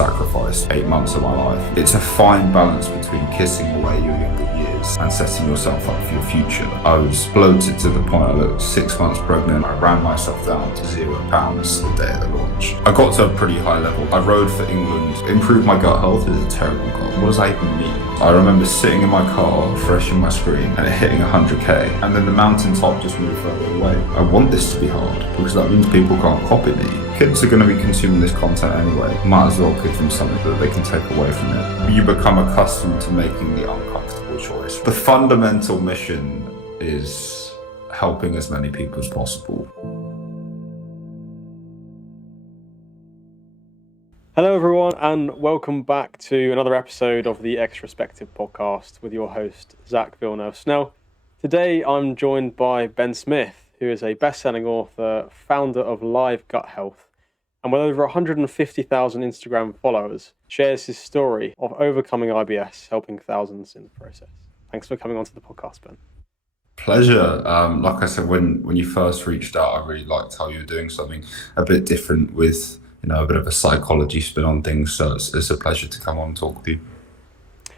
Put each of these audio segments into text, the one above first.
sacrificed 8 months of my life. It's a fine balance between kissing away your younger years and setting yourself up for your future. I was bloated to the point I looked 6 months pregnant. I ran myself down to £0 the day of the launch. I got to a pretty high level. I rode for England. Improve my gut health is a terrible goal. What does that even mean? I remember sitting in my car, refreshing my screen, and it hitting 100k, and then the mountaintop just moved further away. I want this to be hard, because that means people can't copy me. Kids are going to be consuming this content anyway. Might as well give them something that they can take away from it. You become accustomed to making the uncomfortable choice. The fundamental mission is helping as many people as possible. Hello everyone, and welcome back to another episode of the Riskiest podcast with your host, Zach Villeneuve. Now, today I'm joined by Ben Smith, who is a best-selling author, founder of Live Gut Health, and with over 150,000 Instagram followers, shares his story of overcoming IBS, helping thousands in the process. Thanks for coming onto the podcast, Ben. Pleasure. Like I said, when you first reached out, I really liked how you were doing something a bit different with a bit of a psychology spin on things. So it's a pleasure to come on and talk with you.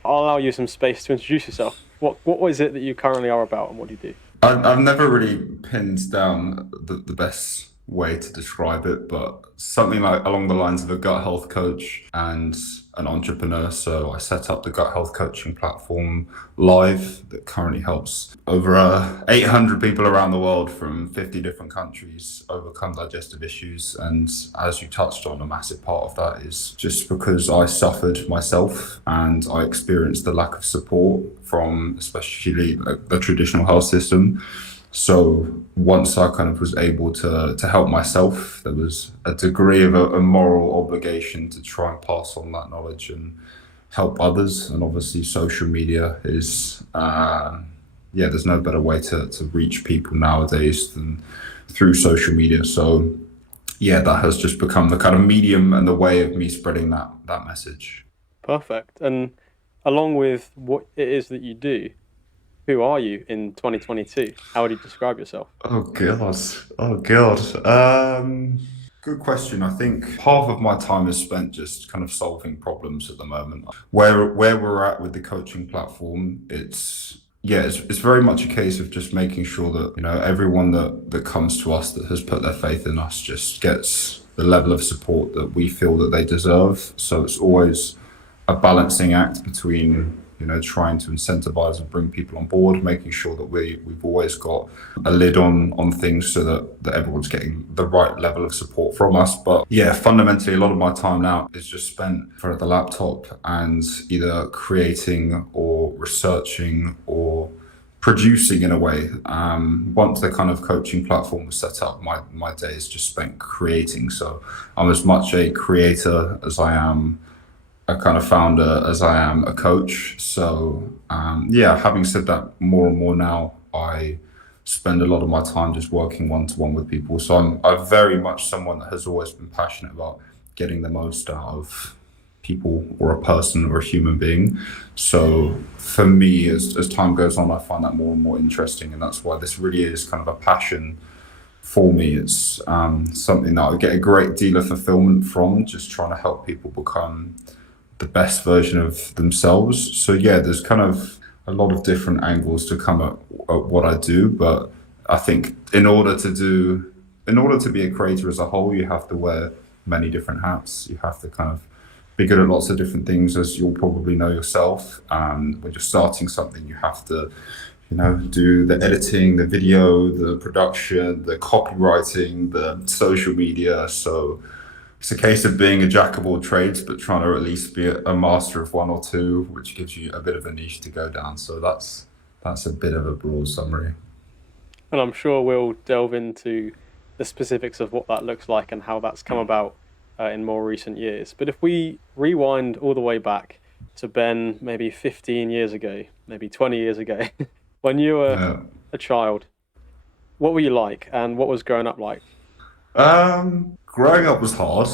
I'll allow you some space to introduce yourself. What is it that you currently are about, and what do you do? I've never really pinned down the best way to describe it, but something like along the lines of a gut health coach and an entrepreneur. So I set up the gut health coaching platform Live that currently helps over 800 people around the world from 50 different countries overcome digestive issues. And as you touched on, a massive part of that is just because I suffered myself and I experienced the lack of support from especially the traditional health system. So once I kind of was able to help myself, there was a degree of a moral obligation to try and pass on that knowledge and help others. And obviously social media is, there's no better way to reach people nowadays than through social media. So that has just become the kind of medium and the way of me spreading that message. Perfect. And along with what it is that you do, who are you in 2022? How would you describe yourself? Oh God. Good question. I think half of my time is spent just kind of solving problems at the moment. Where we're at with the coaching platform, it's very much a case of just making sure that everyone that comes to us that has put their faith in us just gets the level of support that we feel that they deserve. So it's always a balancing act between trying to incentivize and bring people on board, making sure that we've always got a lid on things so that everyone's getting the right level of support from us. But fundamentally, a lot of my time now is just spent in front of the laptop and either creating or researching or producing in a way. Once the kind of coaching platform was set up, my day is just spent creating. So I'm as much a creator as I am a kind of founder as I am a coach. So having said that, more and more now I spend a lot of my time just working one-to-one with people. So I'm very much someone that has always been passionate about getting the most out of people or a person or a human being. So for me, as time goes on, I find that more and more interesting, and that's why this really is kind of a passion for me. It's something that I get a great deal of fulfillment from, just trying to help people become the best version of themselves. So there's kind of a lot of different angles to come at what I do, but I think in order to be a creator as a whole, you have to wear many different hats. You have to kind of be good at lots of different things, as you'll probably know yourself. When you're starting something, you have to do the editing, the video, the production, the copywriting, the social media. So it's a case of being a jack of all trades, but trying to at least be a master of one or two, which gives you a bit of a niche to go down. So that's a bit of a broad summary. And I'm sure we'll delve into the specifics of what that looks like and how that's come about in more recent years. But if we rewind all the way back to Ben, maybe 15 years ago, maybe 20 years ago, when you were a child, what were you like, and what was growing up like? Growing up was hard.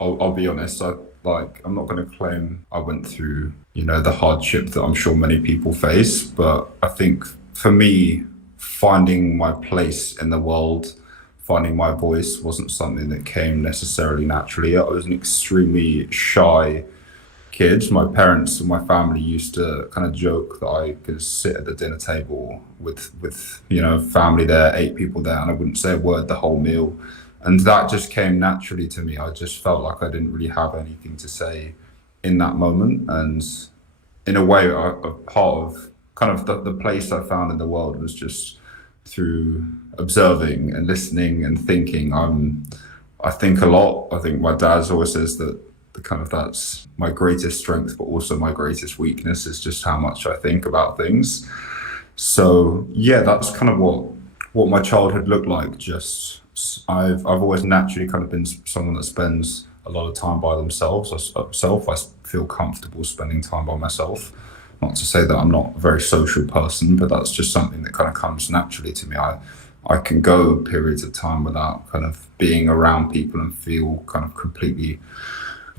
I'll be honest. I'm not going to claim I went through, the hardship that I'm sure many people face. But I think for me, finding my place in the world, finding my voice wasn't something that came necessarily naturally. I was an extremely shy kid. My parents and my family used to kind of joke that I could sit at the dinner table with family there, 8 people there, and I wouldn't say a word the whole meal. And that just came naturally to me. I just felt like I didn't really have anything to say in that moment. And in a way, a part of kind of the place I found in the world was just through observing and listening and thinking. I think a lot. I think my dad always says that that's my greatest strength, but also my greatest weakness is just how much I think about things. So yeah, that's kind of what my childhood looked like. Just I've always naturally kind of been someone that spends a lot of time by themselves. I feel comfortable spending time by myself. Not to say that I'm not a very social person, but that's just something that kind of comes naturally to me. I can go periods of time without kind of being around people and feel kind of completely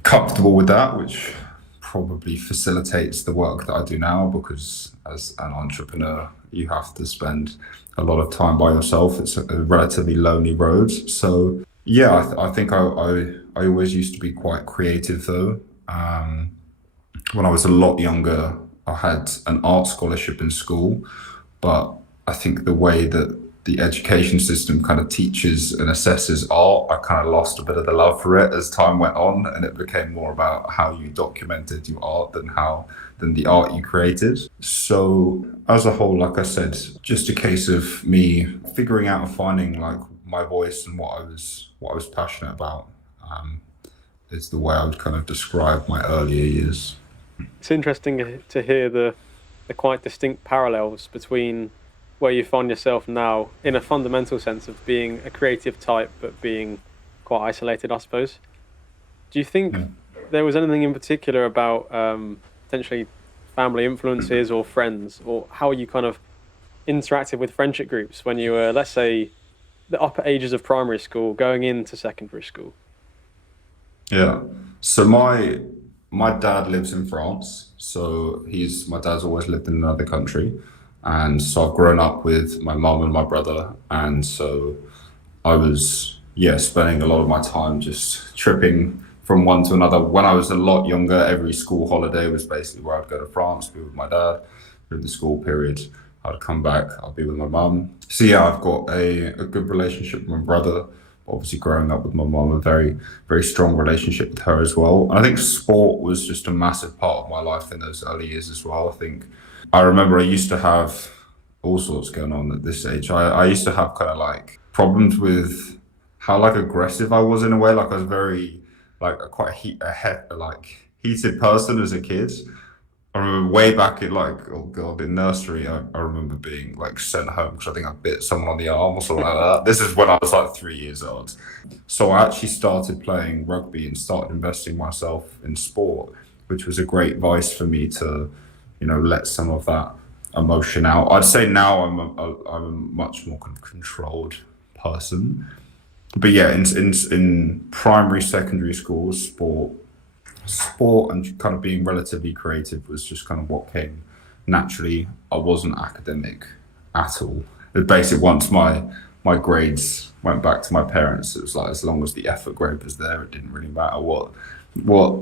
comfortable with that, which probably facilitates the work that I do now, because as an entrepreneur, you have to spend a lot of time by yourself. It's a relatively lonely road. So yeah, I think I always used to be quite creative though. When I was a lot younger, I had an art scholarship in school, but I think the way that the education system kind of teaches and assesses art, I kind of lost a bit of the love for it as time went on, and it became more about how you documented your art than the art you created. So as a whole, like I said, just a case of me figuring out and finding like my voice and what I was passionate about. Is the way I would kind of describe my earlier years. It's interesting to hear the quite distinct parallels between where you find yourself now in a fundamental sense of being a creative type, but being quite isolated, I suppose. Do you think there was anything in particular about potentially family influences or friends, or how you kind of interacted with friendship groups when you were, let's say, the upper ages of primary school going into secondary school? Yeah. So my dad lives in France. So he's my dad's always lived in another country. And so I've grown up with my mum and my brother. And so I was, yeah, spending a lot of my time just tripping from one to another. When I was a lot younger, every school holiday was basically where I'd go to France, be with my dad during the school period. I'd come back, I'd be with my mum. So yeah, I've got a good relationship with my brother. Obviously, growing up with my mum, a very, very strong relationship with her as well. And I think sport was just a massive part of my life in those early years as well. I think I remember I used to have all sorts going on at this age. I used to have kind of like problems with how like aggressive I was in a way. Like I was very like a quite like heated person as a kid. I remember way back in like, oh God, in nursery, I remember being like sent home because I think I bit someone on the arm or something like that. This is when I was like 3 years old. So I actually started playing rugby and started investing myself in sport, which was a great vice for me to, let some of that emotion out. I'd say now I'm a much more controlled person. But yeah, in primary, secondary schools, sport and kind of being relatively creative was just kind of what came naturally. I wasn't academic at all. It basically, once my grades went back to my parents, it was like as long as the effort grade was there, it didn't really matter what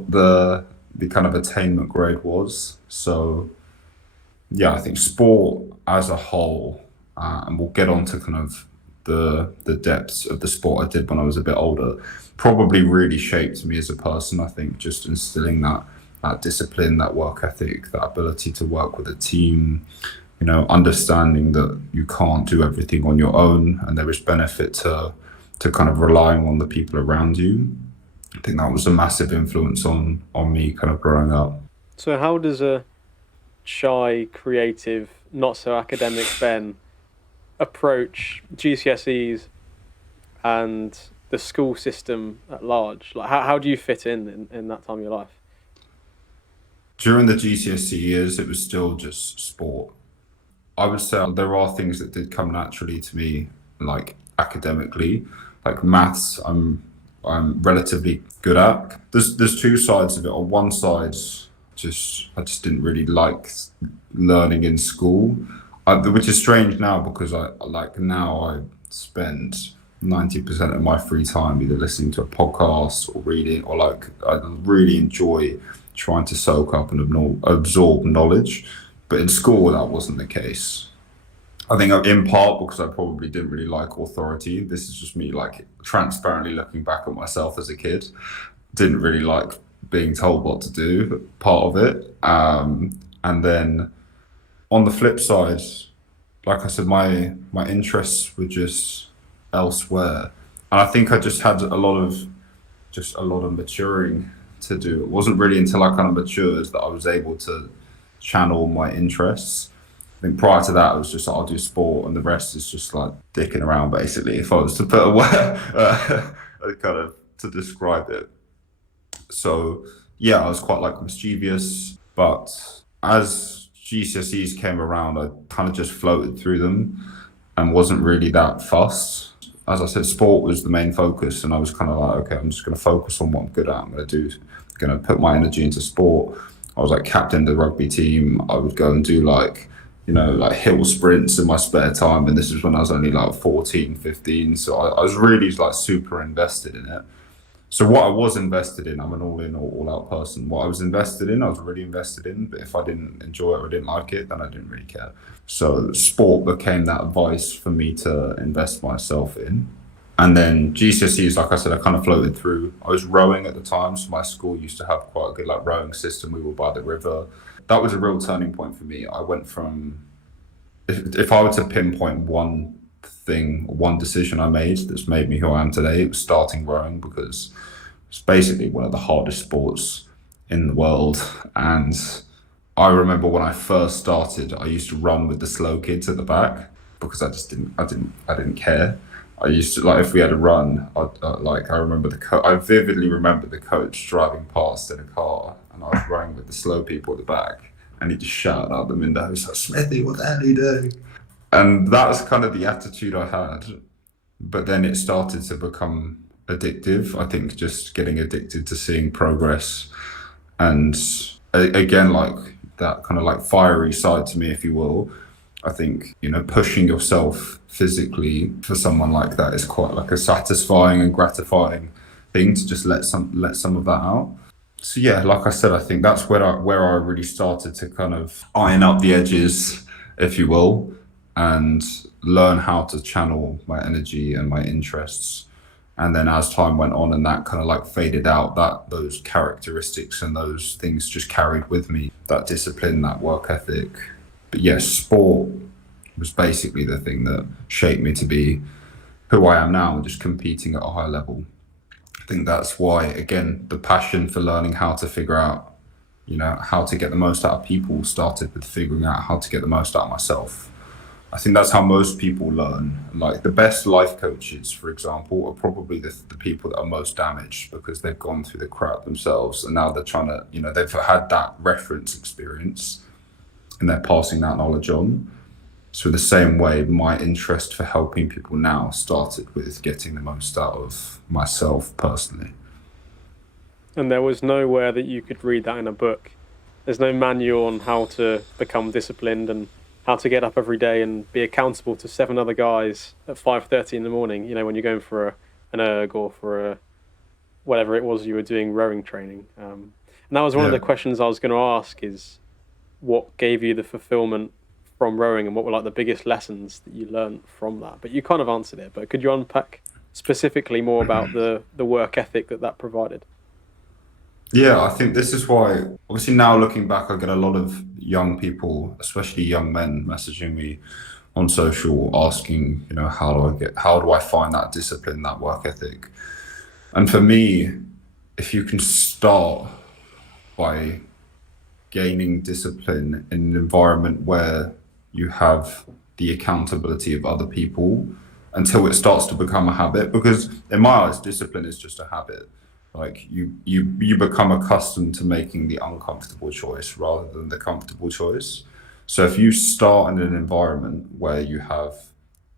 the kind of attainment grade was. So yeah, I think sport as a whole, and we'll get on to kind of the depths of the sport I did when I was a bit older, probably really shaped me as a person. I think just instilling that discipline, that work ethic, that ability to work with a team, understanding that you can't do everything on your own, and there is benefit to kind of relying on the people around you. I think that was a massive influence on me kind of growing up. So, how does a shy, creative, not so academic Ben approach GCSEs and the school system at large? Like, how do you fit in that time of your life? During the GCSE years, it was still just sport. I would say there are things that did come naturally to me, like academically, like maths. I'm relatively good at. There's two sides of it. On one side, I just didn't really like learning in school, which is strange now because I spend 90% of my free time either listening to a podcast or reading, or like I really enjoy trying to soak up and absorb knowledge. But in school, that wasn't the case. I think in part because I probably didn't really like authority. This is just me like transparently looking back at myself as a kid. Didn't really like being told what to do, part of it. And then on the flip side, like I said, my interests were just elsewhere, and I think I just had a lot of maturing to do. It wasn't really until I kind of matured that I was able to channel my interests. I think prior to that, it was just like, I'll do sport, and the rest is just like dicking around, basically. If I was to put a word, kind of to describe it. So yeah, I was quite like mischievous, but as GCSEs came around, I kind of just floated through them and wasn't really that fussed. As I said, sport was the main focus, and I was kind of like, okay, I'm just going to focus on what I'm good at. I'm going to going to put my energy into sport. I was like captain of the rugby team. I would go and do like, like hill sprints in my spare time. And this is when I was only like 14, 15. So I was really like super invested in it. So what I was invested in, I'm an all in or all out person. What I was invested in, I was really invested in. But if I didn't enjoy it or didn't like it, then I didn't really care. So sport became that vice for me to invest myself in. And then GCSEs, like I said, I kind of floated through. I was rowing at the time, so my school used to have quite a good like rowing system. We were by the river. That was a real turning point for me. I went from, if I were to pinpoint one thing, one decision I made that's made me who I am today, it was starting rowing, because it's basically one of the hardest sports in the world. And I remember when I first started, I used to run with the slow kids at the back because I didn't care. I used to like if we had a run, I remember I vividly remember the coach driving past in a car, and I was running with the slow people at the back, and he just shouted out the window, like, "Smithy, what the hell are you doing?" And that's kind of the attitude I had. But then it started to become addictive. I think just getting addicted to seeing progress, and again, like that kind of like fiery side to me, if you will. I think, pushing yourself physically for someone like that is quite like a satisfying and gratifying thing to just let some of that out. So yeah, like I said, I think that's where I really started to kind of iron up the edges, if you will, and learn how to channel my energy and my interests. And then as time went on and that kind of like faded out, that those characteristics and those things just carried with me, that discipline, that work ethic. But yes, sport was basically the thing that shaped me to be who I am now, and just competing at a high level. I think that's why, again, the passion for learning how to figure out, how to get the most out of people started with figuring out how to get the most out of myself. I think that's how most people learn. Like the best life coaches, for example, are probably the people that are most damaged because they've gone through the crap themselves, and now they're trying to, they've had that reference experience and they're passing that knowledge on. So the same way, my interest for helping people now started with getting the most out of myself personally. And there was nowhere that you could read that in a book. There's no manual on how to become disciplined and how to get up every day and be accountable to 7 other guys at 5:30 in the morning, when you're going for an erg or for whatever it was you were doing, rowing training. And that was one of the questions I was going to ask, is what gave you the fulfillment from rowing, and what were like the biggest lessons that you learned from that? But you kind of answered it, but could you unpack specifically more about the work ethic that provided? Yeah, I think this is why, obviously, now looking back, I get a lot of young people, especially young men, messaging me on social asking, how do I find that discipline, that work ethic? And for me, if you can start by gaining discipline in an environment where you have the accountability of other people until it starts to become a habit, because in my eyes, discipline is just a habit. Like you become accustomed to making the uncomfortable choice rather than the comfortable choice. So if you start in an environment where you have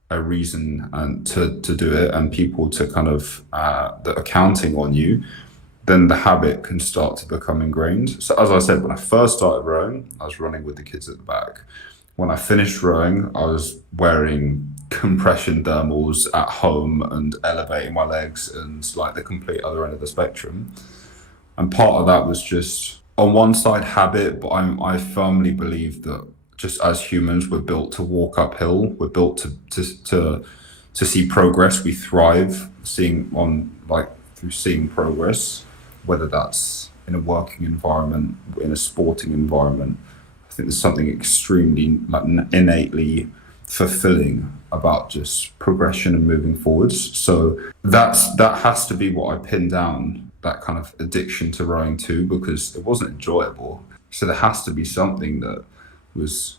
a reason and to do it, and people to kind of that are counting on you, then the habit can start to become ingrained. So as I said, when I first started rowing, I was running with the kids at the back. When I finished rowing, I was wearing compression thermals at home and elevating my legs and like the complete other end of the spectrum. And part of that was just on one side habit, but I firmly believe that just as humans, we're built to walk uphill. We're built to see progress. We thrive seeing on like through seeing progress, whether that's in a working environment, in a sporting environment. I think there's something extremely like innately fulfilling about just progression and moving forwards. So that has to be what I pin down that kind of addiction to rowing to, because it wasn't enjoyable. So there has to be something that was,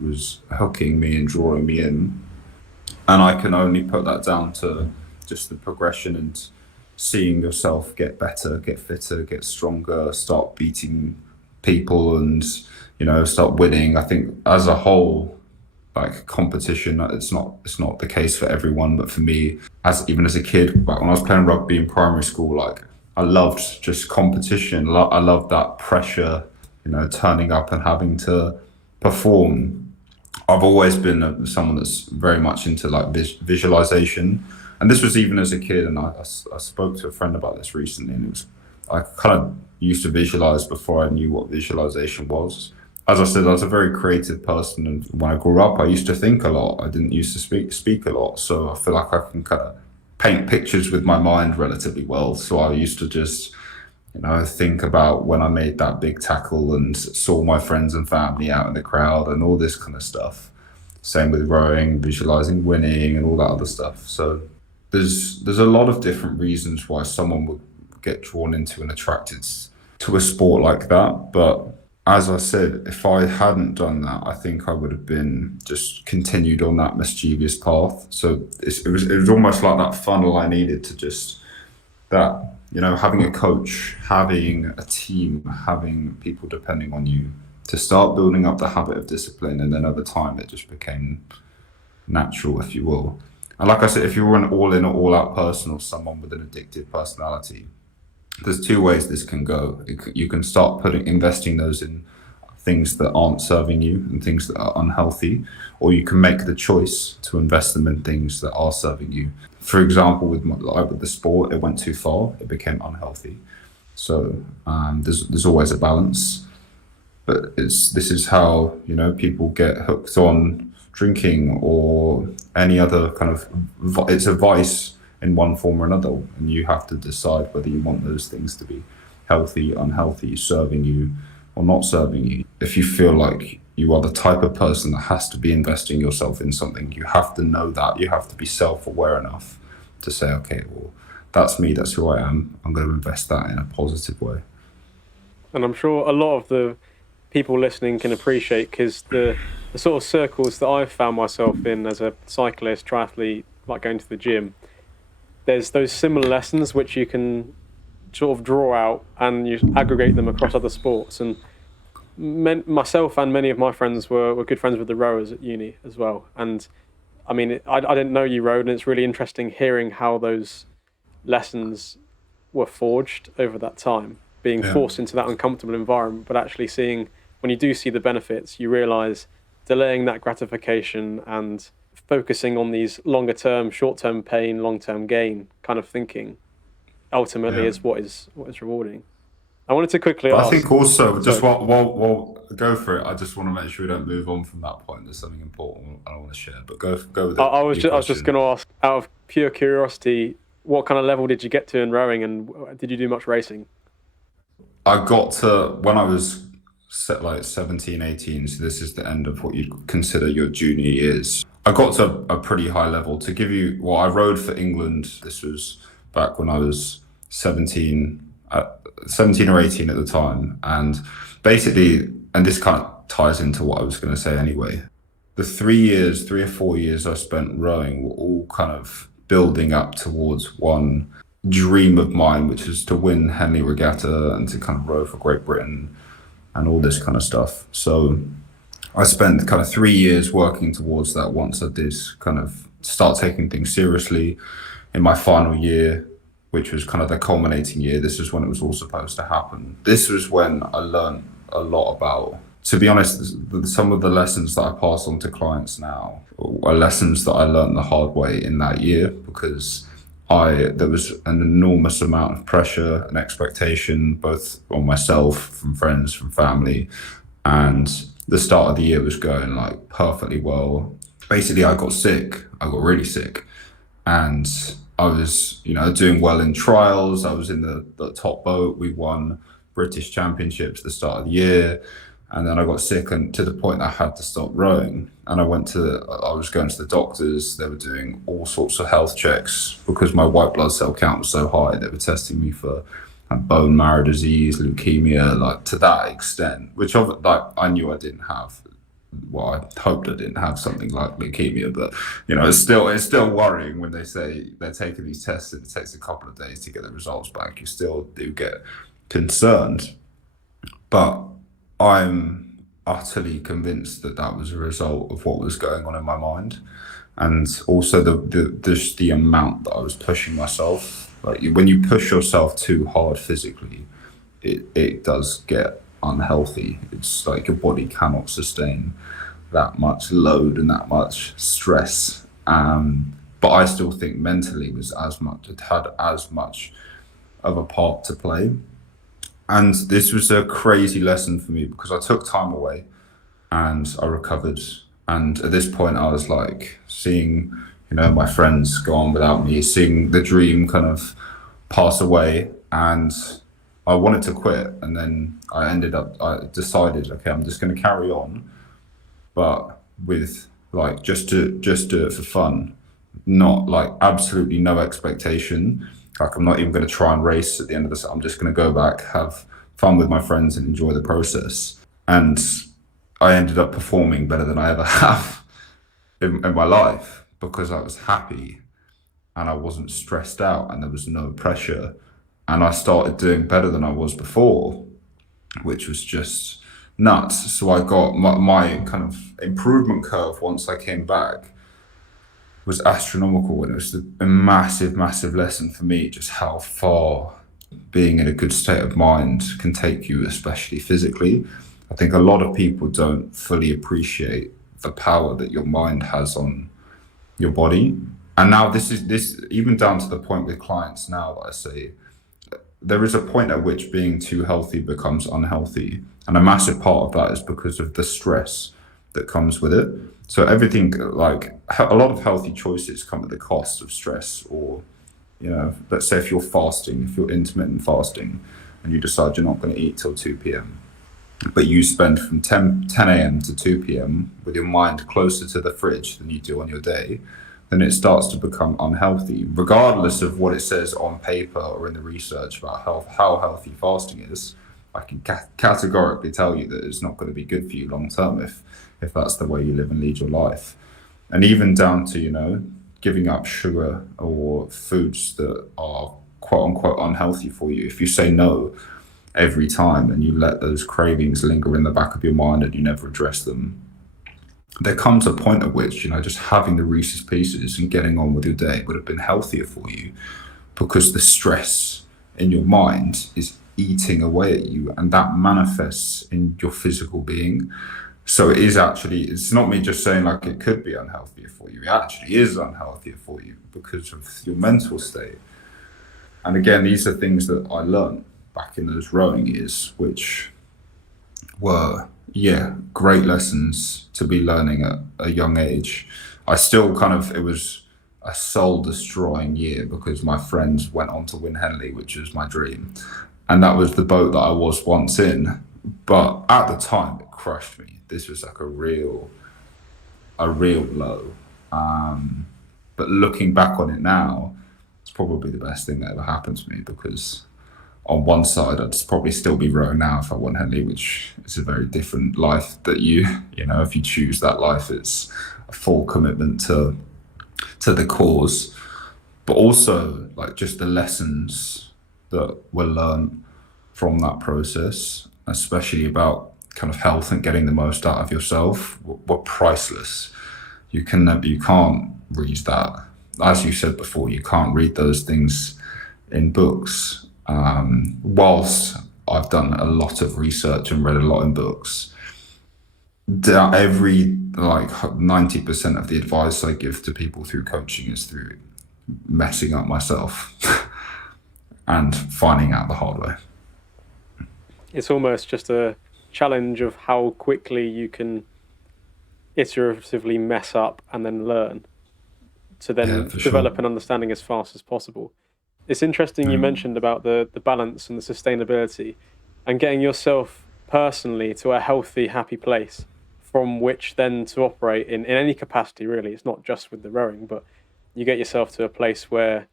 was hooking me and drawing me in. And I can only put that down to just the progression and seeing yourself get better, get fitter, get stronger, start beating people and, start winning. I think as a whole, like competition, it's not the case for everyone, but for me, even as a kid, like when I was playing rugby in primary school, like I loved just competition. I loved that pressure, turning up and having to perform. I've always been someone that's very much into like visualization, and this was even as a kid. And I spoke to a friend about this recently, and it was I kind of used to visualize before I knew what visualization was. As I said, I was a very creative person, and when I grew up, I used to think a lot. I didn't used to speak a lot, so I feel like I can kind of paint pictures with my mind relatively well. So I used to just, think about when I made that big tackle and saw my friends and family out in the crowd and all this kind of stuff. Same with rowing, visualizing winning and all that other stuff. So there's a lot of different reasons why someone would get drawn into and attracted to a sport like that, but as I said, if I hadn't done that, I think I would have been just continued on that mischievous path. So it was almost like that funnel I needed to just that, having a coach, having a team, having people depending on you to start building up the habit of discipline. And then over time, it just became natural, if you will. And like I said, if you were an all in or all out person or someone with an addictive personality, there's two ways this can go. You can start investing those in things that aren't serving you and things that are unhealthy, or you can make the choice to invest them in things that are serving you. For example, with the sport, it went too far; it became unhealthy. So there's always a balance, but this is how people get hooked on drinking or any other kind of it's a vice in one form or another, and you have to decide whether you want those things to be healthy, unhealthy, serving you or not serving you. If you feel like you are the type of person that has to be investing yourself in something, you have to know that. You have to be self-aware enough to say, okay, well, that's me, that's who I am. I'm going to invest that in a positive way. And I'm sure a lot of the people listening can appreciate, because the sort of circles that I've found myself in as a cyclist, triathlete, like going to the gym, there's those similar lessons which you can sort of draw out and you aggregate them across other sports. And myself and many of my friends were good friends with the rowers at uni as well. And I mean, I didn't know you rowed, and it's really interesting hearing how those lessons were forged over that time, being forced into that uncomfortable environment, but actually seeing, when you do see the benefits, you realise delaying that gratification and focusing on these longer term, short term pain, long term gain kind of thinking ultimately is what is rewarding. I wanted to quickly ask. I think also, just while go for it, I just want to make sure we don't move on from that point. There's something important I want to share, but go with it. I was just going to ask, out of pure curiosity, what kind of level did you get to in rowing, and did you do much racing? I got to, when I was like 17, 18, so this is the end of what you'd consider your junior years. I got to a pretty high level. To give you, well, I rowed for England. This was back when I was 17 or 18 at the time. And basically, and this kind of ties into what I was going to say anyway, the 3 or 4 years I spent rowing were all kind of building up towards one dream of mine, which is to win Henley Regatta and to kind of row for Great Britain and all this kind of stuff. So I spent kind of 3 years working towards that. Once I did kind of start taking things seriously in my final year, which was kind of the culminating year, this is when it was all supposed to happen. This was when I learned a lot about to be honest, some of the lessons that I pass on to clients now are lessons that I learned the hard way in that year, because there was an enormous amount of pressure and expectation, both on myself, from friends, from family, and the start of the year was going like perfectly well. Basically, I got sick. I got really sick, and I was, doing well in trials. I was in the top boat. We won British Championships at the start of the year, and then I got sick, and to the point I had to stop rowing. And I was going to the doctors. They were doing all sorts of health checks because my white blood cell count was so high. They were testing me for bone marrow disease, leukemia, like to that extent, which I knew I didn't have. Well, I hoped I didn't have something like leukemia, but it's still worrying when they say they're taking these tests and it takes a couple of days to get the results back. You still do get concerned, but I'm utterly convinced that that was a result of what was going on in my mind, and also the amount that I was pushing myself. Like when you push yourself too hard physically, it does get unhealthy. It's like your body cannot sustain that much load and that much stress. But I still think mentally it had as much of a part to play. And this was a crazy lesson for me because I took time away and I recovered. And at this point, I was like seeing, my friends go on without me, seeing the dream kind of pass away. And I wanted to quit. And then I decided, okay, I'm just going to carry on, but with like just do it for fun, not like absolutely no expectation. Like I'm not even going to try and race at the end of this. I'm just going to go back, have fun with my friends, and enjoy the process. And I ended up performing better than I ever have in my life because I was happy and I wasn't stressed out and there was no pressure. And I started doing better than I was before, which was just nuts. So I got my kind of improvement curve once I came back was astronomical, and it was a massive, massive lesson for me just how far being in a good state of mind can take you, especially physically. I think a lot of people don't fully appreciate the power that your mind has on your body. And now this even down to the point with clients now that I say there is a point at which being too healthy becomes unhealthy. And a massive part of that is because of the stress that comes with it. So everything, like a lot of healthy choices come at the cost of stress, or, let's say if you're intermittent fasting and you decide you're not going to eat till 2 p.m., but you spend from 10 a.m. to 2 p.m. with your mind closer to the fridge than you do on your day, then it starts to become unhealthy, regardless of what it says on paper or in the research about how healthy fasting is. I can categorically tell you that it's not going to be good for you long term if that's the way you live and lead your life. And even down to, giving up sugar or foods that are quote unquote unhealthy for you. If you say no every time and you let those cravings linger in the back of your mind and you never address them, there comes a point at which, just having the Reese's Pieces and getting on with your day would have been healthier for you, because the stress in your mind is eating away at you, and that manifests in your physical being. So it's not me just saying like it could be unhealthier for you. It actually is unhealthier for you because of your mental state. And again, these are things that I learned back in those rowing years, which were, great lessons to be learning at a young age. It was a soul destroying year because my friends went on to win Henley, which was my dream. And that was the boat that I was once in. But at the time, it crushed me. This was like a real blow. But looking back on it now, it's probably the best thing that ever happened to me, because on one side, I'd probably still be rowing now if I won Henley, which is a very different life that if you choose that life, it's a full commitment to the cause. But also like just the lessons that were learned from that process, especially about kind of health and getting the most out of yourself, were priceless. You can't read that. As you said before, you can't read those things in books. Whilst I've done a lot of research and read a lot in books, Every like 90% of the advice I give to people through coaching is through messing up myself and finding out the hard way. It's almost just a challenge of how quickly you can iteratively mess up and then learn to Yeah, then for sure. develop an understanding as fast as possible. It's interesting you Mm. mentioned about the balance and the sustainability and getting yourself personally to a healthy, happy place from which then to operate in any capacity, really. It's not just with the rowing, but you get yourself to a place where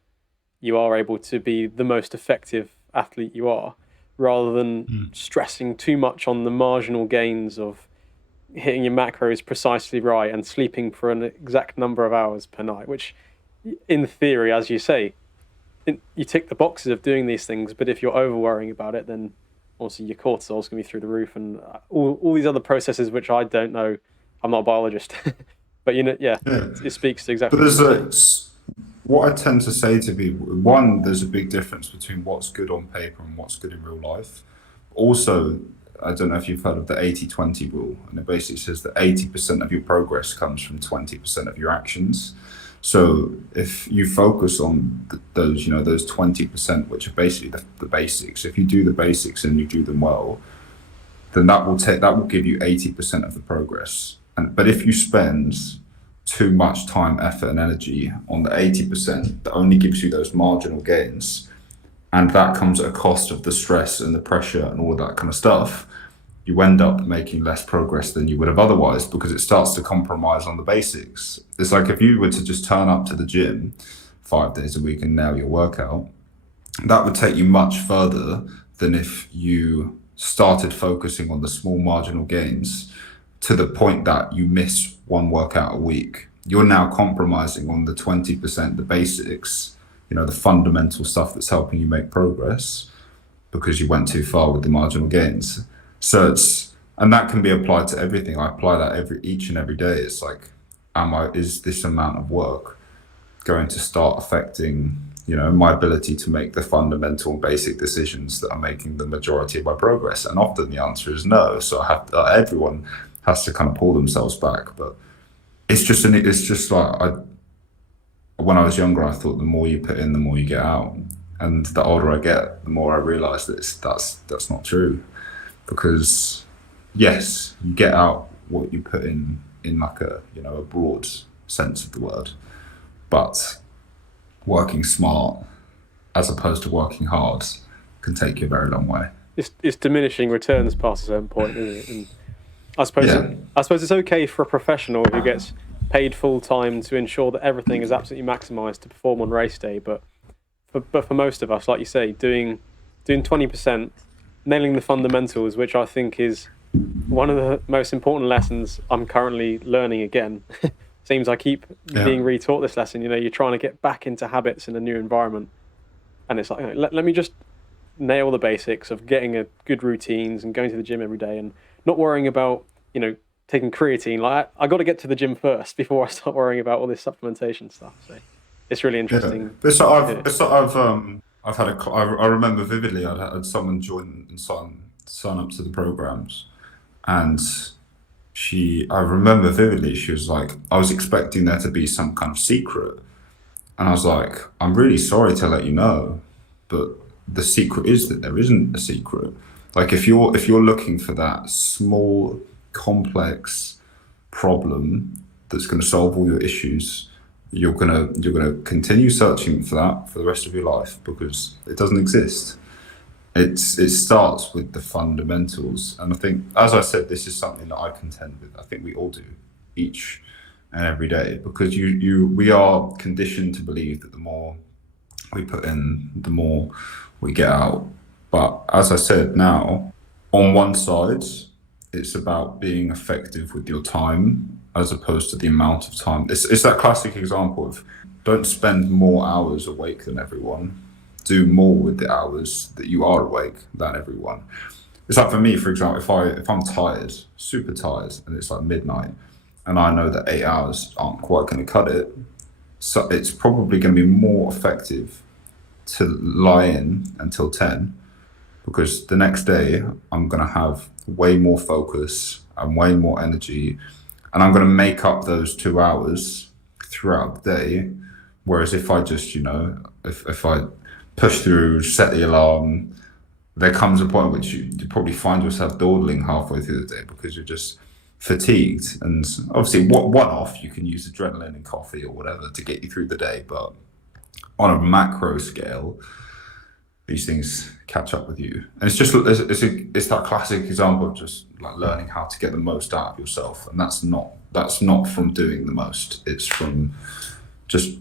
you are able to be the most effective athlete you are, rather than Mm. stressing too much on the marginal gains of hitting your macros precisely right and sleeping for an exact number of hours per night, which, in theory, as you say, you tick the boxes of doing these things. But if you're over worrying about it, then obviously your cortisol's going to be through the roof, and all these other processes which I don't know. I'm not a biologist, but yeah, Yeah. it speaks to But exactly what there's you're saying. what I tend to say to people, one, there's a big difference between what's good on paper and what's good in real life. Also, I don't know if you've heard of the 80-20 rule, and it basically says that 80% of your progress comes from 20% of your actions. So if you focus on those, those 20%, which are basically the basics, if you do the basics and you do them well, then that will give you 80% of the progress. But if you spend too much time, effort, and energy on the 80% that only gives you those marginal gains, and that comes at a cost of the stress and the pressure and all of that kind of stuff, you end up making less progress than you would have otherwise because it starts to compromise on the basics. It's like if you were to just turn up to the gym 5 days a week and nail your workout, that would take you much further than if you started focusing on the small marginal gains to the point that you miss one workout a week. You're now compromising on the 20%, the basics, the fundamental stuff that's helping you make progress because you went too far with the marginal gains. And that can be applied to everything. I apply that each and every day. It's like, is this amount of work going to start affecting, my ability to make the fundamental and basic decisions that are making the majority of my progress? And often the answer is no. So everyone has to kind of pull themselves back. But it's just like when I was younger, I thought the more you put in, the more you get out. And the older I get, the more I realize that that's not true. Because yes, you get out what you put in like a broad sense of the word, but working smart as opposed to working hard can take you a very long way. It's diminishing returns past a certain point, isn't it? And I suppose Yeah, I suppose it's okay for a professional who gets paid full time to ensure that everything is absolutely maximised to perform on race day. But for most of us, like you say, doing 20%, nailing the fundamentals, which I think is one of the most important lessons I'm currently learning again. Seems I keep yeah, being retaught this lesson. You're trying to get back into habits in a new environment, and it's like, let me just nail the basics of getting a good routines and going to the gym every day and not worrying about taking creatine. Like I got to get to the gym first before I start worrying about all this supplementation stuff. So it's really yeah. interesting to hear. I've had I remember vividly I had someone join and sign up to the programs, and I remember vividly she was like, I was expecting there to be some kind of secret. And I was like, I'm really sorry to let you know, but the secret is that there isn't a secret. Like if you're looking for that small, complex problem that's going to solve all your issues, you're gonna continue searching for that for the rest of your life because it doesn't exist. It starts with the fundamentals, and I think, as I said, this is something that I contend with. I think we all do, each and every day, because we are conditioned to believe that the more we put in, the more we get out. But as I said, now on one side, it's about being effective with your time as opposed to the amount of time. It's that classic example of don't spend more hours awake than everyone. Do more with the hours that you are awake than everyone. It's like for me, for example, if I'm tired, super tired, and it's like midnight, and I know that 8 hours aren't quite going to cut it, so it's probably going to be more effective to lie in until 10 because the next day I'm going to have way more focus and way more energy, and I'm going to make up those 2 hours throughout the day. Whereas if I just, if I push through, set the alarm, there comes a point which you probably find yourself dawdling halfway through the day because you're just fatigued. And obviously, one off, you can use adrenaline and coffee or whatever to get you through the day. But on a macro scale, these things catch up with you. And it's just it's that classic example of just like learning how to get the most out of yourself. And that's not from doing the most. It's from just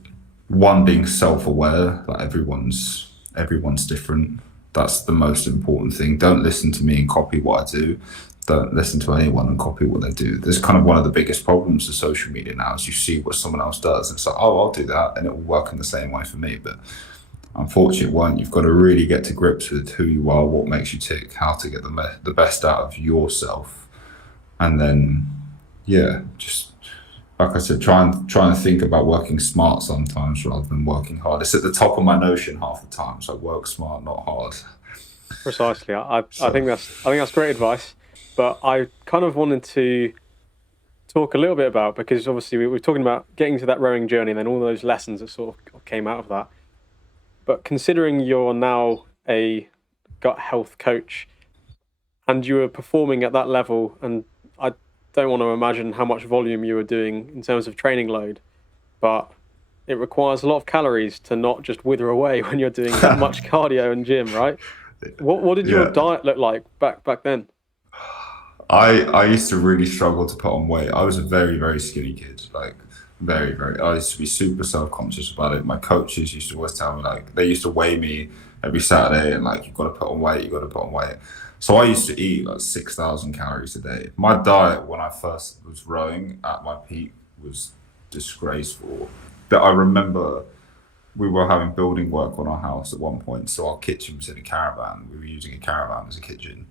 one, being self-aware that everyone's different. That's the most important thing. Don't listen to me and copy what I do. Don't listen to anyone and copy what they do. There's kind of one of the biggest problems of social media now is you see what someone else does and it's like, oh, I'll do that and it will work in the same way for me. But unfortunately, you've got to really get to grips with who you are, what makes you tick, how to get the best out of yourself. And then, just like I said, try and think about working smart sometimes rather than working hard. It's at the top of my notion half the time. So work smart, not hard. Precisely. I think that's great advice. But I kind of wanted to talk a little bit about, because obviously we were talking about getting to that rowing journey and then all those lessons that sort of came out of that. But considering you're now a gut health coach and you were performing at that level, and I don't want to imagine how much volume you were doing in terms of training load, but it requires a lot of calories to not just wither away when you're doing that much cardio and gym, right? What did your diet look like back then? I used to really struggle to put on weight. I was a very, very skinny kid, like very, very. I used to be super self-conscious about it. My coaches used to always tell me, like, they used to weigh me every Saturday and like, you've got to put on weight, you've got to put on weight. So I used to eat like 6,000 calories a day. My diet when I first was rowing at my peak was disgraceful. But I remember we were having building work on our house at one point, so our kitchen was in a caravan. We were using a caravan as a kitchen.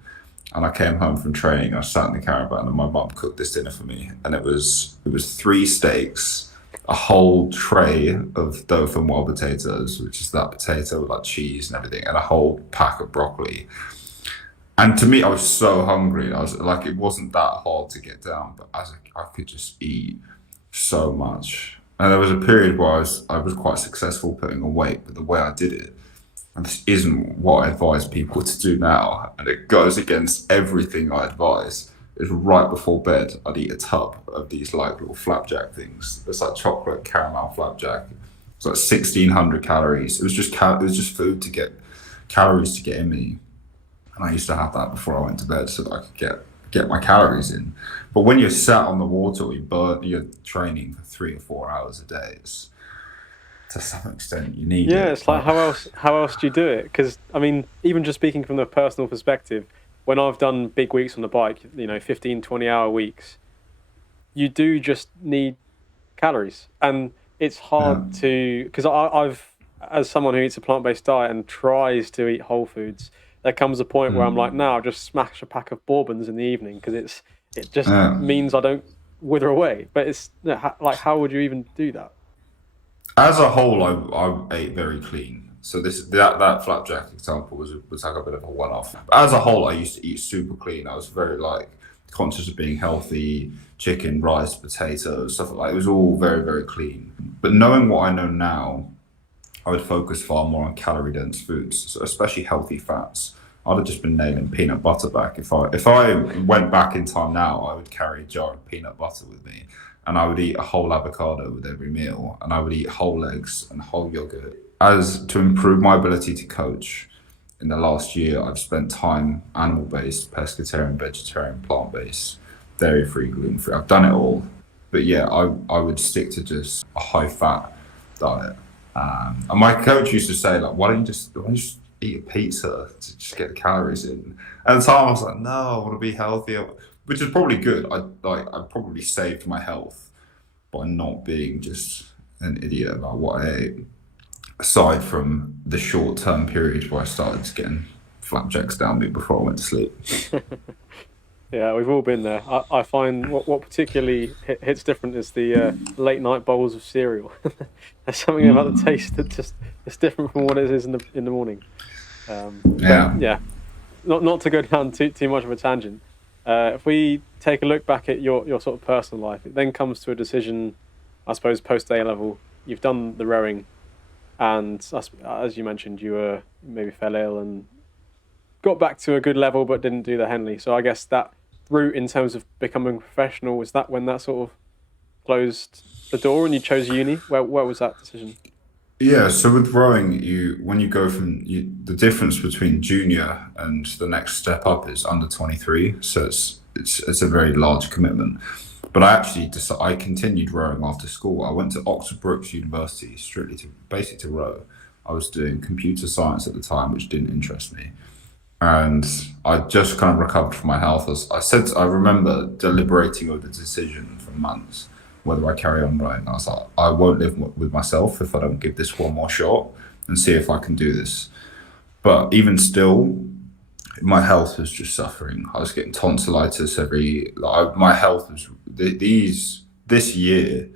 And I came home from training. I sat in the caravan, and my mum cooked this dinner for me. And it was 3 steaks, a whole tray of dauphinoise potatoes, which is that potato with like cheese and everything, and a whole pack of broccoli. And to me, I was so hungry. I was like, it wasn't that hard to get down, but I could just eat so much. And there was a period where I was quite successful putting on weight, but the way I did it, and this isn't what I advise people to do now, and it goes against everything I advise, is right before bed, I'd eat a tub of these like little flapjack things. It's like chocolate caramel flapjack. It's like 1,600 calories. It was just food to get calories to get in me. And I used to have that before I went to bed so that I could get my calories in. But when you're sat on the water, you're training for 3 or 4 hours a day. It's, to some extent, you need it. Yeah, it's like how else do you do it? Because I mean, even just speaking from the personal perspective, when I've done big weeks on the bike, 15, 20-hour weeks, you do just need calories, and it's hard to, because I've, as someone who eats a plant-based diet and tries to eat whole foods, there comes a point where I'm like, no, I'll just smash a pack of bourbons in the evening because it just means I don't wither away. But it's like, how would you even do that? As a whole, I ate very clean. So that flapjack example was like a bit of a one-off. As a whole, I used to eat super clean. I was very like conscious of being healthy, chicken, rice, potatoes, stuff like that. It was all very, very clean. But knowing what I know now, I would focus far more on calorie-dense foods, so especially healthy fats. I'd have just been nailing peanut butter back. If I went back in time now, I would carry a jar of peanut butter with me, and I would eat a whole avocado with every meal, and I would eat whole eggs and whole yogurt. As to improve my ability to coach, in the last year, I've spent time animal-based, pescatarian, vegetarian, plant-based, dairy-free, gluten-free. I've done it all. But yeah, I would stick to just a high-fat diet. And my coach used to say, like, why don't you just eat a pizza to just get the calories in? At the time, I was like, no, I want to be healthier, which is probably good. I probably saved my health by not being just an idiot about what I ate. Aside from the short-term period where I started getting flapjacks down me before I went to sleep. Yeah, we've all been there. I find what particularly hits different is the late night bowls of cereal. There's something about the taste that just it's different from what it is in the morning. Yeah. Not to go down too much of a tangent. If we take a look back at your sort of personal life, it then comes to a decision, I suppose, post A level. You've done the rowing, and as you mentioned, you were maybe fell ill and got back to a good level, but didn't do the Henley. So I guess that route in terms of becoming professional, was that when that sort of closed the door and you chose uni? Where was that decision? Yeah, so with rowing, when you go the difference between junior and the next step up is under 23, so it's a very large commitment. But I continued rowing after school. I went to Oxford Brookes University strictly to basically to row. I was doing computer science at the time, which didn't interest me, and I just kind of recovered from my health. As I said, I remember deliberating over the decision for months whether I carry on rowing. I was like, I won't live with myself if I don't give this one more shot and see if I can do this. But even still, my health was just suffering. I was getting tonsillitis my health was this year,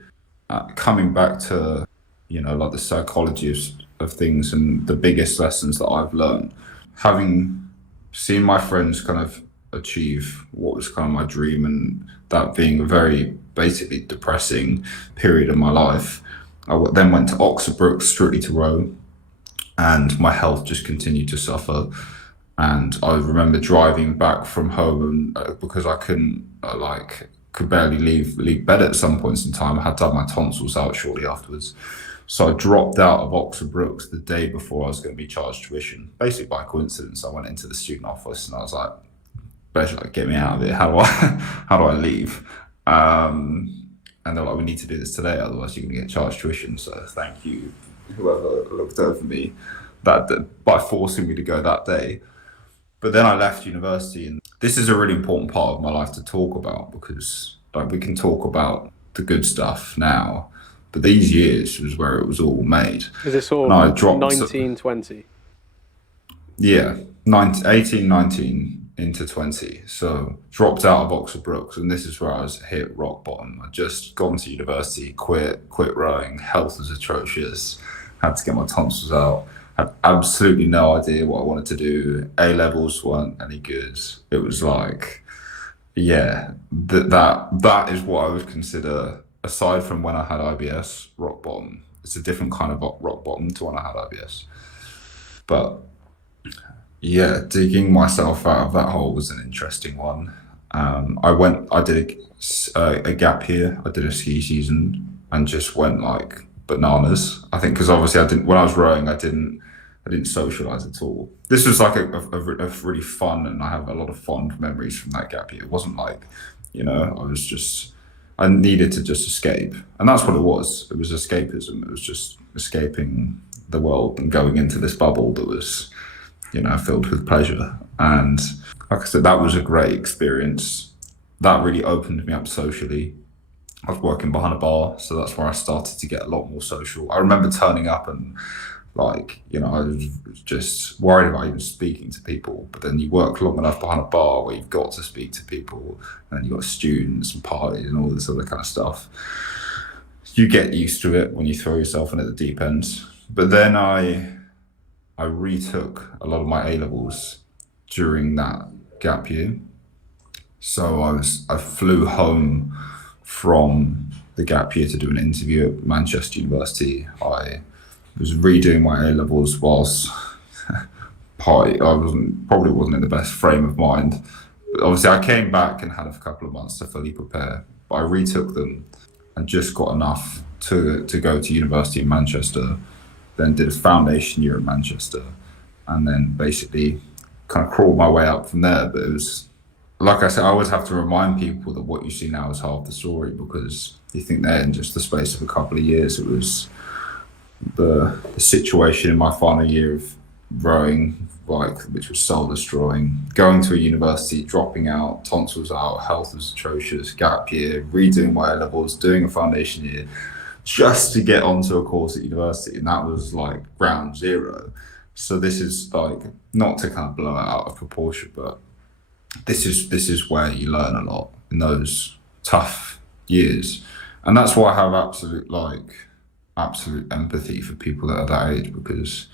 coming back to, like the psychology of things, and the biggest lessons that I've learned, having seen my friends kind of achieve what was kind of my dream, and that being a very basically depressing period of my life. Then went to Oxford Brookes strictly to row, and my health just continued to suffer. And I remember driving back from home, and because I could barely leave bed at some points in time. I had to have my tonsils out shortly afterwards. So I dropped out of Oxford Brookes the day before I was going to be charged tuition. Basically by coincidence, I went into the student office and I was like, basically, like, get me out of here. How do I leave? And they're like, we need to do this today, otherwise you're going to get charged tuition. So thank you, whoever looked over me by forcing me to go that day. But then I left university, and this is a really important part of my life to talk about, because like we can talk about the good stuff now, but these years was where it was all made. Is it sort of 1920? Yeah, 18, 19 into 20. So dropped out of Oxford Brookes, and this is where I was hit rock bottom. I'd just gone to university, quit rowing, health was atrocious, had to get my tonsils out. Had absolutely no idea what I wanted to do. A levels weren't any good. It was like, yeah, that is what I would consider, aside from when I had IBS, rock bottom. It's a different kind of rock bottom to when I had IBS. But yeah, digging myself out of that hole was an interesting one. I did a gap year. I did a ski season and just went like bananas. I think because obviously when I was rowing, I didn't socialize at all. This was like a really fun, and I have a lot of fond memories from that gap year. It wasn't like, I needed to just escape. And that's what it was. It was escapism. It was just escaping the world and going into this bubble that was, filled with pleasure. And like I said, that was a great experience. That really opened me up socially. I was working behind a bar, so that's where I started to get a lot more social. I remember turning up and I was just worried about even speaking to people. But then you work long enough behind a bar where you've got to speak to people, and then you've got students and parties and all this other kind of stuff. You get used to it when you throw yourself in at the deep end. But then I retook a lot of my A levels during that gap year. So I flew home from the gap year to do an interview at Manchester University. I was redoing my A levels whilst probably wasn't in the best frame of mind. But obviously, I came back and had a couple of months to fully prepare. But I retook them and just got enough to go to university in Manchester. Then did a foundation year in Manchester, and then basically kind of crawled my way up from there. But it was, like I said, I always have to remind people that what you see now is half the story, because you think that in just the space of a couple of years, it was the situation in my final year of rowing, which was soul destroying, going to a university, dropping out, tonsils out, health was atrocious, gap year, redoing my A levels, doing a foundation year, just to get onto a course at university, and that was like ground zero. So this is like, not to kind of blow it out of proportion, but this is where you learn a lot in those tough years. And that's why I have absolute empathy for people that are that age, because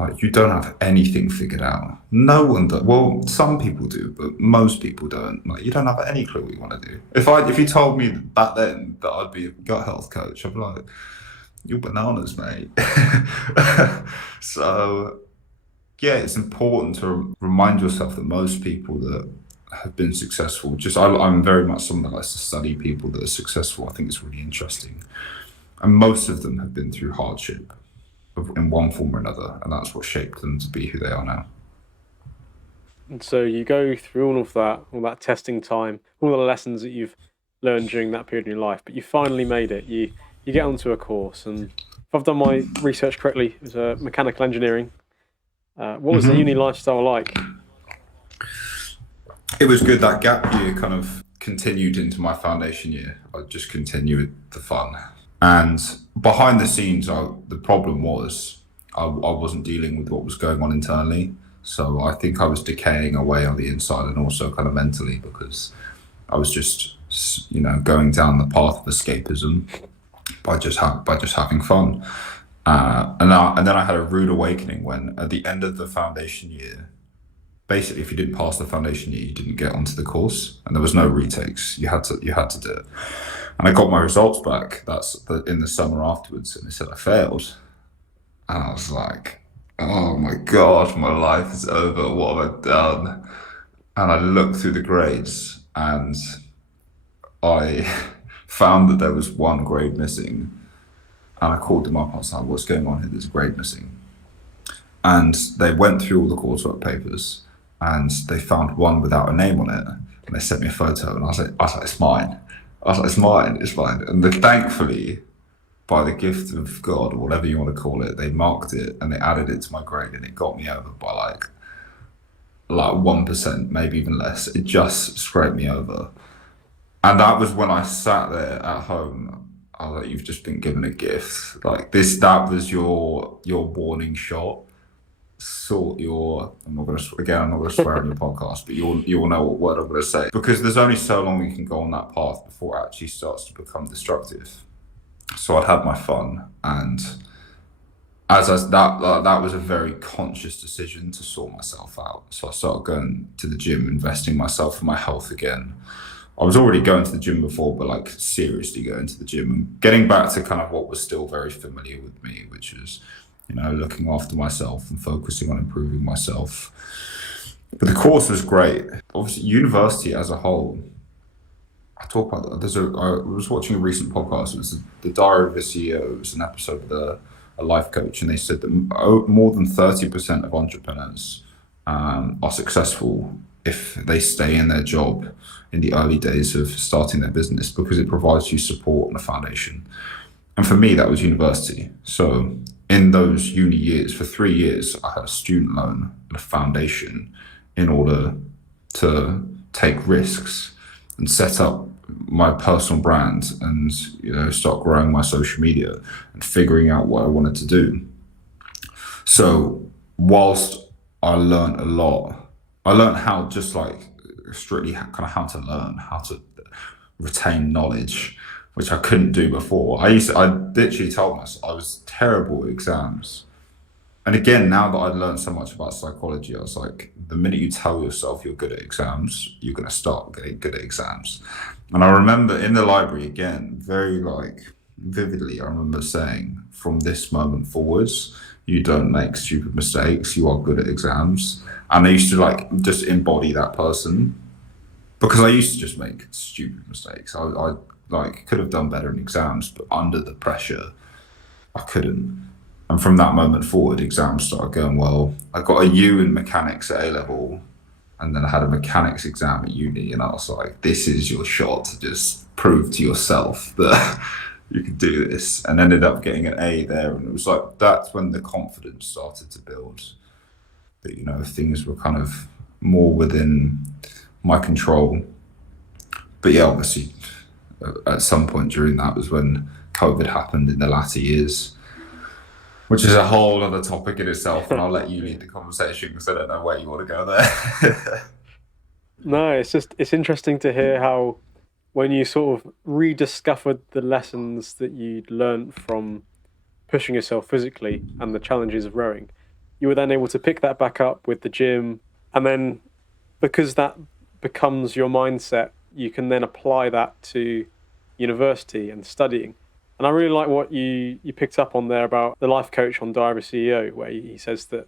Like, you don't have anything figured out. No one does. Well, some people do, but most people don't. Like, you don't have any clue what you want to do. If you told me back then that I'd be a gut health coach, I'd be like, you're bananas, mate. So yeah, it's important to remind yourself that most people that have been successful, I'm very much someone that likes to study people that are successful. I think it's really interesting. And most of them have been through hardship in one form or another, and that's what shaped them to be who they are now. And so you go through all that testing time, all the lessons that you've learned during that period in your life, but you finally made it. You get onto a course, and if I've done my research correctly, it was mechanical engineering. What was the uni lifestyle like? It was good. That gap year kind of continued into my foundation year. I just continued the fun. And behind the scenes, the problem was I wasn't dealing with what was going on internally. So I think I was decaying away on the inside and also kind of mentally, because I was just, going down the path of escapism by just having fun. And then I had a rude awakening when, at the end of the foundation year, basically, if you didn't pass the foundation year, you didn't get onto the course, and there was no retakes. You had to do it. And I got my results back. In the summer afterwards, and they said I failed. And I was like, oh my God, my life is over. What have I done? And I looked through the grades, and I found that there was one grade missing. And I called them up. I was like, what's going on here? There's a grade missing. And they went through all the coursework papers, and they found one without a name on it. And they sent me a photo, and I was like, it's mine. I was like, it's mine. And thankfully, by the gift of God, or whatever you want to call it, they marked it and they added it to my grade, and it got me over by like 1%, maybe even less. It just scraped me over. And that was when I sat there at home. I was like, you've just been given a gift. Like this, that was your warning shot. I'm not gonna swear on your podcast, but you'll know what word I'm gonna say, because there's only so long you can go on that path before it actually starts to become destructive. So I'd had my fun, and that was a very conscious decision to sort myself out. So I started going to the gym, investing myself in my health again. I was already going to the gym before, but like seriously going to the gym and getting back to kind of what was still very familiar with me, which was, looking after myself and focusing on improving myself. But the course was great. Obviously, university as a whole, I talk about that. I was watching a recent podcast. It was the Diary of a CEO. It was an episode with a life coach, and they said that more than 30% of entrepreneurs are successful if they stay in their job in the early days of starting their business, because it provides you support and a foundation. And for me, that was university. So in those uni years, for 3 years, I had a student loan and a foundation in order to take risks and set up my personal brand, and start growing my social media and figuring out what I wanted to do. So whilst I learned a lot, I learned how, just like strictly kind of how to learn, how to retain knowledge, which I couldn't do before. I literally told myself I was terrible at exams. And again, now that I'd learned so much about psychology, I was like, the minute you tell yourself you're good at exams, you're going to start getting good at exams. And I remember in the library, again, very vividly, I remember saying, from this moment forwards, you don't make stupid mistakes, you are good at exams. And I used to just embody that person, because I used to just make stupid mistakes. I could have done better in exams, but under the pressure, I couldn't. And from that moment forward, exams started going well. I got a U in mechanics at A level, and then I had a mechanics exam at uni, and I was like, this is your shot to just prove to yourself that you can do this. And ended up getting an A there. And it was like, that's when the confidence started to build, that, things were kind of more within my control. But yeah, obviously, at some point during that was when COVID happened in the latter years, which is a whole other topic in itself, and I'll let you lead the conversation because I don't know where you want to go there. No, it's interesting to hear how, when you sort of rediscovered the lessons that you'd learned from pushing yourself physically and the challenges of rowing, you were then able to pick that back up with the gym. And then because that becomes your mindset, you can then apply that to university and studying. And I really like what you picked up on there about the life coach on Diary of a CEO, where he says that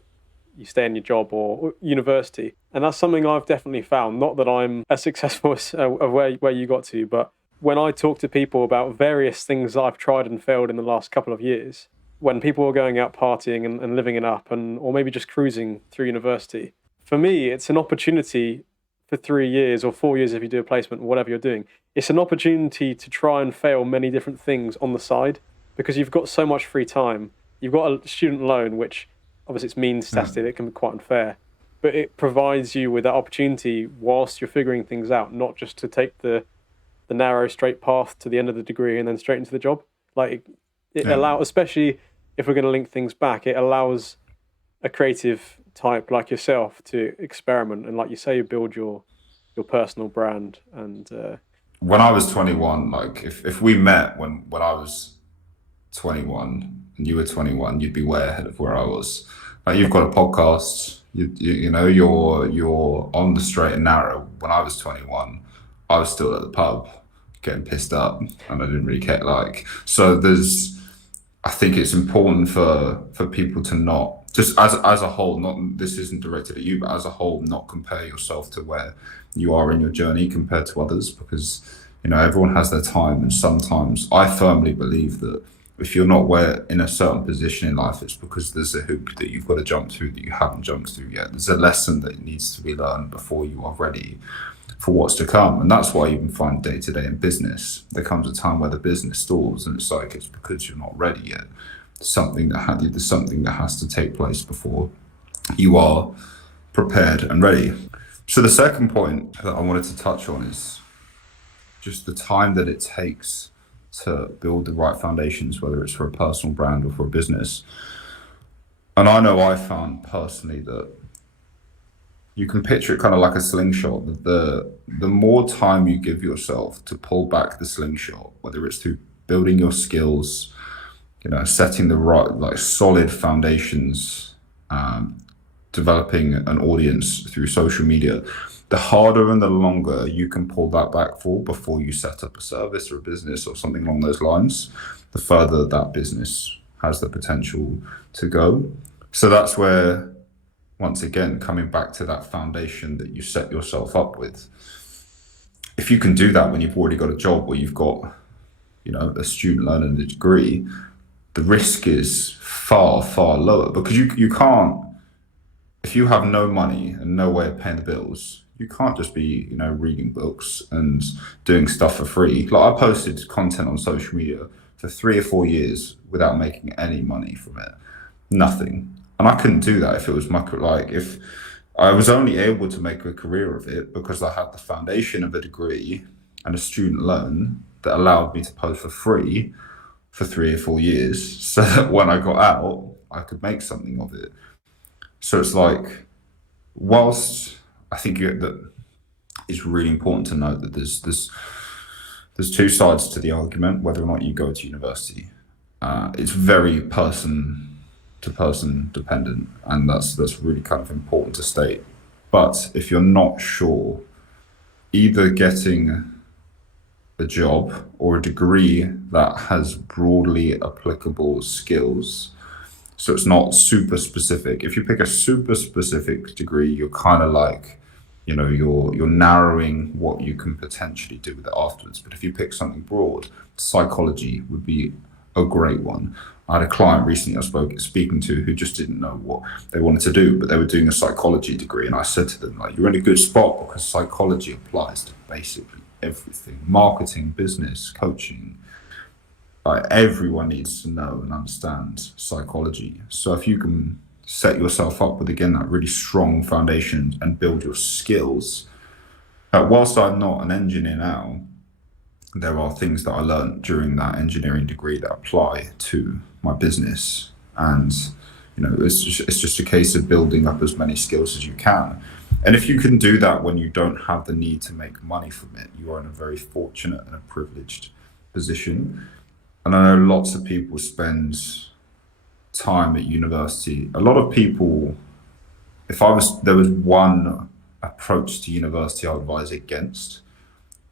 you stay in your job or university. And that's something I've definitely found. Not that I'm as successful as where you got to, but when I talk to people about various things that I've tried and failed in the last couple of years, when people are going out partying and living it up, or maybe just cruising through university, for me, it's an opportunity for 3 years or 4 years if you do a placement or whatever you're doing. It's an opportunity to try and fail many different things on the side because you've got so much free time. You've got a student loan, which obviously it's means tested, it can be quite unfair, but it provides you with that opportunity whilst you're figuring things out, not just to take the narrow straight path to the end of the degree and then straight into the job. Like it allows, especially if we're going to link things back, it allows a creative type like yourself to experiment and, like you say, build your personal brand. And when I was 21, like if we met when I was 21 and you were 21, you'd be way ahead of where I was. Like you've got a podcast, you know, you're on the straight and narrow. When I was 21, I was still at the pub getting pissed up and I didn't really care. Like, so I think it's important for people to not, just as a whole, not, this isn't directed at you, but as a whole, not compare yourself to where you are in your journey compared to others, because, you know, everyone has their time. And sometimes I firmly believe that if you're not in a certain position in life, it's because there's a hoop that you've got to jump through that you haven't jumped through yet. There's a lesson that needs to be learned before you are ready for what's to come. And that's why you can find day to day in business, there comes a time where the business stalls and it's because you're not ready yet. There's something that has to take place before you are prepared and ready. So the second point that I wanted to touch on is just the time that it takes to build the right foundations, whether it's for a personal brand or for a business. And I know I found personally that you can picture it kind of like a slingshot. The more time you give yourself to pull back the slingshot, whether it's through building your skills, you know, setting the right, like solid foundations, developing an audience through social media, the harder and the longer you can pull that back for before you set up a service or a business or something along those lines, the further that business has the potential to go. So that's where, once again, coming back to that foundation that you set yourself up with, if you can do that when you've already got a job or you've got, you know, a student loan and a degree, the risk is far, far lower, because you can't, if you have no money and no way of paying the bills, you can't just be, you know, reading books and doing stuff for free. Like I posted content on social media for 3 or 4 years without making any money from it, nothing. And I couldn't do that if it was if I was only able to make a career of it because I had the foundation of a degree and a student loan that allowed me to post for free for 3 or 4 years, so that when I got out, I could make something of it. So it's like, whilst I think that it's really important to note that there's two sides to the argument, whether or not you go to university. It's very person to person dependent, and that's really kind of important to state. But if you're not sure, either getting a job or a degree that has broadly applicable skills, so it's not super specific. If you pick a super specific degree, you're kind of like, you know, you're narrowing what you can potentially do with it afterwards. But if you pick something broad, psychology would be a great one. I had a client recently I was speaking to who just didn't know what they wanted to do, but they were doing a psychology degree. And I said to them, like, you're in a good spot because psychology applies to basically everything: marketing, business, coaching. Everyone needs to know and understand psychology. So if you can set yourself up with, again, that really strong foundation and build your skills. Whilst I'm not an engineer now, there are things that I learned during that engineering degree that apply to my business. And, you know, it's just a case of building up as many skills as you can. And if you can do that when you don't have the need to make money from it, you are in a very fortunate and a privileged position. And I know lots of people spend time at university, a lot of people, there was one approach to university I would advise against,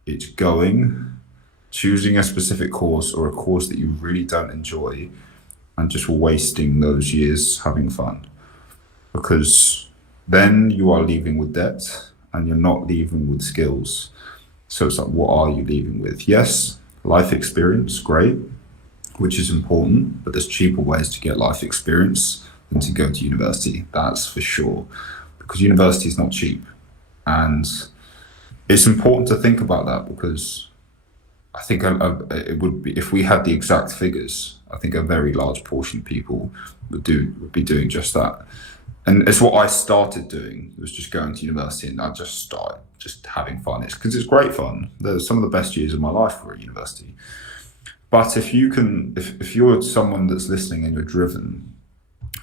it's choosing a specific course or a course that you really don't enjoy and just wasting those years having fun. Because then you are leaving with debt and you're not leaving with skills. So it's like, what are you leaving with? Yes, life experience, great, which is important, but there's cheaper ways to get life experience than to go to university. That's for sure, because university is not cheap. And it's important to think about that because I think it would be, if we had the exact figures, I think a very large portion of people would be doing just that. And it's what I started doing. It was just going to university, and I just started just having fun. It's because it's great fun. There's some of the best years of my life were at university. But if you're someone that's listening and you're driven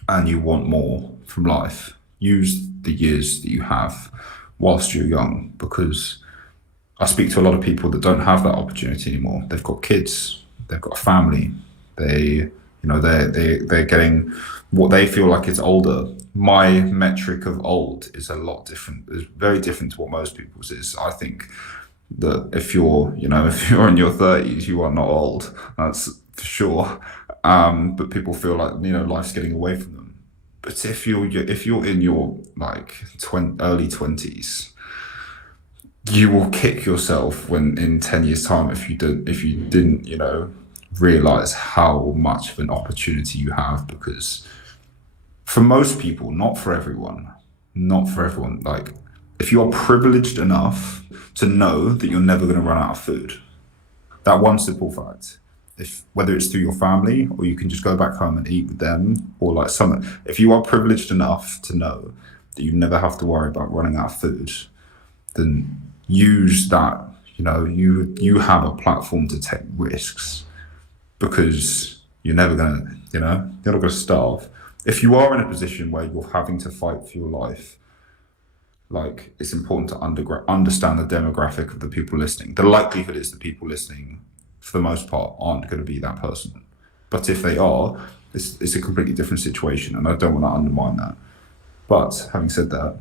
and you want more from life, use the years that you have whilst you're young, because I speak to a lot of people that don't have that opportunity anymore. They've got kids, they've got a family, they're getting what they feel like is older. My metric of old is a lot different. It's very different to what most people's is. I think that if you're in your 30s, you are not old. That's for sure. But people feel like life's getting away from them. But if you're in your early 20s, you will kick yourself when in 10 years time if you didn't realize how much of an opportunity you have. Because for most people, not for everyone, like if you are privileged enough to know that you're never going to run out of food, that one simple fact, whether it's through your family or you can just go back home and eat with them, or if you are privileged enough to know that you never have to worry about running out of food, then use that. You have a platform to take risks, because you're never gonna, you're not gonna starve. If you are in a position where you're having to fight for your life, like, it's important to understand the demographic of the people listening. The likelihood is the people listening, for the most part, aren't going to be that person. But if they are, it's a completely different situation, and I don't want to undermine that. But having said that,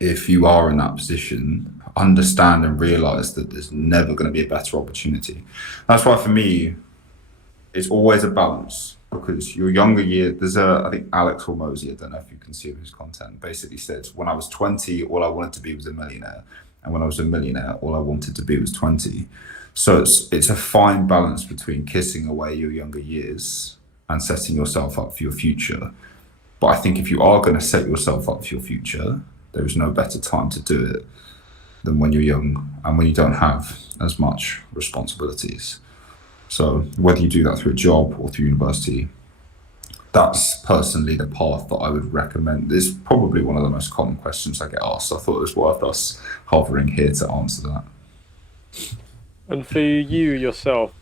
if you are in that position, understand and realize that there's never going to be a better opportunity. That's why for me, it's always a balance, because your younger year, I think Alex Hormozy, I don't know if you can see his content, basically said, when I was 20, all I wanted to be was a millionaire. And when I was a millionaire, all I wanted to be was 20. So it's a fine balance between kissing away your younger years and setting yourself up for your future. But I think if you are going to set yourself up for your future, there is no better time to do it than when you're young and when you don't have as much responsibilities. So whether you do that through a job or through university, that's personally the path that I would recommend. It's probably one of the most common questions I get asked. So I thought it was worth us hovering here to answer that. And for you yourself,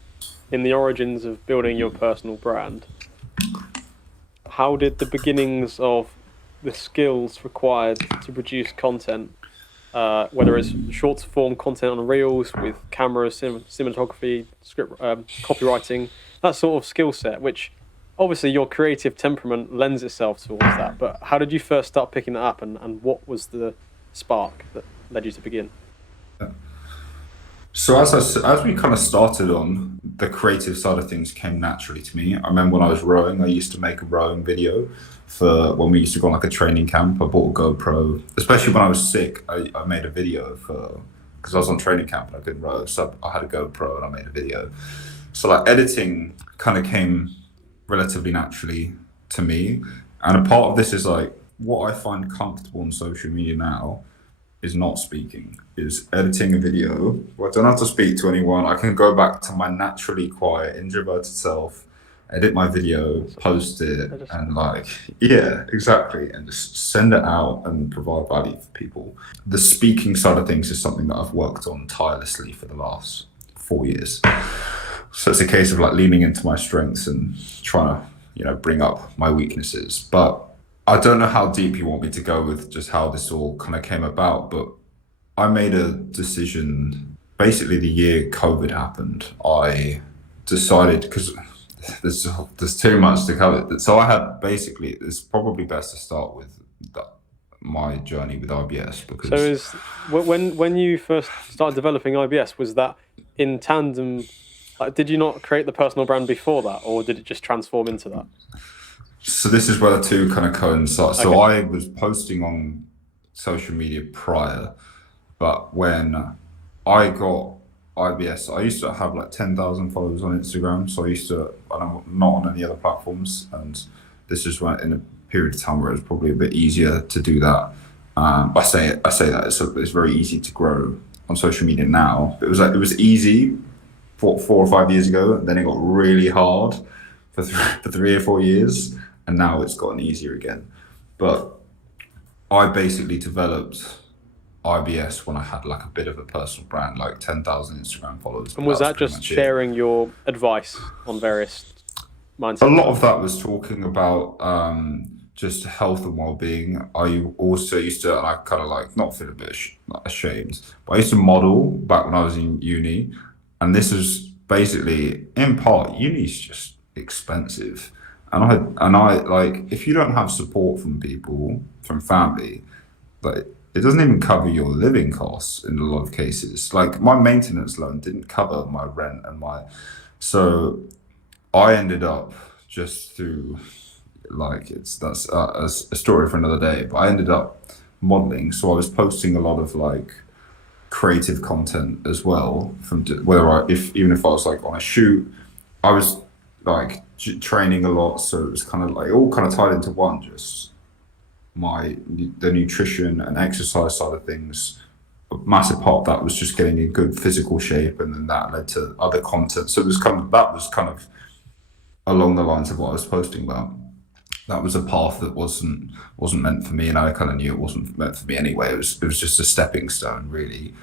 in the origins of building your personal brand, how did the beginnings of the skills required to produce content, whether it's short form content on reels with cameras, cinematography, script, copywriting, that sort of skill set, which obviously your creative temperament lends itself towards that. But how did you first start picking that up, and what was the spark that led you to begin? So as we kind of started on, the creative side of things came naturally to me. I remember when I was rowing, I used to make a rowing video for when we used to go on like a training camp. I bought a GoPro, especially when I was sick. I made a video because I was on training camp and I couldn't row. So I had a GoPro and I made a video. So like editing kind of came relatively naturally to me. And a part of this is like what I find comfortable on social media now is not speaking, is editing a video where I don't have to speak to anyone. I can go back to my naturally quiet, introverted self, edit my video, post it, and yeah, exactly, and just send it out and provide value for people. The speaking side of things is something that I've worked on tirelessly for the last 4 years. So it's a case of like leaning into my strengths and trying to, bring up my weaknesses. But I don't know how deep you want me to go with just how this all kind of came about, but I made a decision basically the year COVID happened. I decided, because there's too much to cover. So I had basically, it's probably best to start with that, my journey with IBS, So because when you first started developing IBS, was that in tandem? Like, did you not create the personal brand before that, or did it just transform into that? so this is where the two kind of coincide. So Okay, I was posting on social media prior, but when I got IBS, I used to have like 10,000 followers on Instagram. So I used to, and I'm not on any other platforms. And this is when in a period of time where it was probably a bit easier to do that. I say that it's very easy to grow on social media now. It was easy 4 or 5 years ago. And then it got really hard for 3 or 4 years, and now it's gotten easier again. But I basically developed IBS when I had like a bit of a personal brand, like 10,000 Instagram followers. But and that was was that pretty just much it. sharing your advice on various A mindset lot of topics? that was talking about just health and well-being. I also used to, and I kind of like not feel a bit not ashamed, but I used to model back when I was in uni, and this was basically in part uni's just expensive, and I like if you don't have support from people, from family, like it doesn't even cover your living costs in a lot of cases. Like my maintenance loan didn't cover my rent and my so I ended up just through like it's that's a story for another day. But I ended up modeling, so I was posting a lot of like creative content as well. Whether I if even if I was like on a shoot, I was like training a lot, so it was kind of like all kind of tied into one. Just the nutrition and exercise side of things. A massive part of that was just getting in good physical shape, and then that led to other content. So it was kind of that was kind of along the lines of what I was posting about. That was a path that wasn't meant for me, and I kind of knew it wasn't meant for me anyway. It was just a stepping stone, really.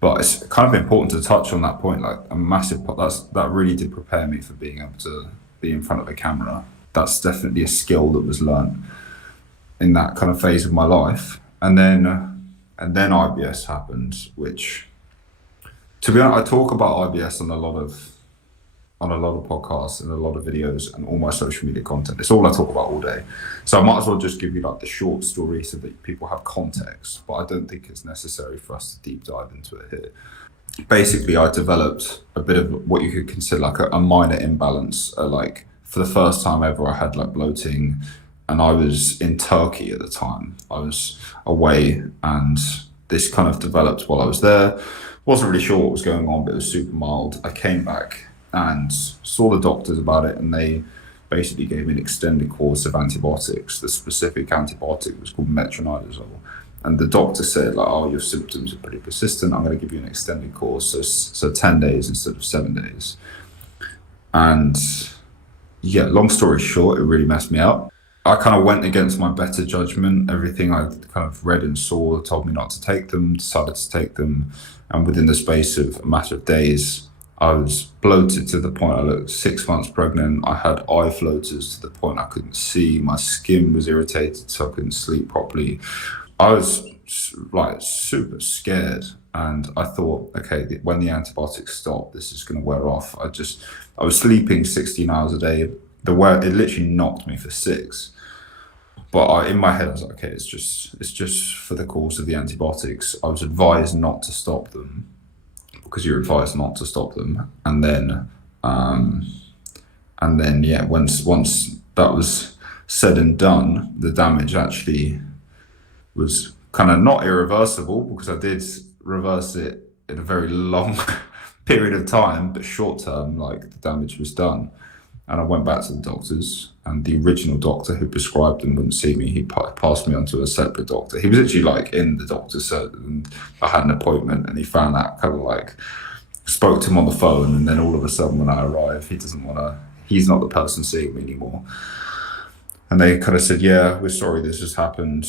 But it's kind of important to touch on that point, like a massive part. That really did prepare me for being able to be in front of a camera. That's definitely a skill that was learned in that kind of phase of my life, and then IBS happened, which, to be honest, I talk about IBS on a lot of podcasts and a lot of videos and all my social media content. It's all I talk about all day. So I might as well just give you like the short story so that people have context, but I don't think it's necessary for us to deep dive into it here. Basically, I developed a bit of what you could consider like a minor imbalance. Like for the first time ever, I had like bloating, and I was in Turkey at the time. I was away, and this kind of developed while I was there. Wasn't really sure what was going on, but it was super mild. I came back and saw the doctors about it, and they basically gave me an extended course of antibiotics. The specific antibiotic was called metronidazole, and the doctor said like, "Oh, your symptoms are pretty persistent. I'm going to give you an extended course, so 10 days instead of 7 days." And yeah, long story short, it really messed me up. I kind of went against my better judgment. Everything I kind of read and saw told me not to take them, decided to take them. And within the space of a matter of days, I was bloated to the point I looked 6 months pregnant. I had eye floaters to the point I couldn't see. My skin was irritated, so I couldn't sleep properly. I was like super scared. And I thought, okay, when the antibiotics stop, this is going to wear off. I was sleeping 16 hours a day. It literally knocked me for six. But in my head, I was like, okay, it's just for the course of the antibiotics. I was advised not to stop them because you're advised not to stop them. And then yeah, once that was said and done, the damage actually was kind of not irreversible because I did reverse it in a very long period of time, but short term, like the damage was done. And I went back to the doctors, and the original doctor who prescribed them wouldn't see me. He passed me on to a separate doctor. He was actually like in the doctor's cert, and I had an appointment, and he found that kind of like spoke to him on the phone, and then all of a sudden when I arrive, he's not the person seeing me anymore. And they kind of said, yeah, we're sorry this has happened.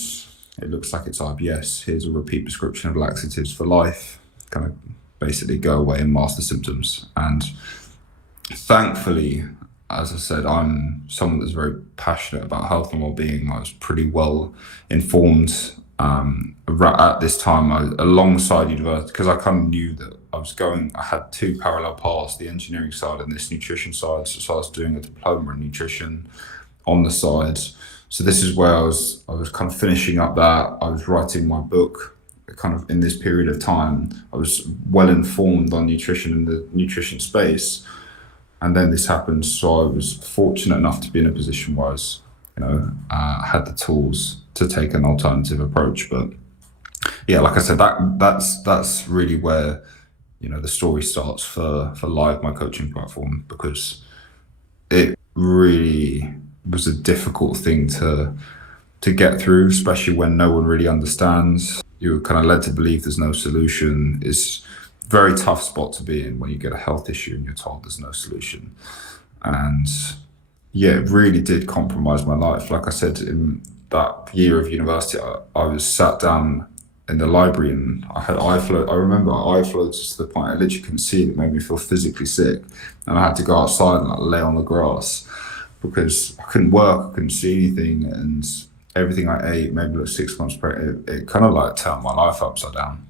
It looks like it's IBS. Here's a repeat prescription of laxatives for life. Kind of basically go away and mask the symptoms. And thankfully, as I said, I'm someone that's very passionate about health and well-being. I was pretty well informed at this time alongside university, because I kind of knew that I had two parallel paths, the engineering side and this nutrition side. So I was doing a diploma in nutrition on the side. So this is where I was kind of finishing up that. I was writing my book kind of in this period of time. I was well informed on nutrition and the nutrition space. And then this happened. So I was fortunate enough to be in a position where I was, had the tools to take an alternative approach. But yeah, like I said, that's really where, the story starts for Live, my coaching platform, because it really was a difficult thing to get through, especially when no one really understands. You're kind of led to believe there's no solution. It's a very tough spot to be in when you get a health issue and you're told there's no solution. And yeah, it really did compromise my life. Like I said, in that year of university, I was sat down in the library and I had eye float. I remember eye floats to the point I literally couldn't see. It made me feel physically sick, and I had to go outside and lay on the grass because I couldn't work, I couldn't see anything, and everything I ate, maybe like 6 months pregnant, it kind of like turned my life upside down.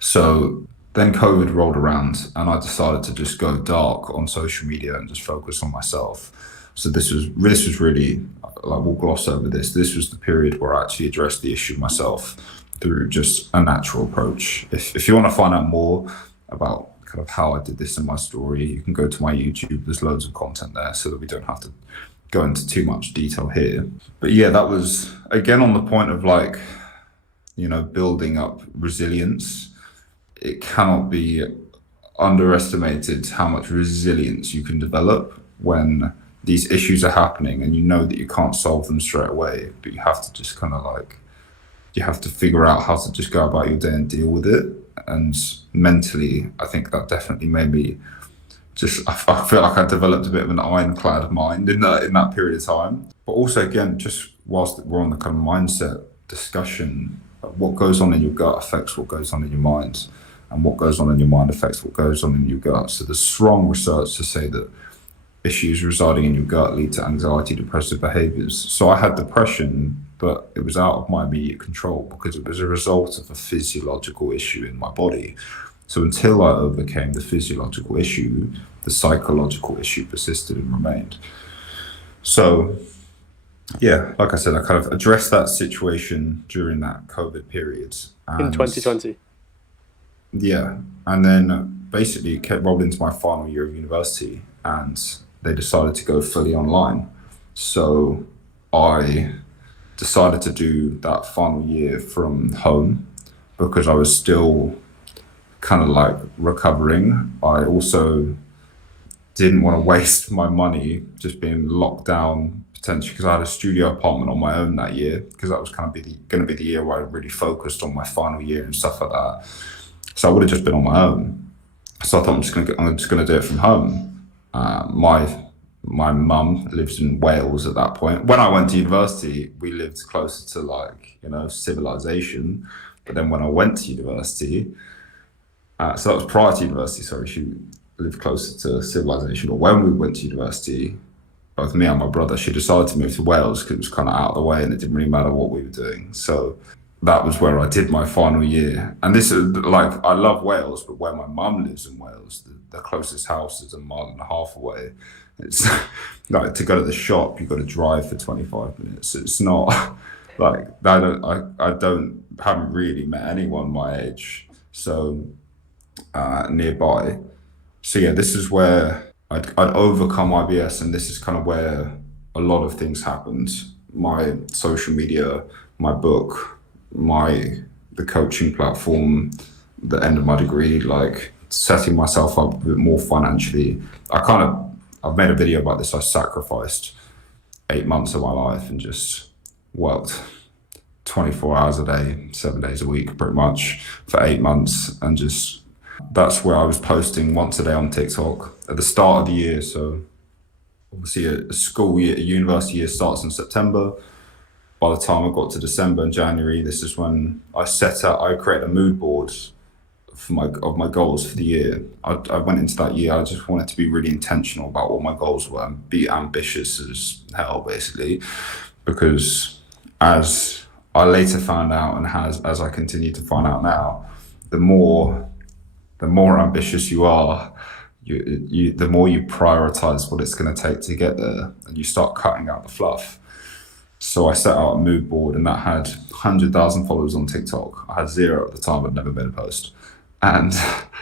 So then COVID rolled around and I decided to just go dark on social media and just focus on myself. So this was really, like, we'll gloss over this. This was the period where I actually addressed the issue myself through just a natural approach. If you want to find out more about kind of how I did this in my story, you can go to my YouTube. There's loads of content there so that we don't have to go into too much detail here. But yeah, that was again on the point of like, building up resilience. It cannot be underestimated how much resilience you can develop when these issues are happening and you know that you can't solve them straight away, but you have to just kind of like, you have to figure out how to just go about your day and deal with it. And mentally, I think that definitely made me I feel like I developed a bit of an ironclad mind in that period of time. But also, again, just whilst we're on the kind of mindset discussion, what goes on in your gut affects what goes on in your mind, and what goes on in your mind affects what goes on in your gut. So there's strong research to say that issues residing in your gut lead to anxiety, depressive behaviors. So I had depression, but it was out of my immediate control because it was a result of a physiological issue in my body. So until I overcame the physiological issue, the psychological issue persisted and remained. So yeah, like I said, I kind of addressed that situation during that COVID period. In 2020. Yeah. And then basically it kept rolled into my final year of university and they decided to go fully online. So I decided to do that final year from home because I was still kind of like recovering. I also didn't want to waste my money just being locked down potentially because I had a studio apartment on my own that year because that was kind of going to be the year where I really focused on my final year and stuff like that. So I would have just been on my own. So I thought I'm just going to do it from home. My mum lives in Wales at that point. When I went to university, we lived closer to like, civilization. But then when I went to university, so that was prior to university, sorry, she lived closer to civilization. But when we went to university, both me and my brother, she decided to move to Wales because it was kind of out of the way and it didn't really matter what we were doing. So that was where I did my final year. And this is like, I love Wales, but where my mum lives in Wales, the closest house is 1.5 miles away. It's like to go to the shop, you've got to drive for 25 minutes. It's not like, haven't really met anyone my age. So nearby. So yeah, this is where I'd overcome IBS, and this is kind of where a lot of things happened. My social media, my book, the coaching platform, the end of my degree, like setting myself up a bit more financially. I've made a video about this. I sacrificed 8 months of my life and just worked 24 hours a day, 7 days a week, pretty much for 8 months. And just, that's where I was posting once a day on TikTok at the start of the year. So obviously a school year, a university year starts in September. By the time I got to December and January, this is when I created a mood board of my goals for the year. I went into that year, I just wanted to be really intentional about what my goals were and be ambitious as hell, basically. Because as I later found out, and as I continue to find out now, the more the more ambitious you are, the more you prioritize what it's going to take to get there, and you start cutting out the fluff. So I set out a mood board, and that had 100,000 followers on TikTok. I had zero at the time. I'd never made a post, and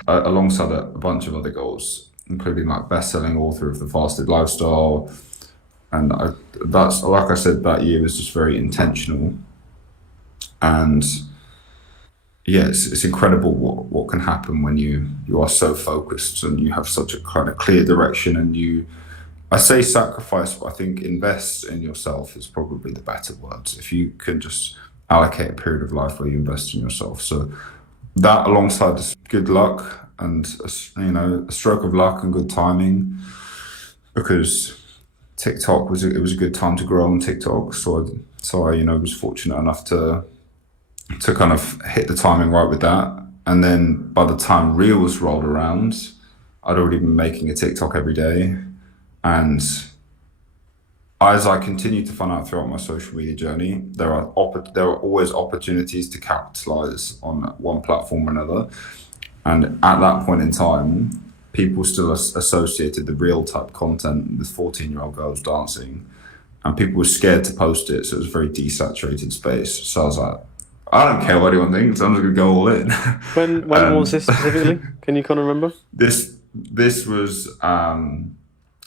alongside a bunch of other goals, including like best-selling author of the Fasted Lifestyle. And that's, like I said, that year was just very intentional. And yeah, it's incredible what can happen when you are so focused and you have such a kind of clear direction. And I say sacrifice, but I think invest in yourself is probably the better words. If you can just allocate a period of life where you invest in yourself. So that, alongside this good luck and a stroke of luck and good timing, because TikTok it was a good time to grow on TikTok. So I was fortunate enough to kind of hit the timing right with that. And then by the time Reels rolled around, I'd already been making a TikTok every day. And as I continued to find out throughout my social media journey, there are always opportunities to capitalize on one platform or another. And at that point in time, people still associated the real type content with 14-year-old girls dancing, and people were scared to post it. So it was a very desaturated space. So I was like, I don't care what anyone thinks. I'm just gonna go all in. When was this specifically? Can you kind of remember? This was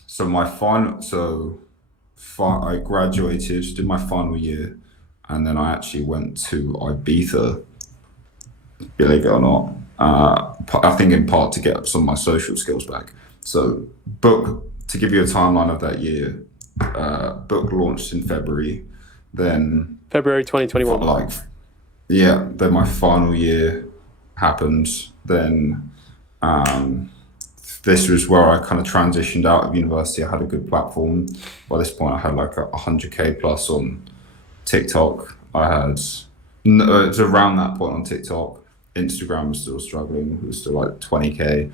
so my final. I graduated, did my final year, and then I actually went to Ibiza. Believe it or not, I think in part to get up some of my social skills back. So to give you a timeline of that year, book launched in February. Then February 2021. Then my final year happened. Then this was where I kind of transitioned out of university. I had a good platform. By this point, I had like 100K plus on TikTok. It was around that point on TikTok. Instagram was still struggling. It was still like 20K.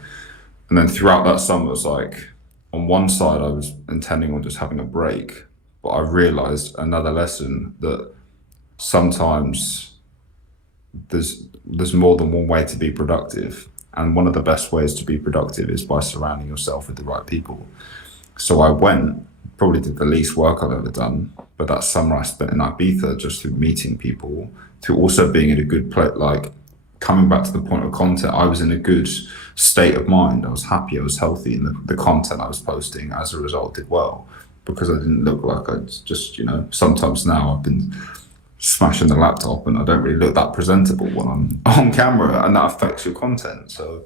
And then throughout that summer, it was like, on one side, I was intending on just having a break, but I realized another lesson, that sometimes there's more than one way to be productive. And one of the best ways to be productive is by surrounding yourself with the right people. So I probably did the least work I've ever done, but that summer I spent in Ibiza just through meeting people, through also being in a good place, like coming back to the point of content, I was in a good state of mind. I was happy, I was healthy, and the content I was posting as a result did well, because I didn't look like I'd just, sometimes now I've been smashing the laptop and I don't really look that presentable when I'm on camera, and that affects your content. So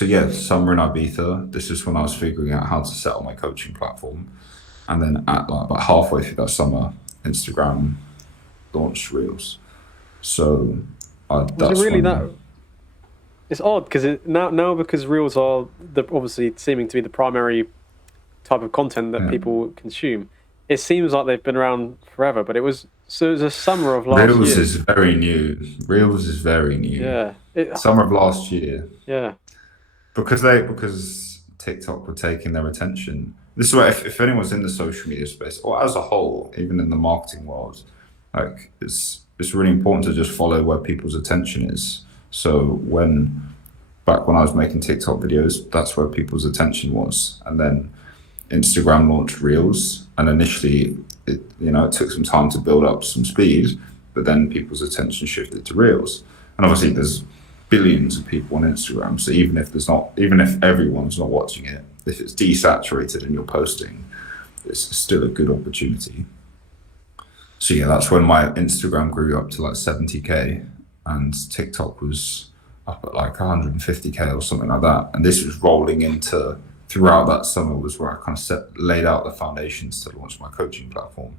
yeah, summer in Ibiza, this is when I was figuring out how to set up my coaching platform. And then at like about halfway through that summer, Instagram launched Reels. So was it really that? It's odd because now because Reels are obviously seeming to be the primary type of content that people consume. It seems like they've been around forever, but it was a summer of last year. Reels is very new. Reels is very new. Yeah. Summer of last year. Yeah. Because TikTok were taking their attention. This is why if anyone's in the social media space, or as a whole, even in the marketing world, like it's really important to just follow where people's attention is. So back when I was making TikTok videos, that's where people's attention was. And then Instagram launched Reels, and initially it took some time to build up some speed, but then people's attention shifted to Reels. And obviously there's billions of people on Instagram, so even if everyone's not watching it, if it's desaturated and you're posting, it's still a good opportunity. So yeah, that's when my Instagram grew up to like 70K, and TikTok was up at like 150K or something like that. And this was rolling into, throughout that summer was where I kind of laid out the foundations to launch my coaching platform.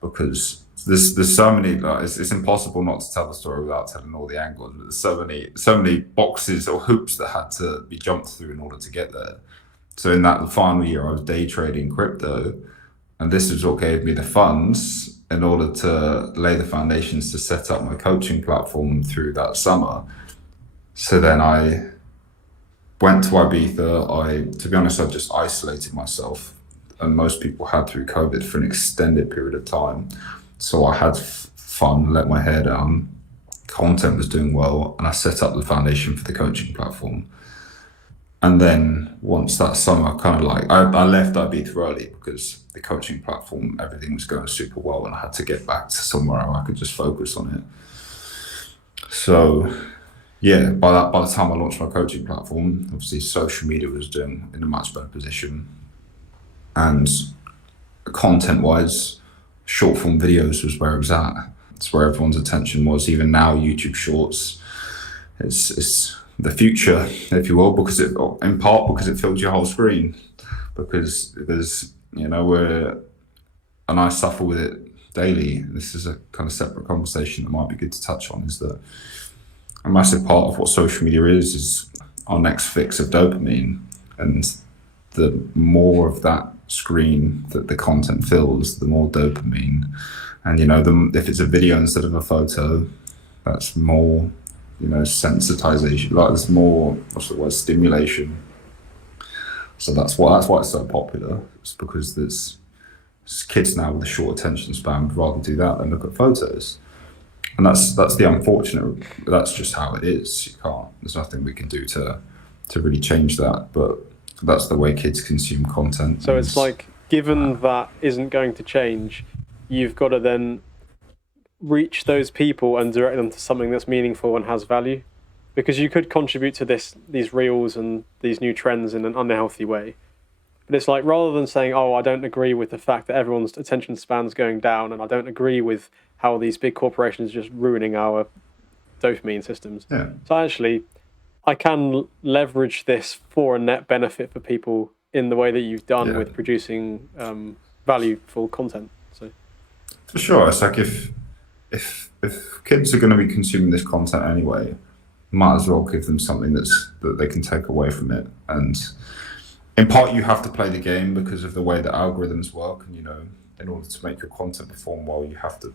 Because there's so many, like, it's impossible not to tell the story without telling all the angles, but there's so many boxes or hoops that had to be jumped through in order to get there. So in that final year, I was day trading crypto, and this is what gave me the funds in order to lay the foundations to set up my coaching platform through that summer. So then I went to Ibiza. To be honest, I just isolated myself, and most people had through COVID, for an extended period of time. So I had fun, let my hair down, content was doing well, and I set up the foundation for the coaching platform. And then once that summer, kind of like I left IB early because the coaching platform, everything was going super well, and I had to get back to somewhere where I could just focus on it. So yeah, by the time I launched my coaching platform, obviously social media was doing in a much better position, and content wise, short form videos was where it was at. It's where everyone's attention was. Even now, YouTube Shorts, it's the future, if you will, because in part because it fills your whole screen. Because there's, and I suffer with it daily. This is a kind of separate conversation that might be good to touch on. Is that a massive part of what social media is our next fix of dopamine, and the more of that screen that the content fills, the more dopamine. And if it's a video instead of a photo, that's more sensitization, like there's more, stimulation. So that's why it's so popular. It's because there's kids now with a short attention span would rather do that than look at photos. And that's the unfortunate, that's just how it is. There's nothing we can do to really change that, but that's the way kids consume content. So it's like, given that isn't going to change, you've got to then reach those people and direct them to something that's meaningful and has value, because you could contribute to these reels and these new trends in an unhealthy way. But it's like, rather than saying, oh, I don't agree with the fact that everyone's attention span's going down, and I don't agree with how these big corporations are just ruining our dopamine systems. Yeah. So actually, I can leverage this for a net benefit for people in the way that you've done with producing valuable content. So for sure, it's like if kids are going to be consuming this content anyway, might as well give them something that they can take away from it. And in part, you have to play the game because of the way that algorithms work. And in order to make your content perform well, you have to,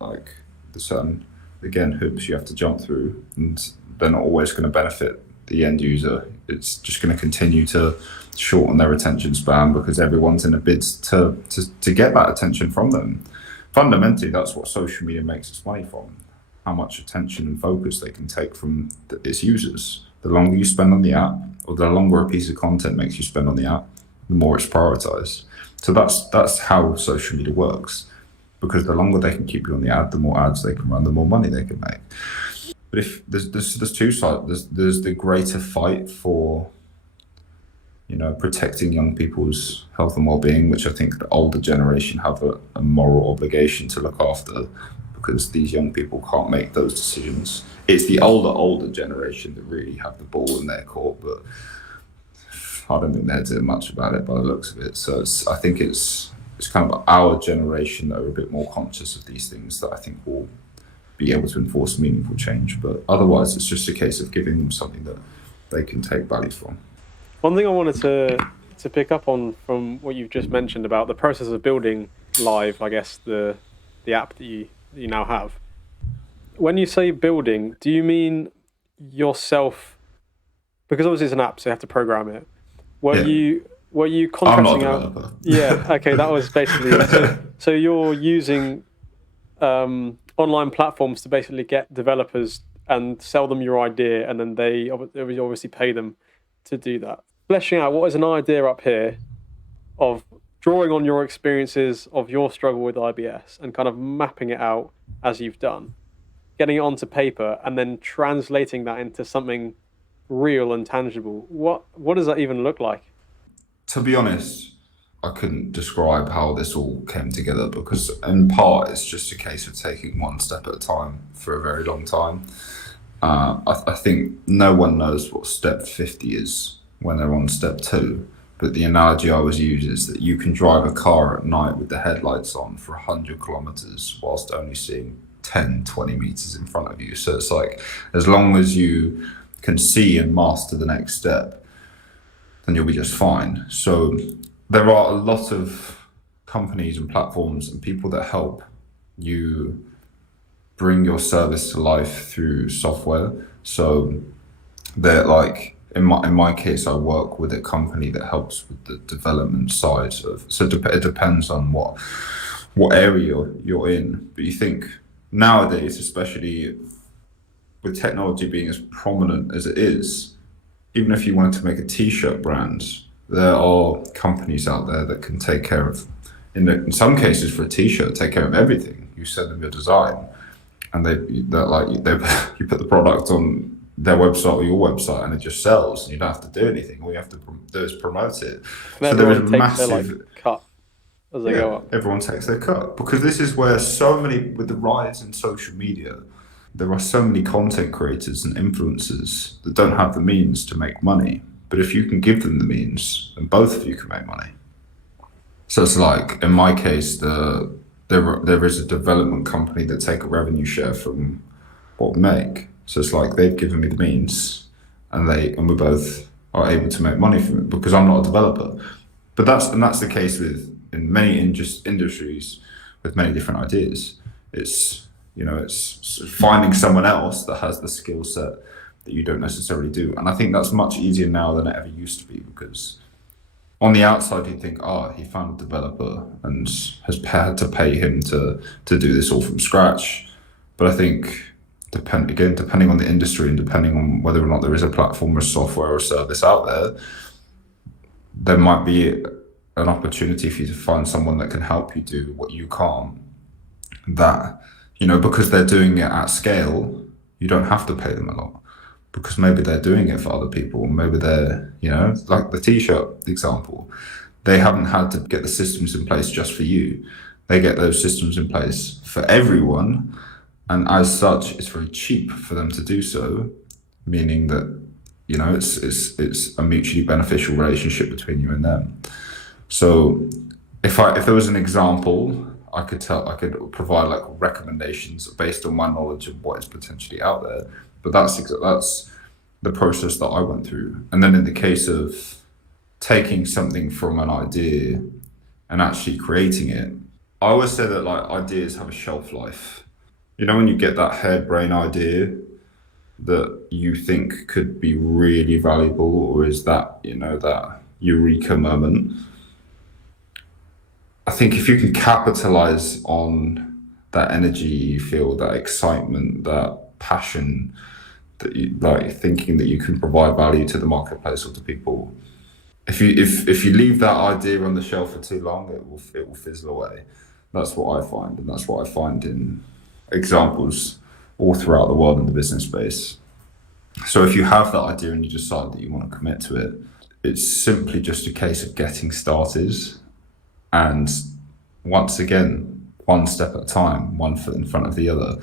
like, the certain, again, hoops you have to jump through, and they're not always going to benefit the end user. It's just going to continue to shorten their attention span because everyone's in a bid to get that attention from them. Fundamentally, that's what social media makes its money from: how much attention and focus they can take from its users. The longer you spend on the app, or the longer a piece of content makes you spend on the app, the more it's prioritized. So that's how social media works, because the longer they can keep you on the ad, the more ads they can run, the more money they can make. But if there's two sides, there's the greater fight for protecting young people's health and well-being, which I think the older generation have a moral obligation to look after, because these young people can't make those decisions. It's the older generation that really have the ball in their court, but I don't think they're doing much about it by the looks of it. So I think it's kind of our generation that are a bit more conscious of these things that I think will be able to enforce meaningful change. But otherwise, it's just a case of giving them something that they can take value from. One thing I wanted to pick up on from what you've just mentioned about the process of building live, I guess, the app that you now have. When you say building, do you mean yourself? Because obviously it's an app, so you have to program it. Were you contracting I'm not a out? developer. Yeah, okay, that was basically so you're using online platforms to basically get developers and sell them your idea, and then they obviously pay them to do that. Fleshing out what is an idea up here of drawing on your experiences of your struggle with IBS and kind of mapping it out as you've done, getting it onto paper, and then translating that into something real and tangible. What does that even look like? To be honest, I couldn't describe how this all came together, because in part it's just a case of taking one step at a time for a very long time. I think no one knows what step 50 is when they're on step 2. But the analogy I always use is that you can drive a car at night with the headlights on for 100 kilometers whilst only seeing 10, 20 meters in front of you. So it's like, as long as you can see and master the next step, then you'll be just fine. So there are a lot of companies and platforms and people that help you bring your service to life through software. So they're like, in my case, I work with a company that helps with the development side of. So it depends on what area you're in. But you think nowadays, especially with technology being as prominent as it is, even if you wanted to make a t-shirt brand, there are companies out there that can take care of, in some cases for a t-shirt, take care of everything. You send them your design, and you put the product on their website or your website, and it just sells. And you don't have to do anything. All you have to do is promote it. And So there is a everyone takes their massive, cut as they yeah, go up. everyone takes their cut, because this is where so many, with the rise in social media, there are so many content creators and influencers that don't have the means to make money. But if you can give them the means, then both of you can make money. So it's like, in my case, there is a development company that take a revenue share from what we make. So it's like they've given me the means, and we both are able to make money from it because I'm not a developer. But that's the case in many industries with many different ideas. It's finding someone else that has the skill set that you don't necessarily do. And I think that's much easier now than it ever used to be, because on the outside you'd think, he found a developer and has had to pay him to do this all from scratch. But I think depending on the industry and depending on whether or not there is a platform or software or service out there might be an opportunity for you to find someone that can help you do what you can't. That, because they're doing it at scale, you don't have to pay them a lot, because maybe they're doing it for other people. Maybe they're, like the t-shirt example, they haven't had to get the systems in place just for you. They get those systems in place for everyone. And as such, it's very cheap for them to do so, meaning that, it's a mutually beneficial relationship between you and them. So if there was an example, I could provide like recommendations based on my knowledge of what is potentially out there. But that's the process that I went through. And then in the case of taking something from an idea and actually creating it, I always say that like ideas have a shelf life. When you get that harebrained idea that you think could be really valuable, or is that, that eureka moment, I think if you can capitalize on that energy you feel, that excitement, that passion, that you like thinking that you can provide value to the marketplace or to people, if you leave that idea on the shelf for too long, it will fizzle away. That's what I find, and that's what I find in examples all throughout the world in the business space. So if you have that idea and you decide that you want to commit to it, it's simply just a case of getting started. And once again, one step at a time, one foot in front of the other,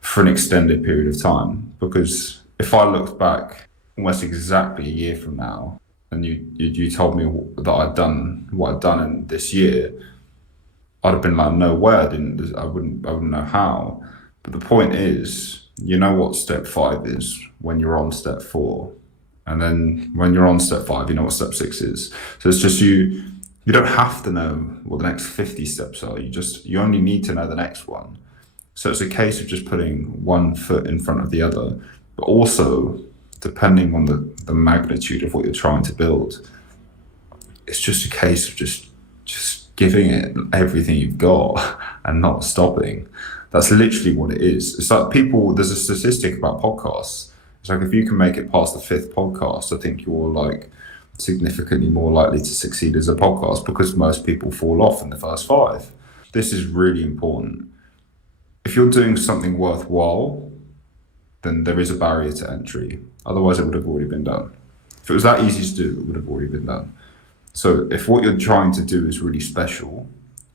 for an extended period of time. Because if I looked back almost exactly a year from now, and you told me that I'd done what I'd done in this year, I'd have been like, no way, I wouldn't know how. But the point is, what step 5 is when you're on step 4. And then when you're on step 5, you know what step 6 is. So it's just you don't have to know what the next 50 steps are. You only need to know the next one. So it's a case of just putting one foot in front of the other, but also depending on the magnitude of what you're trying to build, it's just a case of just giving it everything you've got and not stopping. That's literally what it is. It's like there's a statistic about podcasts. It's like if you can make it past the 5th podcast, I think you're like significantly more likely to succeed as a podcast, because most people fall off in the first 5. This is really important. If you're doing something worthwhile, then there is a barrier to entry. Otherwise, it would have already been done. If it was that easy to do, it would have already been done. So if what you're trying to do is really special,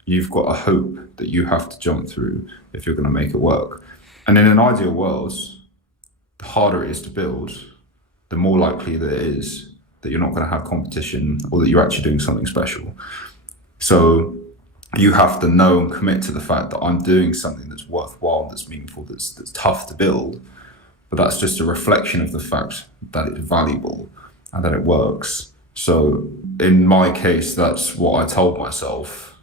you've got a hope that you have to jump through if you're going to make it work. And in an ideal world, the harder it is to build, the more likely that it is that you're not going to have competition, or that you're actually doing something special. So you have to know and commit to the fact that I'm doing something that's worthwhile, that's meaningful, that's tough to build, but that's just a reflection of the fact that it's valuable and that it works. So in my case, that's what I told myself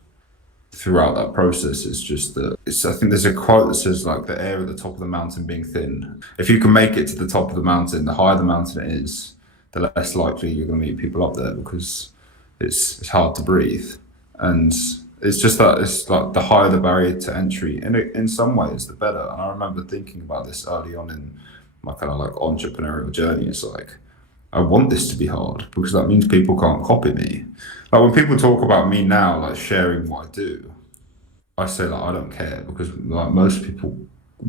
throughout that process. It's just that I think there's a quote that says like the air at the top of the mountain being thin. If you can make it to the top of the mountain, the higher the mountain is, the less likely you're going to meet people up there, because it's hard to breathe. And It's just that it's like the higher the barrier to entry, and in some ways, the better. And I remember thinking about this early on in my kind of like entrepreneurial journey. It's like, I want this to be hard because that means people can't copy me. Like when people talk about me now, like sharing what I do, I say like I don't care because like most people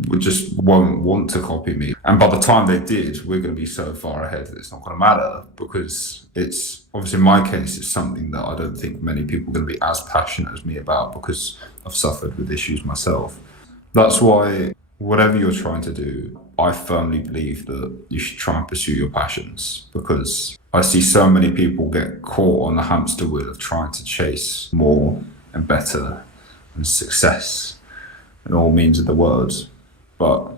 would just won't want to copy me. And by the time they did, we're going to be so far ahead that it's not going to matter because it's obviously in my case, it's something that I don't think many people are going to be as passionate as me about because I've suffered with issues myself. That's why whatever you're trying to do, I firmly believe that you should try and pursue your passions because I see so many people get caught on the hamster wheel of trying to chase more and better and success in all means of the word. But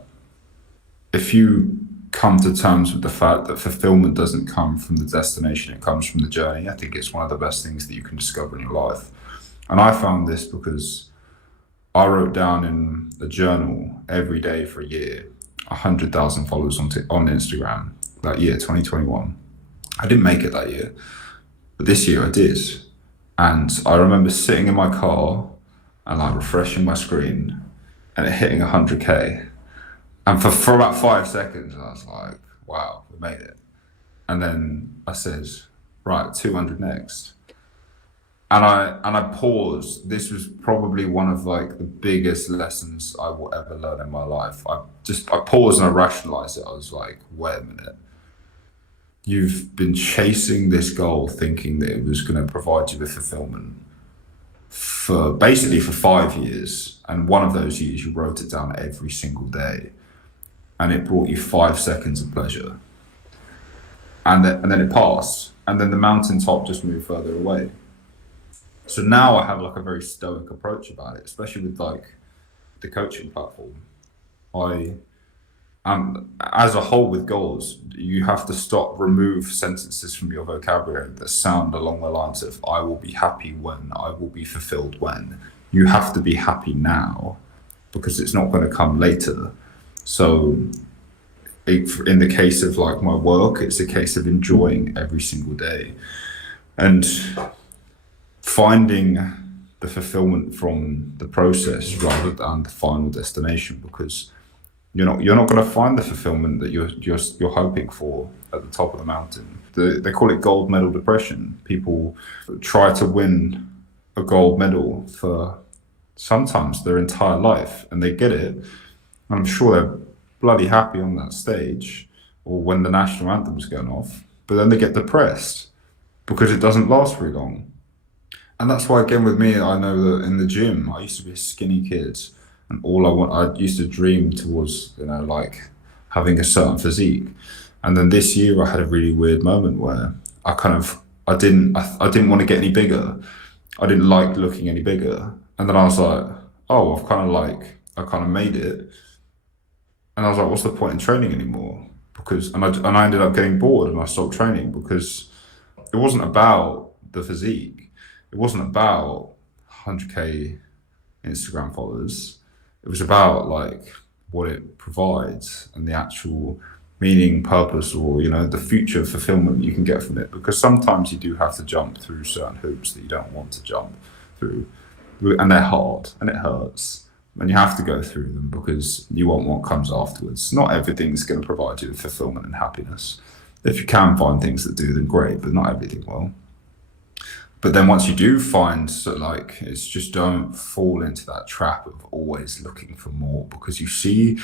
if you come to terms with the fact that fulfillment doesn't come from the destination, it comes from the journey, I think it's one of the best things that you can discover in your life. And I found this because I wrote down in a journal every day for a year, 100,000 followers on Instagram that year, 2021. I didn't make it that year, but this year I did. And I remember sitting in my car and like refreshing my screen and it hitting 100K. And for about 5 seconds, I was like, wow, we made it. And then I said, right, 200 next. And I paused. This was probably one of like the biggest lessons I will ever learn in my life. I paused and I rationalized it. I was like, wait a minute. You've been chasing this goal thinking that it was going to provide you with fulfillment for basically for 5 years. And one of those years you wrote it down every single day. And it brought you 5 seconds of pleasure. And then it passed. And then the mountaintop just moved further away. So now I have like a very stoic approach about it, especially with like the coaching platform. I as a whole with goals, you have to remove sentences from your vocabulary that sound along the lines of I will be happy when, I will be fulfilled when. You have to be happy now because it's not going to come later. So in the case of like my work, it's a case of enjoying every single day and finding the fulfillment from the process rather than the final destination, because you're not going to find the fulfillment that you're hoping for at the top of the mountain. They call it gold medal depression. People try to win a gold medal for sometimes their entire life, and they get it. And I'm sure they're bloody happy on that stage or when the national anthem's going off, but then they get depressed because it doesn't last very long. And that's why, again, with me, I know that in the gym, I used to be a skinny kid, and I used to dream towards, like having a certain physique. And then this year, I had a really weird moment where I didn't want to get any bigger. I didn't like looking any bigger. And then I was like, oh, I kind of made it. And I was like, what's the point in training anymore? And I ended up getting bored and I stopped training because it wasn't about the physique. It wasn't about 100K Instagram followers. It was about like what it provides and the actual meaning, purpose, or the future fulfillment you can get from it. Because sometimes you do have to jump through certain hoops that you don't want to jump through, and they're hard and it hurts, and you have to go through them because you want what comes afterwards. Not everything's going to provide you with fulfillment and happiness. If you can find things that do, then great, but not everything will. But then once you do find, so like, it's just don't fall into that trap of always looking for more, because you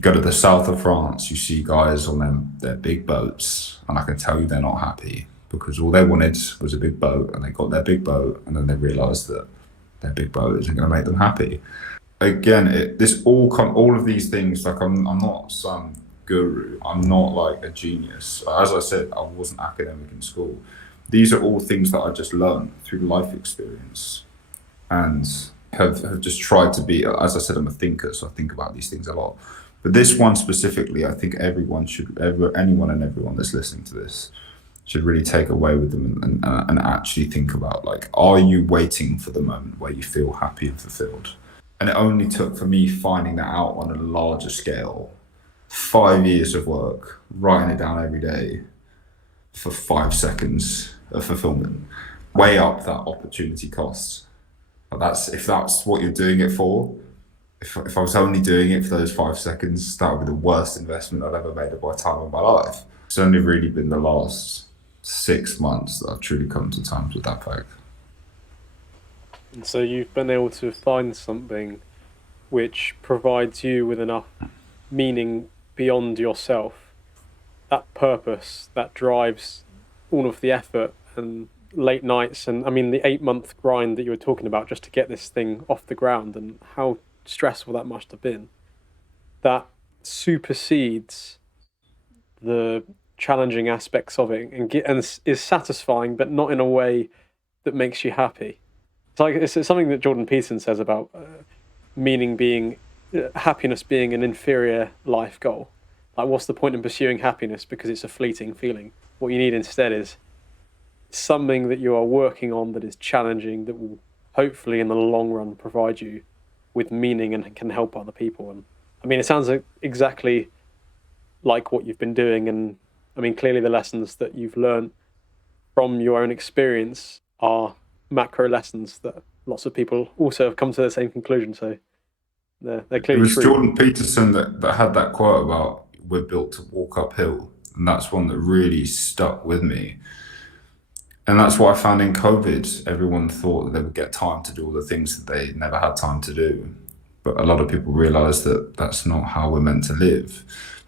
go to the south of France, you see guys on their big boats, and I can tell you they're not happy because all they wanted was a big boat, and they got their big boat, and then they realized that their big boat isn't going to make them happy. Again, all of these things, like I'm not some guru, I'm not like a genius. As I said, I wasn't academic in school. These are all things that I just learned through life experience and have just tried to be, as I said, I'm a thinker, so I think about these things a lot. But this one specifically, I think anyone and everyone that's listening to this should really take away with them and actually think about, like, are you waiting for the moment where you feel happy and fulfilled? And it only took for me finding that out on a larger scale, 5 years of work, writing it down every day for 5 seconds of fulfillment, weigh up that opportunity cost, But if that's what you're doing it for, if I was only doing it for those 5 seconds, that would be the worst investment I've ever made of my time in my life. It's only really been the last 6 months that I've truly come to terms with that fact. And so you've been able to find something which provides you with enough meaning beyond yourself, that purpose that drives all of the effort and late nights, and I mean the 8 month grind that you were talking about just to get this thing off the ground, and how stressful that must have been. That supersedes the challenging aspects of it, and is satisfying, but not in a way that makes you happy. It's something that Jordan Peterson says about meaning being happiness being an inferior life goal. Like, what's the point in pursuing happiness because it's a fleeting feeling? What you need instead is something that you are working on that is challenging, that will hopefully in the long run provide you with meaning and can help other people. And I mean, it sounds exactly like what you've been doing. And I mean, clearly the lessons that you've learned from your own experience are macro lessons that lots of people also have come to the same conclusion. So they're It clearly was true. Jordan Peterson that had that quote about we're built to walk uphill. And that's one that really stuck with me. And that's what I found in COVID. Everyone thought that they would get time to do all the things that they never had time to do. But a lot of people realize that that's not how we're meant to live.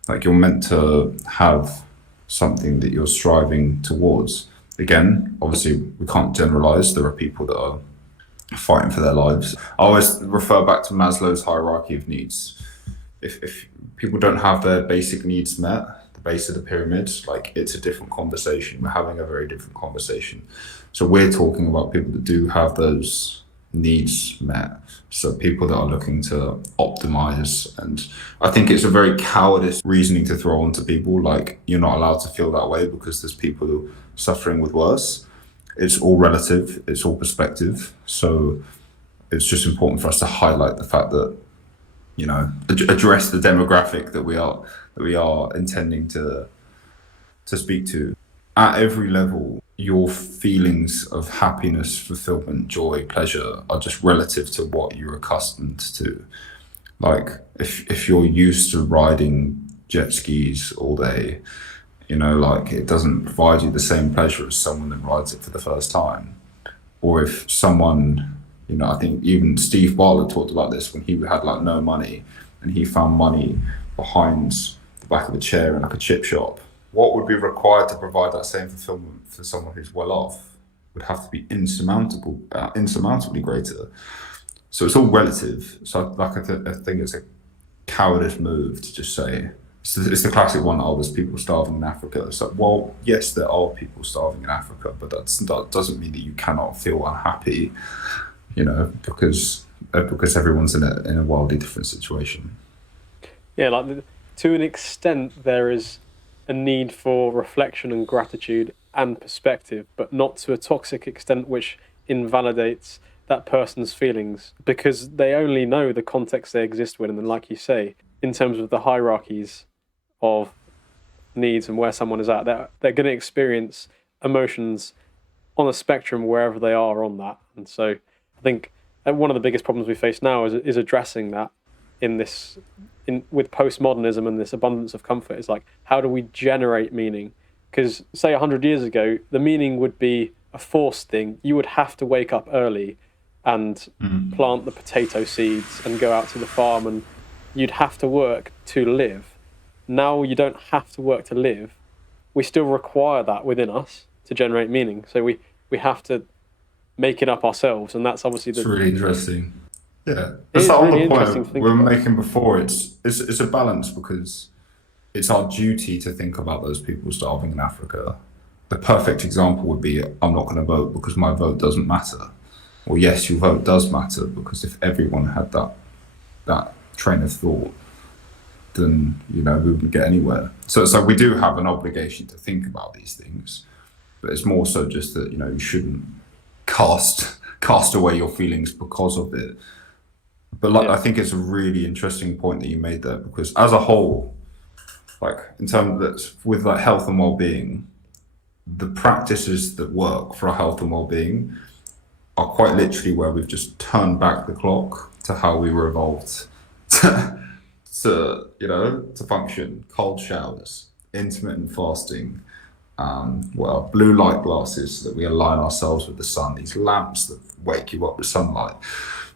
Like, you're meant to have something that you're striving towards. Again, obviously, we can't generalize. There are people that are fighting for their lives. I always refer back to Maslow's hierarchy of needs. If people don't have their basic needs met, the base of the pyramid, like, it's a different conversation. We're having a very different conversation. So we're talking about people that do have those needs met. So people that are looking to optimize. And I think it's a very cowardice reasoning to throw onto people, like, you're not allowed to feel that way because there's people suffering with worse. It's all relative, it's all perspective. So it's just important for us to highlight the fact that, address the demographic that we are intending to speak to. At every level, your feelings of happiness, fulfillment, joy, pleasure are just relative to what you're accustomed to. Like, if you're used to riding jet skis all day, like, it doesn't provide you the same pleasure as someone that rides it for the first time. Or if someone, I think even Steve Bartlett talked about this when he had like no money and he found money behind the back of a chair in like a chip shop. What would be required to provide that same fulfillment for someone who's well off would have to be insurmountably greater. So it's all relative. So like, I think it's a cowardice move to just say, it's the classic one, oh, there's people starving in Africa. It's like, well, yes, there are people starving in Africa, but that doesn't mean that you cannot feel unhappy, because everyone's in a wildly different situation. Yeah, like, to an extent, there is a need for reflection and gratitude and perspective, but not to a toxic extent which invalidates that person's feelings because they only know the context they exist within. And like you say, in terms of the hierarchies of needs and where someone is at, they're going to experience emotions on a spectrum wherever they are on that. And so I think one of the biggest problems we face now is addressing that with postmodernism and this abundance of comfort. Is like, how do we generate meaning? Because say 100 years ago, the meaning would be a forced thing. You would have to wake up early and plant the potato seeds and go out to the farm, and you'd have to work to live. Now you don't have to work to live. We still require that within us to generate meaning. So we have to make it up ourselves, and that's obviously It's really interesting. Yeah, it that's is like on really the interesting to point think we were about. making before. It's a balance because it's our duty to think about those people starving in Africa. The perfect example would be, I'm not going to vote because my vote doesn't matter. Or yes, your vote does matter, because if everyone had that train of thought, then we wouldn't get anywhere. So we do have an obligation to think about these things, but it's more so just that you shouldn't cast away your feelings because of it. But like, Yeah, I think it's a really interesting point that you made there, because as a whole, like, in terms that with like health and well-being, the practices that work for our health and well-being are quite literally where we've just turned back the clock to how we were evolved to function. Cold showers, intermittent fasting, blue light glasses so that we align ourselves with the sun, these lamps that wake you up with sunlight.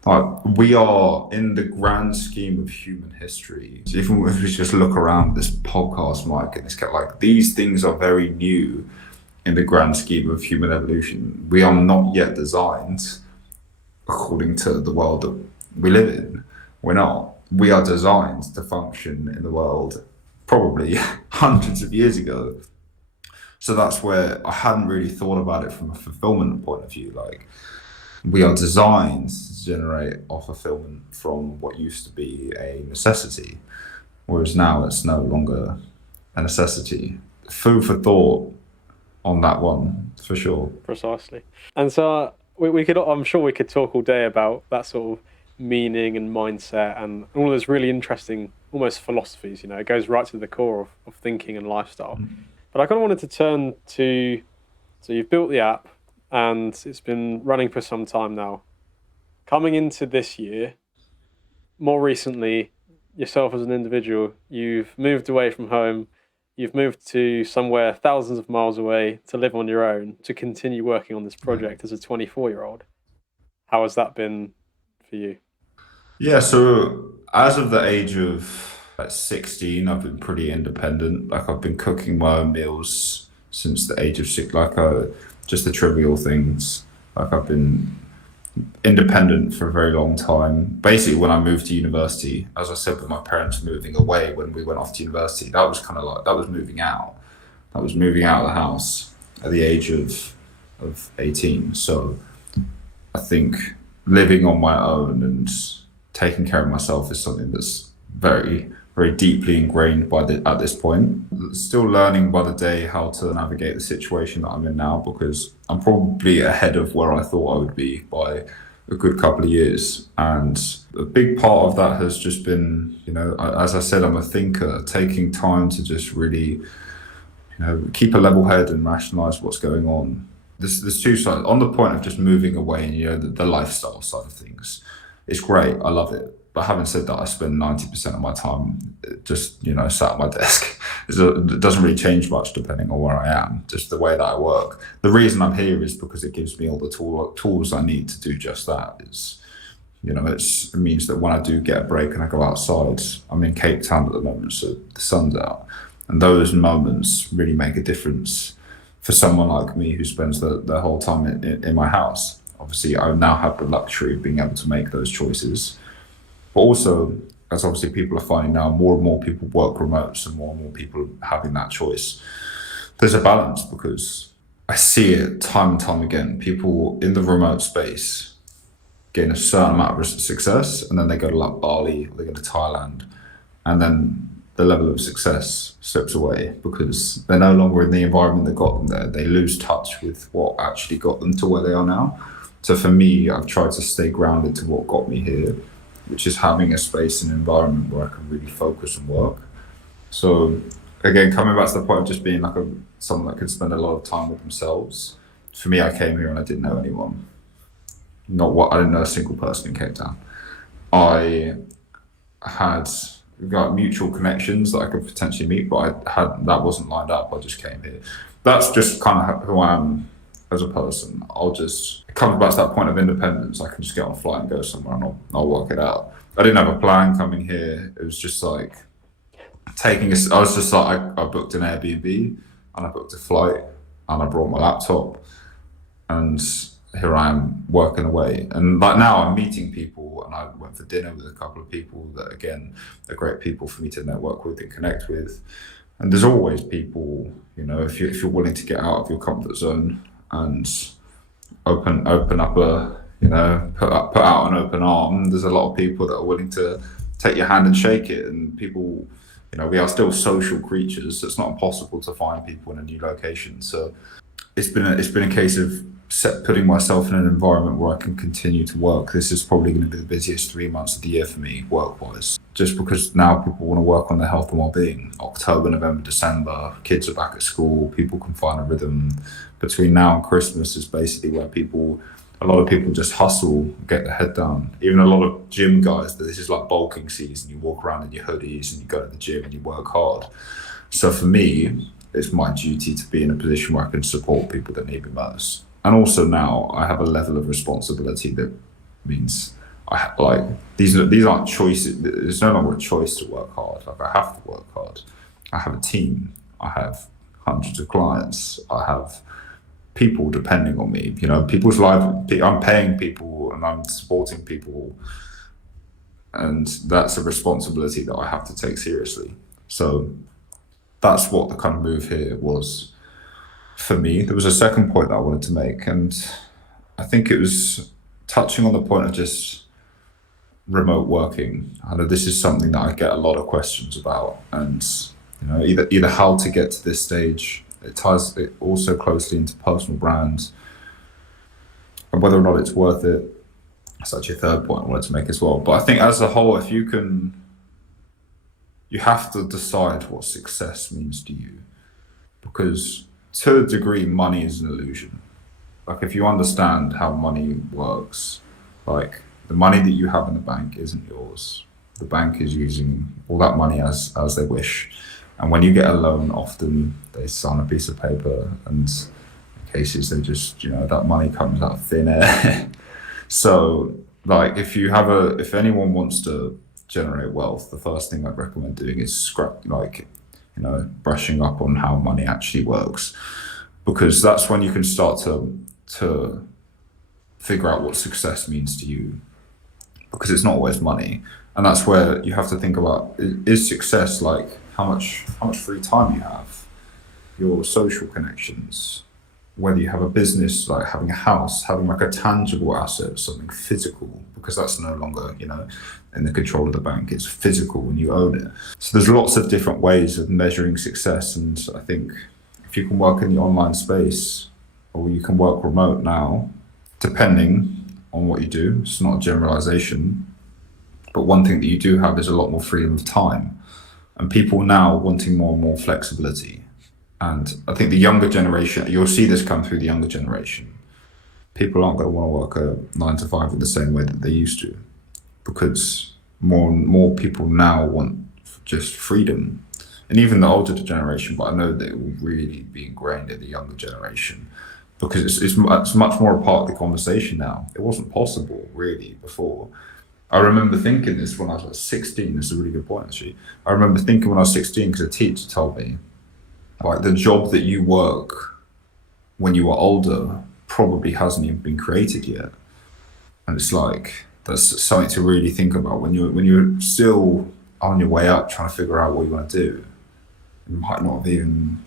Like, we are, in the grand scheme of human history, even if we just look around this podcast, Mike, and it's kind of like these things are very new in the grand scheme of human evolution. We are not yet designed according to the world that we live in. We're not. We are designed to function in the world probably hundreds of years ago. So that's where I hadn't really thought about it from a fulfillment point of view. Like, we are designed to generate our fulfillment from what used to be a necessity, whereas now it's no longer a necessity. Food for thought on that one, for sure. Precisely. And so we could, I'm sure we could talk all day about that sort of meaning and mindset and all those really interesting, almost philosophies, you know, it goes right to the core of thinking and lifestyle. But I kind of wanted to turn to, so you've built the app and it's been running for some time now. Coming into this year, more recently, yourself as an individual, you've moved away from home, you've moved to somewhere thousands of miles away to live on your own, to continue working on this project as a 24-year-old. How has that been for you? Yeah, so as of the age of 16, I've been pretty independent. Like, I've been cooking my own meals since the age of six, just the trivial things. Like, I've been independent for a very long time. Basically, when I moved to university, as I said, with my parents moving away when we went off to university, that was kind of like, that was moving out. That was moving out of the house at the age of 18. So I think living on my own and taking care of myself is something that's very, very deeply ingrained at this point. Still learning by the day how to navigate the situation that I'm in now, because I'm probably ahead of where I thought I would be by a good couple of years. And a big part of that has just been, as I said, I'm a thinker, taking time to just really, keep a level head and rationalize what's going on. There's two sides. On the point of just moving away and, the lifestyle side of things, it's great. I love it. But having said that, I spend 90% of my time just, sat at my desk. It doesn't really change much depending on where I am, just the way that I work. The reason I'm here is because it gives me all the tools I need to do just that. It means that when I do get a break and I go outside, I'm in Cape Town at the moment, so the sun's out. And those moments really make a difference for someone like me who spends the whole time in my house. Obviously, I now have the luxury of being able to make those choices. But also, as obviously people are finding now, more and more people work remote, so more and more people having that choice. There's a balance, because I see it time and time again. People in the remote space gain a certain amount of success, and then they go to like Bali, or they go to Thailand, and then the level of success slips away because they're no longer in the environment that got them there. They lose touch with what actually got them to where they are now. So for me, I've tried to stay grounded to what got me here, which is having a space and environment where I can really focus and work. So again, coming back to the point of just being like someone that could spend a lot of time with themselves. For me, I came here and I didn't know anyone. I didn't know a single person in Cape Town. I had got mutual connections that I could potentially meet, but that wasn't lined up. I just came here. That's just kind of who I am as a person. I'll just come back to that point of independence. I can just get on a flight and go somewhere, and I'll work it out. I didn't have a plan coming here. It was just like I booked an Airbnb and I booked a flight and I brought my laptop, and here I am working away. And like now I'm meeting people, and I went for dinner with a couple of people that, again, are great people for me to network with and connect with. And there's always people, if you're willing to get out of your comfort zone and open up put out an open arm, there's a lot of people that are willing to take your hand and shake it. And people, we are still social creatures, so it's not impossible to find people in a new location. So it's been a case of putting myself in an environment where I can continue to work. This is probably going to be the busiest 3 months of the year for me, work-wise, just because now people want to work on their health and well-being. October, November, December, kids are back at school, people can find a rhythm. Between now and Christmas is basically where people A lot of people just hustle, get their head down. Even a lot of gym guys, this is like bulking season. You walk around in your hoodies and you go to the gym and you work hard. So for me, it's my duty to be in a position where I can support people that need me most. And also now I have a level of responsibility that means like these aren't choices. It's no longer a choice to work hard. Like I have to work hard. I have a team. I have hundreds of clients. I have people depending on me. People's life. I'm paying people and I'm supporting people, and that's a responsibility that I have to take seriously. So that's what the kind of move here was for me. There was a second point that I wanted to make, and I think it was touching on the point of just remote working. I know this is something that I get a lot of questions about, and either how to get to this stage. It ties it also closely into personal brands and whether or not it's worth it. That's actually a third point I wanted to make as well. But I think as a whole, you have to decide what success means to you, because to a degree, money is an illusion. Like if you understand how money works, like the money that you have in the bank isn't yours. The bank is using all that money as they wish. And when you get a loan, often they sign a piece of paper, and in cases they just, that money comes out of thin air. So like if anyone wants to generate wealth, the first thing I'd recommend doing is brushing up on how money actually works, because that's when you can start to figure out what success means to you, because it's not always money. And that's where you have to think about, is success like how much free time you have, your social connections, whether you have a business, like having a house, having like a tangible asset, something physical, because that's no longer, in the control of the bank. It's physical when you own it. So there's lots of different ways of measuring success. And I think if you can work in the online space, or you can work remote now, depending on what you do, it's not a generalization, but one thing that you do have is a lot more freedom of time, and people now wanting more and more flexibility. And I think the younger generation, you'll see this come through the younger generation. People aren't going to want to work a 9 to 5 in the same way that they used to, because more and more people now want just freedom. And even the older generation, but I know that it will really be ingrained in the younger generation, because it's much more a part of the conversation now. It wasn't possible really before. I remember thinking this when I was like 16. This is a really good point, actually. I remember thinking when I was 16, because a teacher told me, like, the job that you work when you are older probably hasn't even been created yet. And it's like, that's something to really think about when you're still on your way up, trying to figure out what you want to do. It might not have even,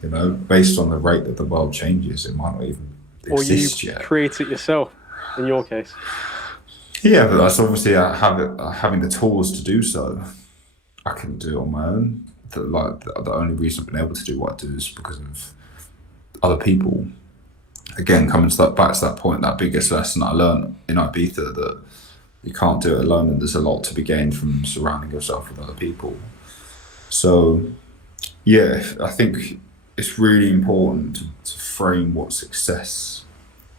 based on the rate that the world changes, it might not even exist yet. Or you create it yourself, in your case. Yeah, but that's obviously having the tools to do so. I couldn't do it on my own. The only reason I've been able to do what I do is because of other people. Again, coming back to that point, that biggest lesson I learned in Ibiza, that you can't do it alone, and there's a lot to be gained from surrounding yourself with other people. So, yeah, I think it's really important to frame what success,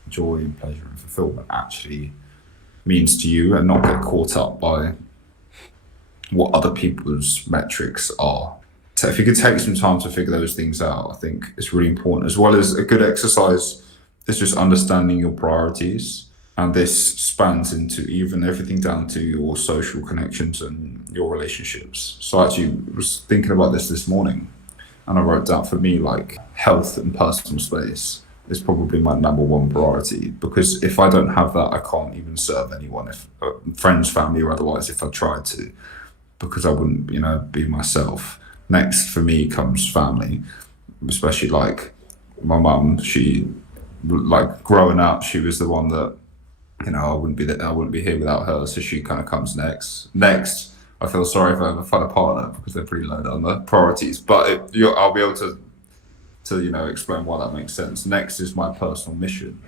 joy, and pleasure and fulfillment actually means to you, and not get caught up by what other people's metrics are. So if you could take some time to figure those things out, I think it's really important. As well as a good exercise is just understanding your priorities. And this spans into even everything down to your social connections and your relationships. So I actually was thinking about this morning, and I wrote down, for me, like, health and personal space is probably my number one priority, because if I don't have that, I can't even serve anyone, if friends, family, or otherwise, if I tried to, because I wouldn't, be myself. Next for me comes family, especially like my mum. She, like, growing up, she was the one that, I wouldn't be here without her. So she kind of comes next. I feel sorry if I ever find a partner, because they're pretty low down the priorities, but I'll be able to explain why that makes sense. Next is my personal mission.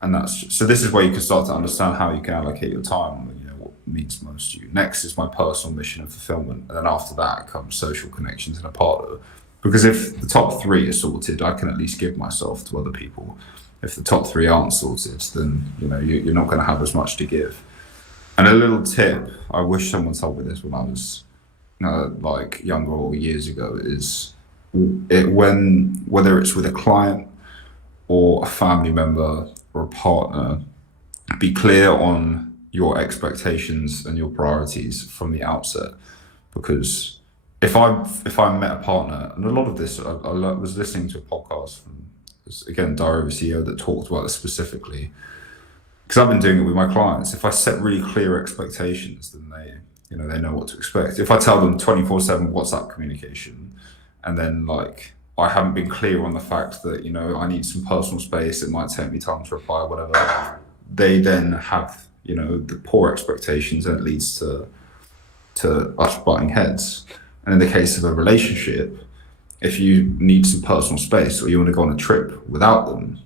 And this is where you can start to understand how you can allocate your time, what means most to you. Next is my personal mission and fulfillment. And then after that comes social connections and a partner. Because if the top three are sorted, I can at least give myself to other people. If the top three aren't sorted, then you're not going to have as much to give. And a little tip, I wish someone told me this when I was like younger or years ago, is whether it's with a client or a family member or a partner, be clear on your expectations and your priorities from the outset. Because if I met a partner, and a lot of this, I was listening to a podcast from, again, Diary of a CEO that talked about this specifically, because I've been doing it with my clients. If I set really clear expectations, then they know what to expect. If I tell them 24/7 WhatsApp communication, and then like I haven't been clear on the fact that I need some personal space, it might take me time to reply or whatever, they then have the poor expectations, and it leads to us butting heads. And in the case of a relationship, if you need some personal space or you want to go on a trip without them,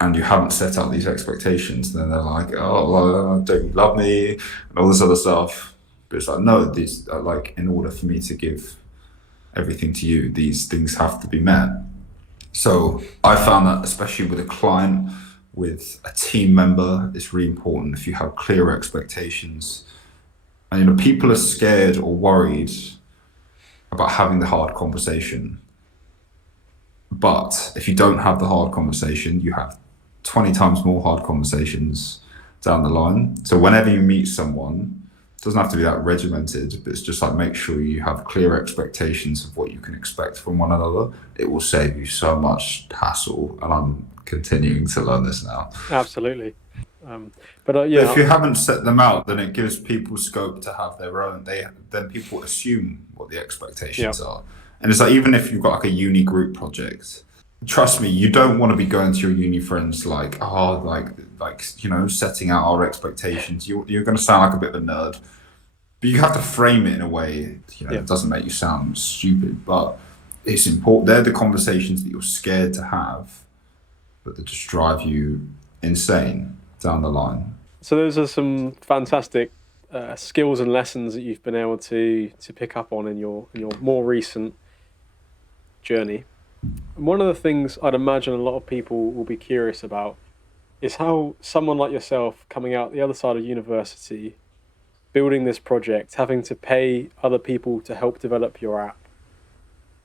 and you haven't set out these expectations, then they're like, oh, well, don't you love me, and all this other stuff. But it's like, no, these are like, in order for me to give everything to you, these things have to be met. So I found that, especially with a client, with a team member, it's really important if you have clear expectations. And people are scared or worried about having the hard conversation. But if you don't have the hard conversation, you have 20 times more hard conversations down the line. So whenever you meet someone, it doesn't have to be that regimented, but it's just like, make sure you have clear expectations of what you can expect from one another. It will save you so much hassle, and I'm continuing to learn this now. Absolutely. If you haven't set them out, then it gives people scope to have their own. Then people assume what the expectations are. And it's like, even if you've got like a uni group project, trust me, you don't want to be going to your uni friends like setting out our expectations. You're going to sound like a bit of a nerd, but you have to frame it in a way it doesn't make you sound stupid, but it's important. They're the conversations that you're scared to have, but that just drive you insane down the line. So those are some fantastic skills and lessons that you've been able to pick up on in your more recent journey. And one of the things I'd imagine a lot of people will be curious about is how someone like yourself, coming out the other side of university, building this project, having to pay other people to help develop your app,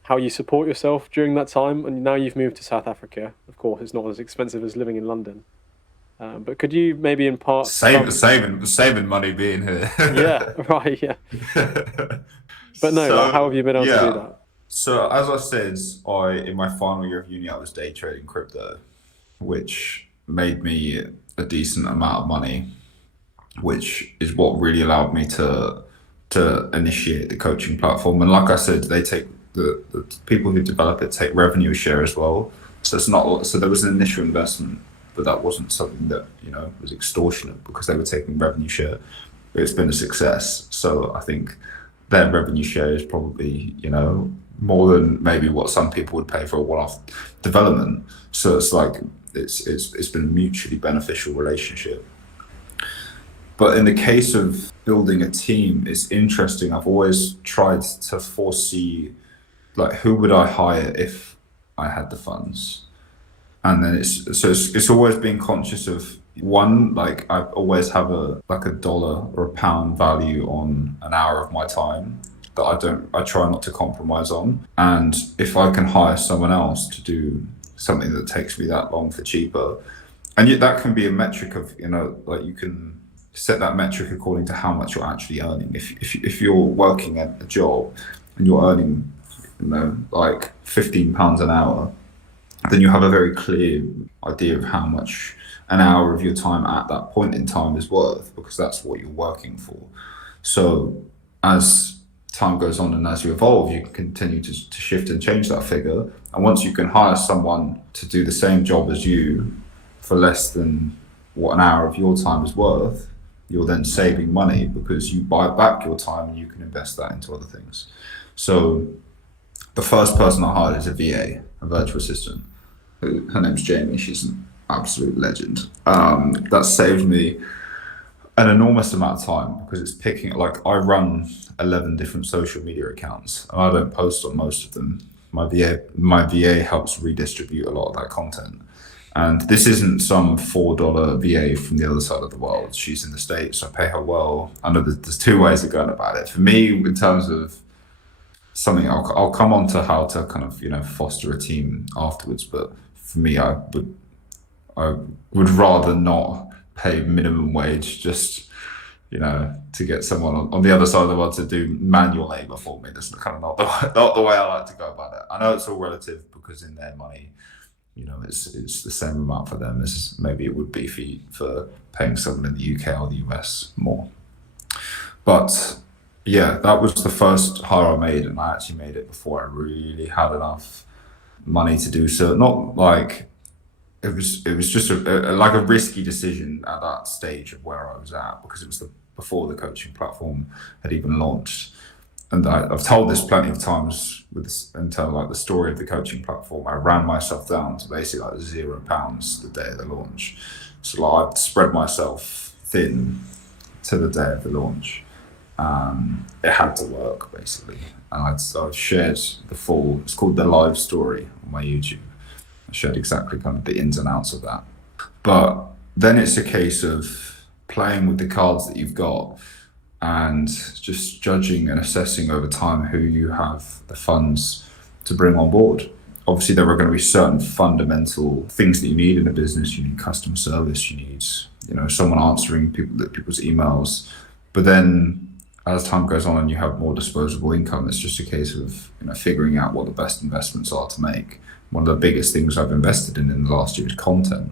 how you support yourself during that time. And now you've moved to South Africa. Of course, it's not as expensive as living in London. But could you maybe impart saving money being here? Yeah, right, yeah. But no, how have you been able to do that? So as I said, in my final year of uni, I was day trading crypto, which made me a decent amount of money, which is what really allowed me to initiate the coaching platform. And like I said, they take the people who develop it take revenue share as well. So it's not, so there was an initial investment, but that wasn't something that was extortionate because they were taking revenue share. It's been a success. So I think their revenue share is probably more than maybe what some people would pay for a one-off development. So it's like it's been a mutually beneficial relationship. But in the case of building a team, it's interesting. I've always tried to foresee, like, who would I hire if I had the funds? And then it's always being conscious of, one, like, I always have a dollar or a pound value on an hour of my time that I try not to compromise on. And if I can hire someone else to do something that takes me that long for cheaper, and yet that can be a metric of, like, you can set that metric according to how much you're actually earning. If you're working at a job and you're earning, like £15 an hour, then you have a very clear idea of how much an hour of your time at that point in time is worth, because that's what you're working for. So as time goes on and as you evolve, you can continue to shift and change that figure. And once you can hire someone to do the same job as you for less than what an hour of your time is worth, you're then saving money because you buy back your time and you can invest that into other things. So the first person I hired is a VA, a virtual assistant. Her name's Jamie. She's an absolute legend. That saved me an enormous amount of time because it's picking, like, I run 11 different social media accounts and I don't post on most of them My VA helps redistribute a lot of that content. And this isn't some $4 VA from the other side of the world. She's in the States. I pay her well. I know there's two ways of going about it. For me, in terms of something, I'll come on to how to kind of foster a team afterwards. But for me, I would rather not pay minimum wage just to get someone on the other side of the world to do manual labor for me. That's kind of not the way I like to go about it. I know it's all relative because in their money, it's the same amount for them as maybe it would be for paying someone in the UK or the US more. But yeah, that was the first hire I made, and I actually made it before I really had enough money to do so. Not like it was just like a risky decision at that stage of where I was at, because it was before the coaching platform had even launched. And I've told this plenty of times in terms of like the story of the coaching platform. I ran myself down to basically like £0 the day of the launch. So like I'd spread myself thin to the day of the launch. It had to work basically. And I've shared it's called The Live Story on my YouTube. I shared exactly kind of the ins and outs of that. But then it's a case of playing with the cards that you've got and just judging and assessing over time who you have the funds to bring on board. Obviously, there are going to be certain fundamental things that you need in a business. You need customer service. You need, someone answering people's emails. But then, as time goes on and you have more disposable income, it's just a case of figuring out what the best investments are to make. One of the biggest things I've invested in the last year is content.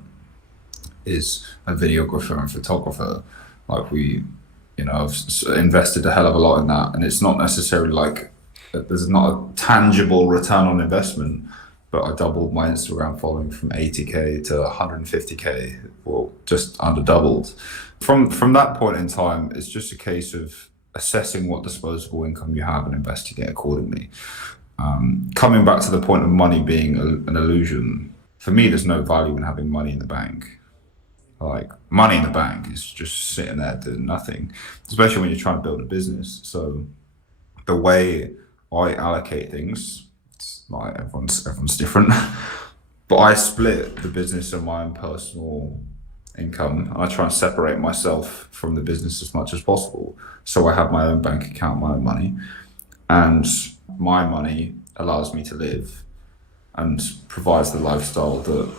Is a videographer and photographer. Like I've invested a hell of a lot in that, and it's not necessarily like there's not a tangible return on investment, but I doubled my Instagram following from 80k to 150k, well, just under doubled. From that point in time, it's just a case of assessing what disposable income you have and investing it accordingly. Coming back to the point of money being an illusion, for me, there's no value in having money in the bank. Like money in the bank is just sitting there doing nothing, especially when you're trying to build a business. So the way I allocate things, it's like everyone's different, but I split the business and my own personal income, and I try and separate myself from the business as much as possible. So I have my own bank account, my own money, and my money allows me to live and provides the lifestyle that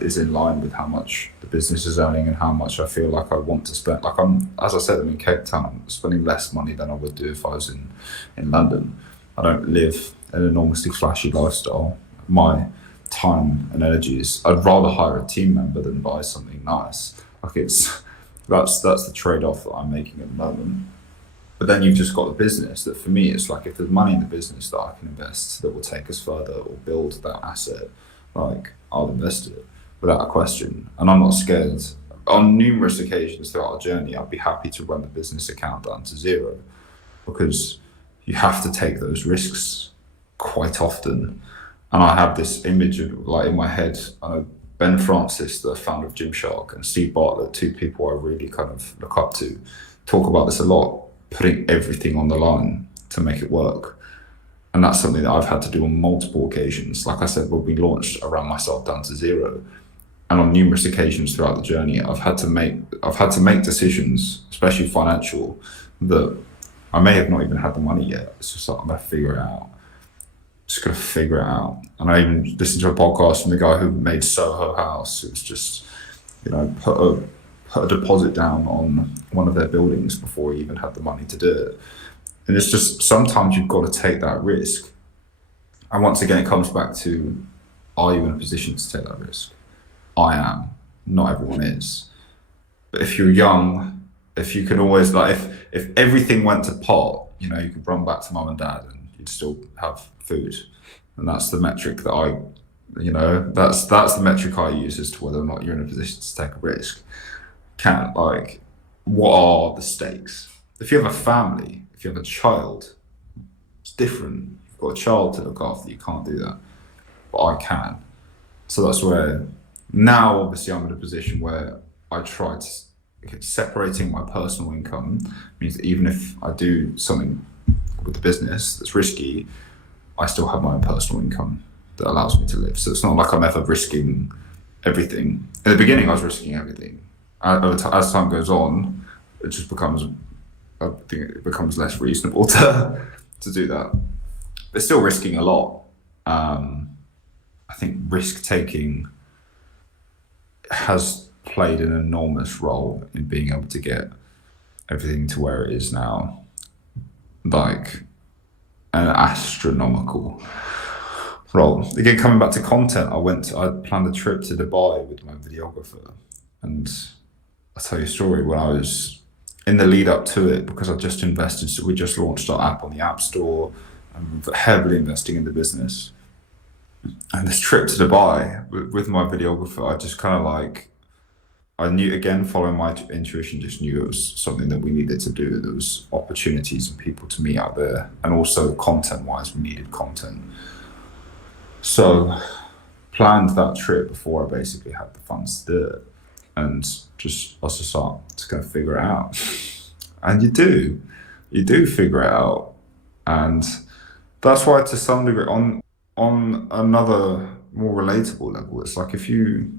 is in line with how much the business is earning and how much I feel like I want to spend. Like as I said, I'm in Cape Town, I'm spending less money than I would do if I was in London. I don't live an enormously flashy lifestyle. My time and energies, I'd rather hire a team member than buy something nice. Like that's the trade-off that I'm making at the moment. But then you've just got the business that, for me, it's like if there's money in the business that I can invest that will take us further or build that asset, like I'll invest it without a question. And I'm not scared. On numerous occasions throughout our journey, I'd be happy to run the business account down to zero, because you have to take those risks quite often. And I have this image of, like, in my head, I know Ben Francis, the founder of Gymshark, and Steve Bartlett, two people I really kind of look up to, talk about this a lot. Putting everything on the line to make it work. And that's something that I've had to do on multiple occasions. Like I said, when we launched, I ran myself down to zero. And on numerous occasions throughout the journey, I've had to make decisions, especially financial, that I may have not even had the money yet. It's just like, I'm gonna figure it out. Just gonna figure it out. And I even listened to a podcast from the guy who made Soho House. It was just, put a deposit down on one of their buildings before he even had the money to do it. And it's just, sometimes you've got to take that risk. And once again, it comes back to, are you in a position to take that risk? I am. Not everyone is. But if you're young, if you can always, like, if everything went to pot, you could run back to mum and dad and you'd still have food. And that's the metric that that's the metric I use as to whether or not you're in a position to take a risk. What are the stakes? If you have a family, if you have a child, it's different. You've got a child to look after, you can't do that. But I can. So that's where, now obviously I'm in a position where I try to, separating my personal income means that even if I do something with the business that's risky, I still have my own personal income that allows me to live. So it's not like I'm ever risking everything. In the beginning, I was risking everything. As time goes on, it just becomes, I think it becomes less reasonable to do that. But still risking a lot. I think risk taking has played an enormous role in being able to get everything to where it is now. Like an astronomical role. Again, coming back to content, I planned a trip to Dubai with my videographer, and I'll tell you a story. When I was in the lead up to it, because I just invested, so we just launched our app on the App Store, and we're heavily investing in the business. And this trip to Dubai with my videographer, I just kind of like, I knew, again, following my intuition, just knew it was something that we needed to do. There was opportunities and people to meet out there, and also content-wise, we needed content. So planned that trip before I basically had the funds to do it, and just I was just like, just gonna figure it out. And you do figure it out, and that's why, to some degree, on another more relatable level, it's like if you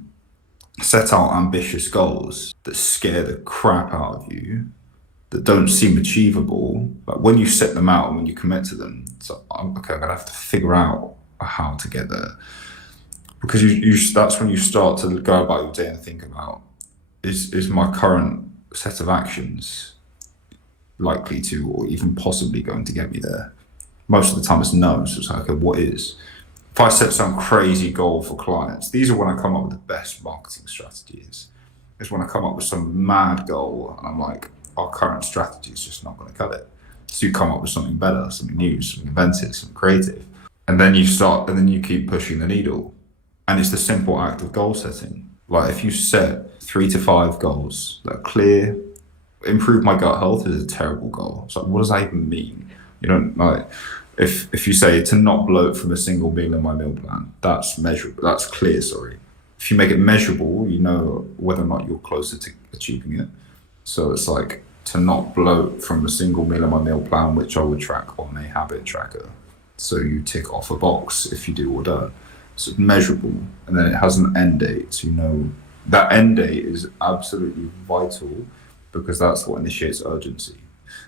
set out ambitious goals that scare the crap out of you, that don't seem achievable, but when you set them out and when you commit to them, it's like, okay, I'm gonna have to figure out how to get there. Because that's when you start to go about your day and think about, is my current set of actions likely to, or even possibly going to get me there? Most of the time it's no. So it's like, okay, what is? If I set some crazy goal for clients, these are when I come up with the best marketing strategies. It's when I come up with some mad goal and I'm like, our current strategy is just not going to cut it. So you come up with something better, something new, something inventive, something creative. And then you keep pushing the needle. And it's the simple act of goal setting. Like if you set 3 to 5 goals that are clear, improve my gut health is a terrible goal. It's like, what does that even mean? You don't like, if you say to not bloat from a single meal in my meal plan, that's measurable, that's clear, sorry. If you make it measurable, you know whether or not you're closer to achieving it. So it's like to not bloat from a single meal in my meal plan, which I would track on a habit tracker. So you tick off a box if you do or don't. So it's measurable, and then it has an end date. So you know that end date is absolutely vital, because that's what initiates urgency.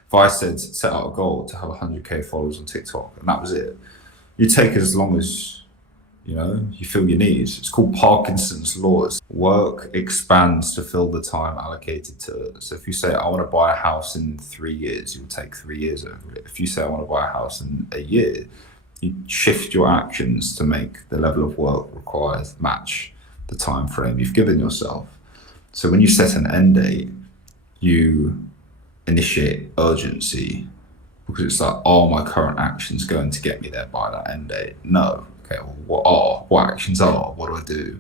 If I said set out a goal to have 100k followers on TikTok and that was it, you take as long as you feel you need. It's called Parkinson's laws. Work expands to fill the time allocated to it. So if you say I want to buy a house in 3 years, you'll take 3 years over it. If you say I want to buy a house in a year, you shift your actions to make the level of work required match the time frame you've given yourself. So when you set an end date, you initiate urgency, because it's like, are my current actions going to get me there by that end date? No. Okay, well, what actions are? What do I do?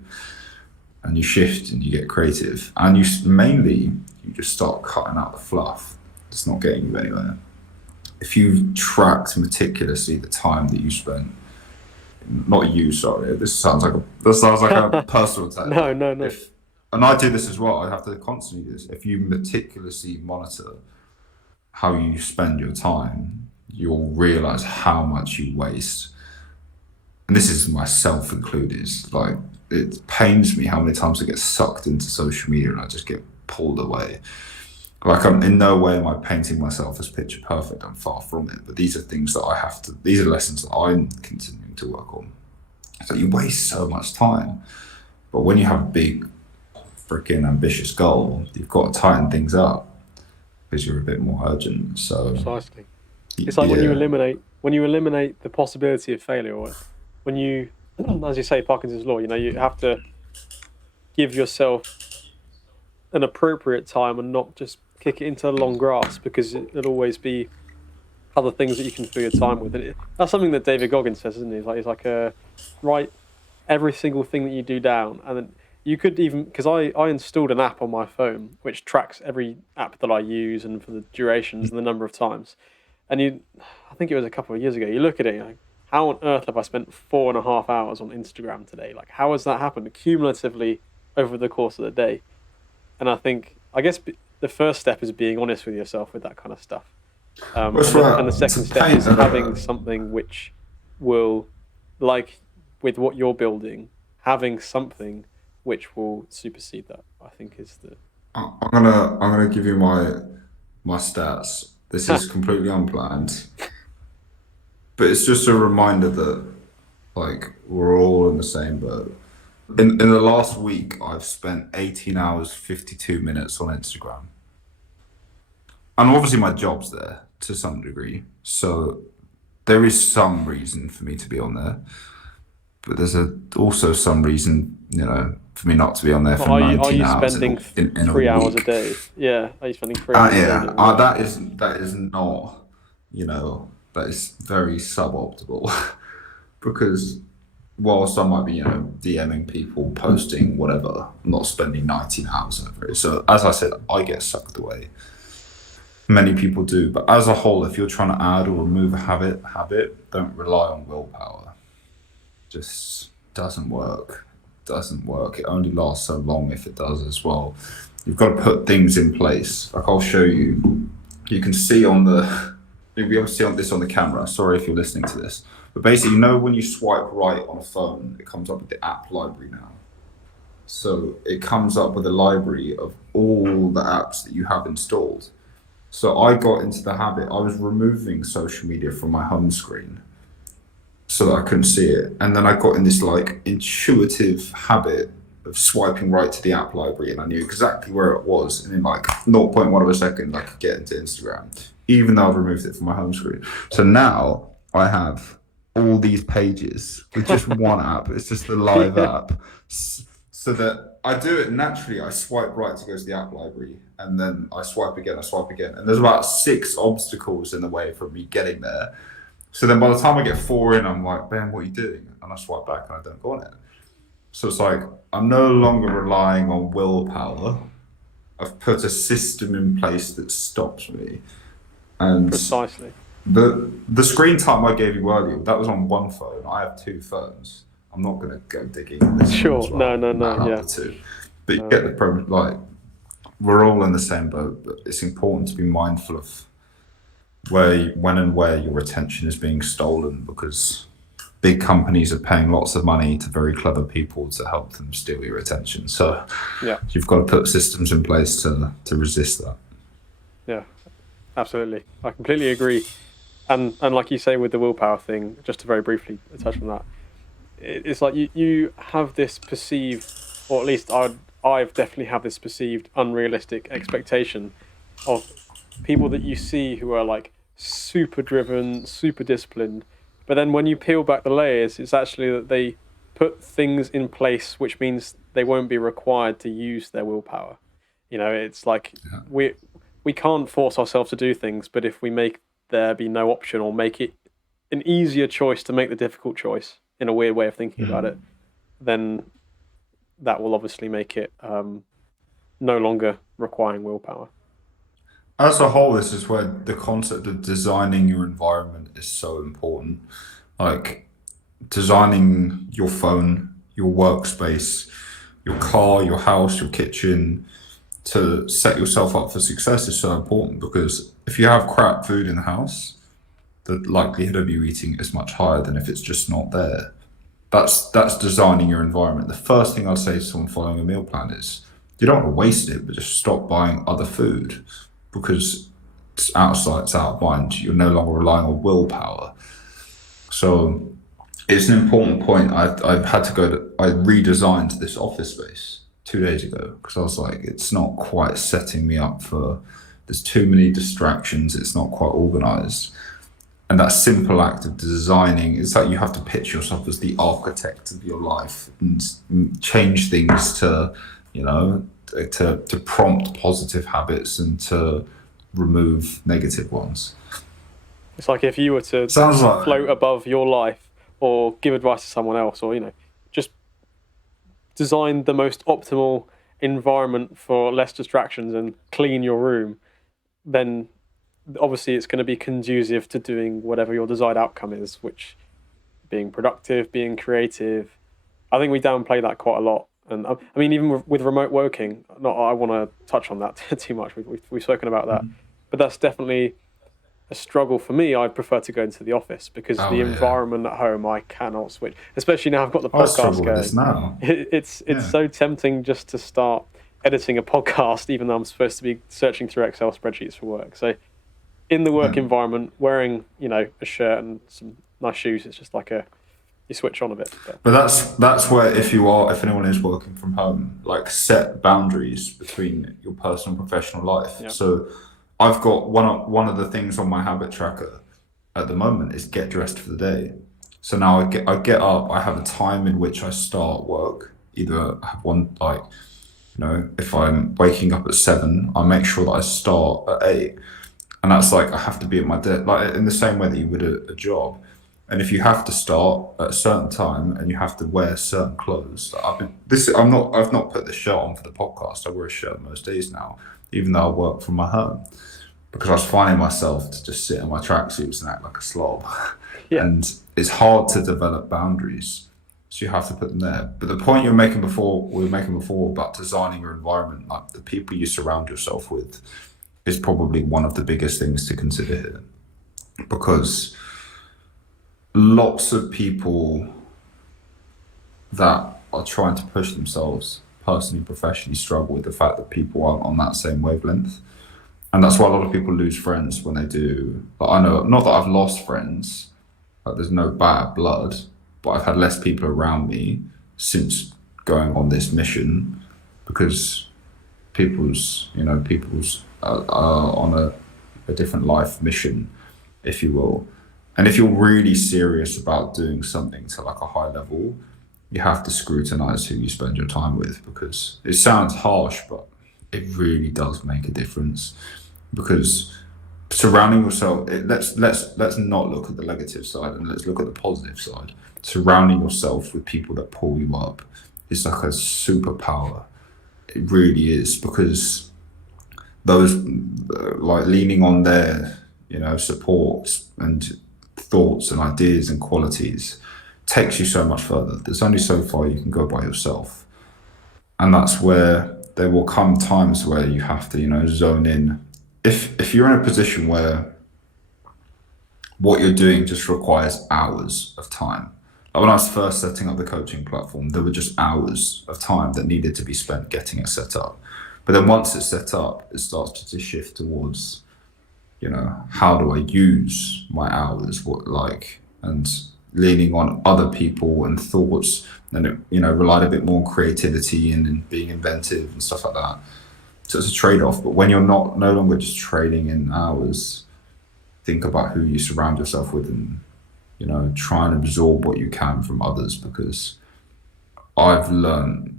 And you shift and you get creative, and you just start cutting out the fluff. It's not getting you anywhere. If you tracked meticulously the time that you spent, not you, sorry, this sounds like a personal attack. No. And I do this as well. I have to constantly do this. If you meticulously monitor how you spend your time, you'll realize how much you waste. And this is myself included. Like, it pains me how many times I get sucked into social media and I just get pulled away. Like, I'm in no way am I painting myself as picture perfect. I'm far from it. But these are things that these are lessons that I'm continuing to work on. So you waste so much time. But when you have a big, freaking ambitious goal, you've got to tighten things up because you're a bit more urgent. So precisely, it's like when you eliminate the possibility of failure, or when you, as you say, Parkinson's law. You have to give yourself an appropriate time and not just kick it into the long grass, because there'll always be other things that you can fill your time with. And that's something that David Goggins says, isn't he? He's like write every single thing that you do down, and then you could even, because I installed an app on my phone which tracks every app that I use and for the durations and the number of times. And I think it was a couple of years ago, you look at it, you're like, how on earth have I spent 4.5 hours on Instagram today? Like, how has that happened cumulatively over the course of the day? And I guess the first step is being honest with yourself with that kind of stuff. And the second step is having something which will, like with what you're building, having something which will supersede that, I think is the I'm gonna give you my stats. This is completely unplanned, but it's just a reminder that like we're all in the same boat. In the last week, I've spent 18 hours 52 minutes on Instagram, and obviously my job's there to some degree, so there is some reason for me to be on there. But there's also some reason, for me not to be on there for are 19 you hours spending in a 3 hours a week. day? Yeah, are you spending 3 hours a day Yeah, doing work? that is not, that is very suboptimal because whilst I might be, DMing people, posting, whatever, I'm not spending 19 hours over it. So as I said, I get sucked away. Many people do, but as a whole, if you're trying to add or remove a habit, don't rely on willpower. Just doesn't work. Doesn't work. It only lasts so long if it does as well. You've got to put things in place. Like I'll show you. You can see on the. You'll be able to see on this on the camera. Sorry if you're listening to this, but basically, when you swipe right on a phone, it comes up with the app library now. So it comes up with a library of all the apps that you have installed. So I got into the habit. I was removing social media from my home screen so that I couldn't see it. And then I got in this like intuitive habit of swiping right to the app library, and I knew exactly where it was. And in like zero point 0.1 of a second, I could get into Instagram, even though I've removed it from my home screen. So now I have all these pages with just one app. It's just the live Yeah. app. So that I do it naturally. I swipe right to go to the app library, and then I swipe again, and there's about 6 obstacles in the way for me getting there. So then by the time I get 4 in, I'm like, Ben, what are you doing? And I swipe back and I don't go on it. So it's like, I'm no longer relying on willpower. I've put a system in place that stops me. And Precisely. the screen time I gave you earlier, that was on one phone. I have 2 phones. I'm not going to go digging in this one Sure. as No, well, no, no. man up Yeah. the 2. But you get the problem, like, we're all in the same boat, but it's important to be mindful of when and where your attention is being stolen, because big companies are paying lots of money to very clever people to help them steal your attention. So Yeah. you've got to put systems in place to resist that. Yeah. Absolutely. I completely agree. And like you say with the willpower thing, just to very briefly touch on that, it's like you have this perceived, or at least I've definitely have this perceived unrealistic expectation of people that you see who are like super driven, super disciplined, but then when you peel back the layers, it's actually that they put things in place which means they won't be required to use their willpower. It's like Yeah. we can't force ourselves to do things, but if we make there be no option or make it an easier choice to make the difficult choice in a weird way of thinking about it, then that will obviously make it no longer requiring willpower. As a whole, this is where the concept of designing your environment is so important. Like designing your phone, your workspace, your car, your house, your kitchen, to set yourself up for success is so important, because if you have crap food in the house, the likelihood of you eating it is much higher than if it's just not there. That's designing your environment. The first thing I'd say to someone following a meal plan is you don't want to waste it, but just stop buying other food, because it's out of sight, it's out of mind. You're no longer relying on willpower. So it's an important point. I've had to I redesigned this office space 2 days ago because I was like, it's not quite setting me up for, there's too many distractions, it's not quite organized. And that simple act of designing, it's like you have to pitch yourself as the architect of your life and change things to, to prompt positive habits and to remove negative ones. It's like if you were to Sounds like float above your life or give advice to someone else, or just design the most optimal environment for less distractions and clean your room, then obviously it's going to be conducive to doing whatever your desired outcome is, which being productive, being creative. I think we downplay that quite a lot. And I mean, even with remote working, not I want to touch on that too much. We've spoken about that, but that's definitely a struggle for me, I prefer to go into the office because Oh the yeah. environment at home I cannot switch. Especially now I've got the I podcast struggle with this going. now. It's Yeah. so tempting just to start editing a podcast, even though I'm supposed to be searching through Excel spreadsheets for work. So in the work Yeah. environment, wearing a shirt and some nice shoes, it's just like you switch on a bit. But But that's where if anyone is working from home, like set boundaries between your personal and professional life. yeah, So I've got one of the things on my habit tracker at the moment is get dressed for the day. So now I get up, I have a time in which I start work. Either I have one like, if I'm waking up at 7, I make sure that I start at 8. And that's like I have to be at my desk, like in the same way that you would a job. And if you have to start at a certain time and you have to wear certain clothes, I've not put the shirt on for the podcast. I wear a shirt most days now, even though I work from my home, because I was finding myself to just sit in my tracksuits and act like a slob. yeah, And it's hard to develop boundaries. So you have to put them there. But the point we were making before about designing your environment, like the people you surround yourself with, is probably one of the biggest things to consider here. Because lots of people that are trying to push themselves personally, professionally, struggle with the fact that people aren't on that same wavelength. And that's why a lot of people lose friends when they do. But I know, not that I've lost friends, like there's no bad blood, but I've had less people around me since going on this mission, because people's are on a different life mission, if you will. And if you're really serious about doing something to like a high level, you have to scrutinize who you spend your time with, because it sounds harsh, but it really does make a difference. Because surrounding yourself, let's not look at the negative side and let's look at the positive side. Surrounding yourself with people that pull you up is like a superpower. It really is, because those like leaning on their supports and thoughts and ideas and qualities takes you so much further. There's only so far you can go by yourself, and that's where there will come times where you have to zone in. If you're in a position where what you're doing just requires hours of time, like when I was first setting up the coaching platform, there were just hours of time that needed to be spent getting it set up. But then once it's set up, it starts to shift towards, how do I use my hours? And leaning on other people and thoughts, and it, relied a bit more on creativity and being inventive and stuff like that. So it's a trade-off. But when you're no longer just trading in hours, think about who you surround yourself with, and try and absorb what you can from others, because I've learned,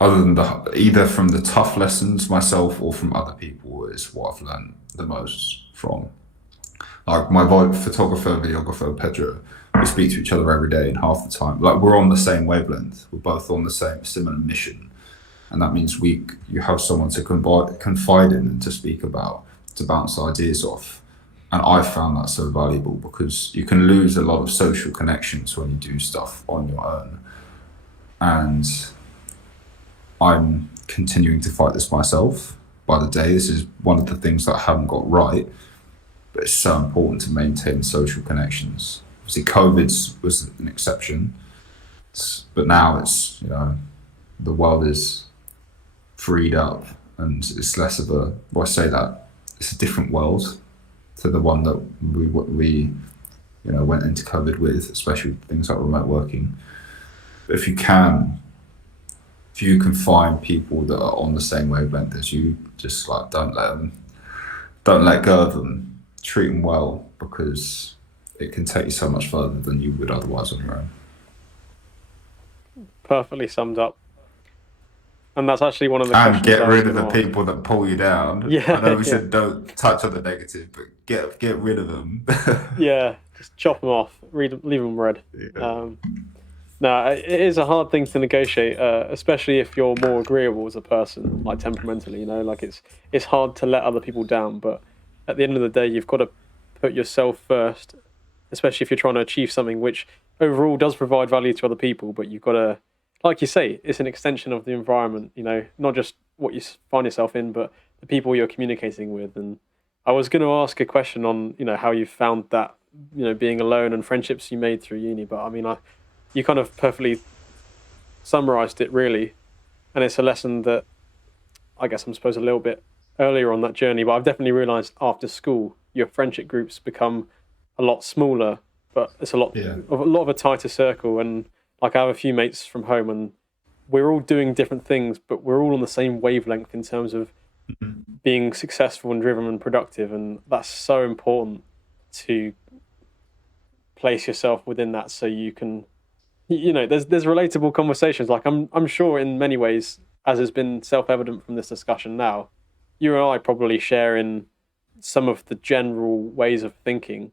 other than either from the tough lessons myself or from other people, is what I've learned the most from. Like my photographer, videographer, Pedro, we speak to each other every day, and half the time, like we're on the same wavelength. We're both on the same similar mission, and that means you have someone to confide in and to speak about, to bounce ideas off. And I found that so valuable, because you can lose a lot of social connections when you do stuff on your own. And I'm continuing to fight this myself by the day. This is one of the things that I haven't got right, but it's so important to maintain social connections. Obviously, COVID was an exception, but now it's, the world is freed up, and it's less of I say that it's a different world to the one that we went into COVID with, especially things like remote working. But if you can find people that are on the same wavelength as you, just like don't let go of them, treat them well, because it can take you so much further than you would otherwise on your own. perfectly summed up. And that's actually one of the And questions get I was rid of the going to ask. people that pull you down. Yeah, I know we yeah, said don't touch on the negative, but get rid of them. yeah. Just chop them off. Leave them red. Yeah. No, it is a hard thing to negotiate, especially if you're more agreeable as a person, like temperamentally. Like it's hard to let other people down, but at the end of the day, you've got to put yourself first, especially if you're trying to achieve something which overall does provide value to other people. But you've got to, like you say, it's an extension of the environment. Not just what you find yourself in, but the people you're communicating with. And I was going to ask a question on, how you found that, being alone and friendships you made through uni. But I mean, you kind of perfectly summarized it really. And it's a lesson that I guess I'm supposed a little bit earlier on that journey, but I've definitely realized after school, your friendship groups become a lot smaller, but it's Yeah. a lot of a tighter circle. And like I have a few mates from home, and we're all doing different things, but we're all on the same wavelength in terms of Mhm. being successful and driven and productive. And that's so important to place yourself within that, so you can, there's relatable conversations. Like I'm sure in many ways, as has been self-evident from this discussion now, you and I probably share in some of the general ways of thinking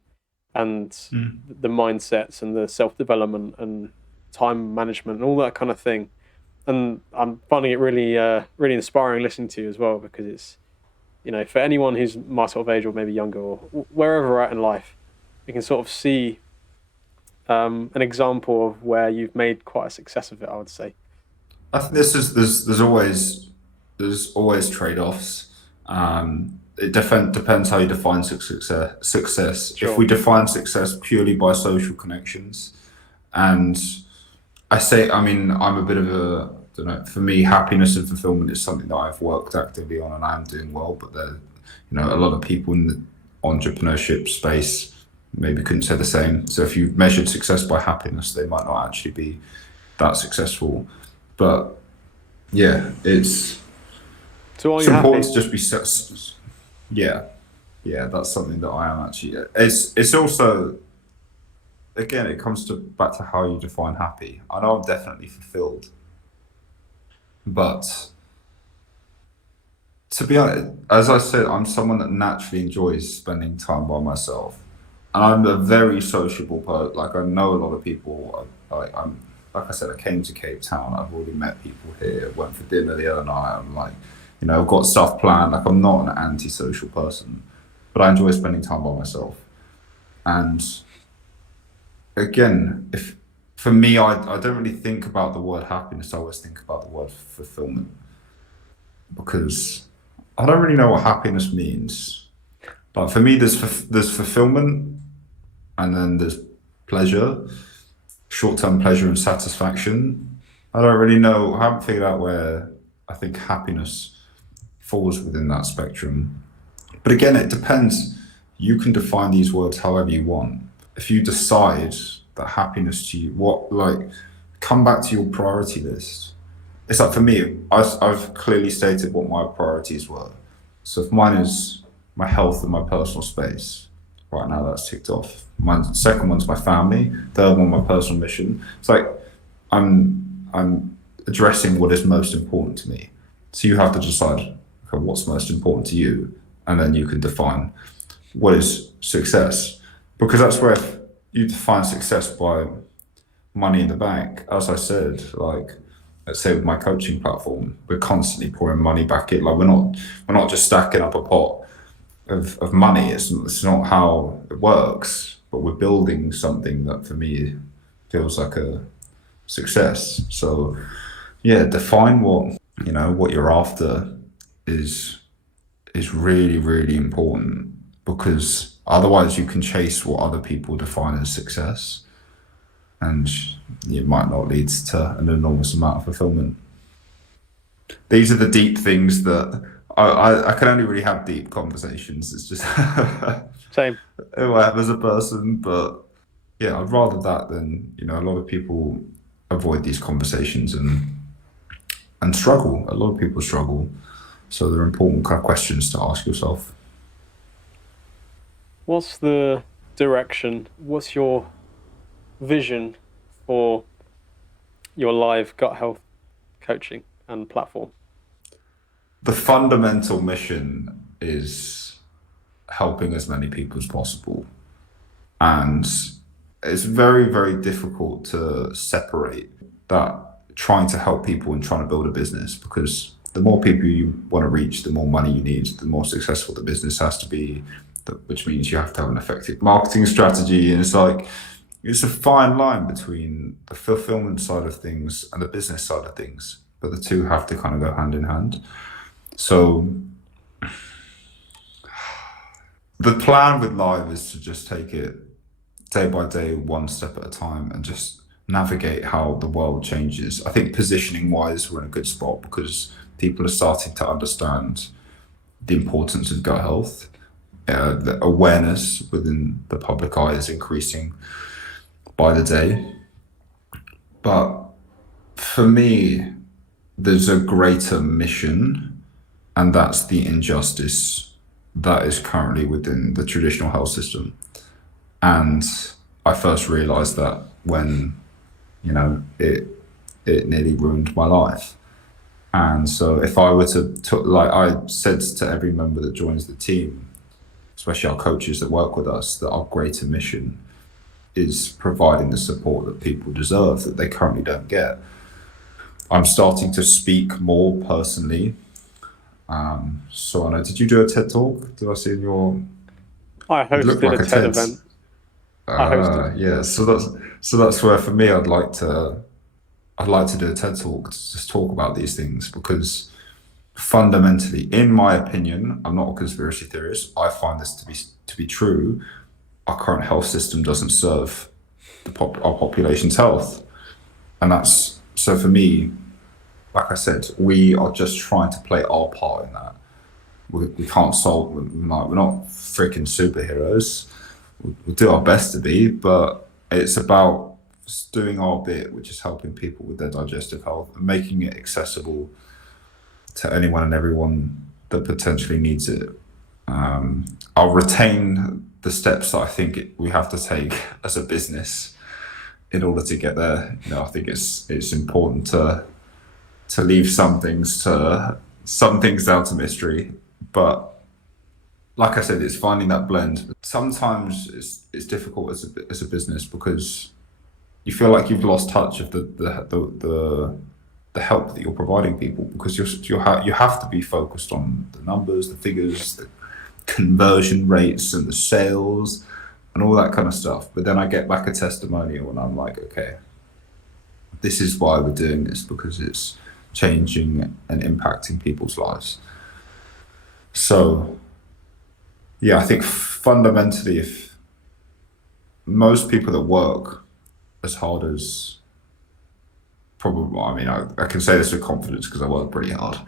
and Mm. the mindsets and the self-development and time management and all that kind of thing. And I'm finding it really really inspiring listening to you as well, because it's, for anyone who's my sort of age or maybe younger or wherever we're at in life, you can sort of see an example of where you've made quite a success of it, I would say. I think there's always trade-offs. Depends how you define success. If Sure. we define success purely by social connections, and I mean, I'm a bit of a, don't know, for me, happiness and fulfillment is something that I've worked actively on and I am doing well. But there, a lot of people in the entrepreneurship space maybe couldn't say the same. So if you measured success by happiness, they might not actually be that successful. But yeah, So are it's you important happy? to just be yeah, yeah, that's something that I am actually. It's also, again, it comes to back to how you define happy. I know I'm definitely fulfilled, but to be honest, as I said, I'm someone that naturally enjoys spending time by myself, and I'm a very sociable person. Like I know a lot of people. I'm like I said, I came to Cape Town. I've already met people here. Went for dinner the other night. I'm like, I've got stuff planned. Like I'm not an antisocial person, but I enjoy spending time by myself. And again, if for me, I don't really think about the word happiness. I always think about the word fulfillment, because I don't really know what happiness means. But for me, there's fulfillment, and then there's pleasure, short-term pleasure and satisfaction. I don't really know. I haven't figured out where I think happiness falls within that spectrum. But again, it depends. You can define these words however you want. If you decide that happiness to you, come back to your priority list. It's like for me, I've clearly stated what my priorities were. So if mine is my health and my personal space, right now that's ticked off. My second one's my family. Third one, my personal mission. It's like I'm addressing what is most important to me. So you have to decide, okay, what's most important to you, and then you can define what is success. Because that's where if you define success by money in the bank, as I said, like let's say with my coaching platform, we're constantly pouring money back in. Like we're not just stacking up a pot of money. It's not how it works, but we're building something that for me feels like a success. So yeah, define what you're after is is really, really important, because otherwise you can chase what other people define as success, and it might not lead to an enormous amount of fulfillment. These are the deep things that I can only really have deep conversations. It's just Same. who I am as a person. But yeah, I'd rather that than, a lot of people avoid these conversations and struggle. A lot of people struggle. So they're important kind of questions to ask yourself. What's the direction? What's your vision for your live gut health coaching and platform? The fundamental mission is helping as many people as possible. And it's very, very difficult to separate that, trying to help people and trying to build a business, because the more people you want to reach, the more money you need, the more successful the business has to be, which means you have to have an effective marketing strategy. And it's a fine line between the fulfillment side of things and the business side of things, but the two have to kind of go hand in hand. So the plan with live is to just take it day by day, one step at a time, and just navigate how the world changes. I think positioning wise, we're in a good spot because people are starting to understand the importance of gut health. The awareness within the public eye is increasing by the day. But for me, there's a greater mission, and that's the injustice that is currently within the traditional health system. And I first realized that when, it nearly ruined my life. And so if I were to like I said to every member that joins the team, especially our coaches that work with us, that our greater mission is providing the support that people deserve that they currently don't get. I'm starting to speak more personally. So I know, did you do a TED talk? Did I see in your? I It looked hosted like a a TED TED. event. I hosted. Yeah. So that's where for me I'd like to do a TED talk to just talk about these things because fundamentally, in my opinion, I'm not a conspiracy theorist. I find this to be true. Our current health system doesn't serve our population's health, and that's so for me. Like I said, we are just trying to play our part in that. We can't solve. We're not freaking superheroes. We'll do our best to be, but it's about just doing our bit, which is helping people with their digestive health and making it accessible to anyone and everyone that potentially needs it. I'll retain the steps that I think we have to take as a business in order to get there. I think it's important to leave some things down to mystery, but like I said, it's finding that blend. Sometimes it's difficult as a business because you feel like you've lost touch of the help that you're providing people because you have to be focused on the numbers, the figures, the conversion rates, and the sales, and all that kind of stuff. But then I get back a testimonial, and I'm like, okay, this is why we're doing this because it's changing and impacting people's lives. So, yeah, I think fundamentally, if most people that work as hard as probably, I mean, I can say this with confidence because I work pretty hard.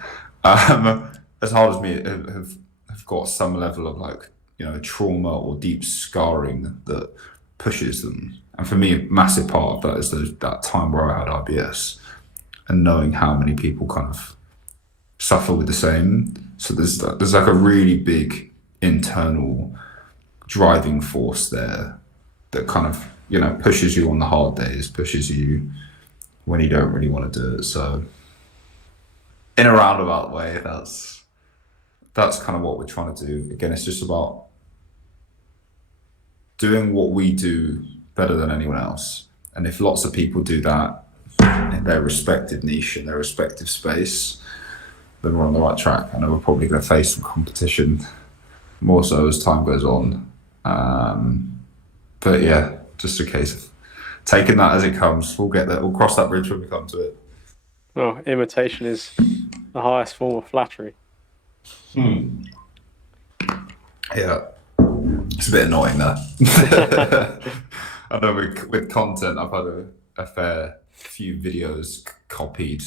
As hard as me, have got some level of trauma or deep scarring that pushes them. And for me, a massive part of that is that time where I had IBS and knowing how many people kind of suffer with the same. So there's like a really big internal driving force there that kind of pushes you on the hard days, pushes you when you don't really want to do it. So in a roundabout way, that's kind of what we're trying to do. Again, it's just about doing what we do better than anyone else. And if lots of people do that in their respective niche, in their respective space, then we're on the right track. I know we're probably going to face some competition more so as time goes on. But yeah, just a case of taking that as it comes. We'll get there. We'll cross that bridge when we come to it. Well, imitation is the highest form of flattery. Yeah, it's a bit annoying though. I know with content, I've had a fair few videos copied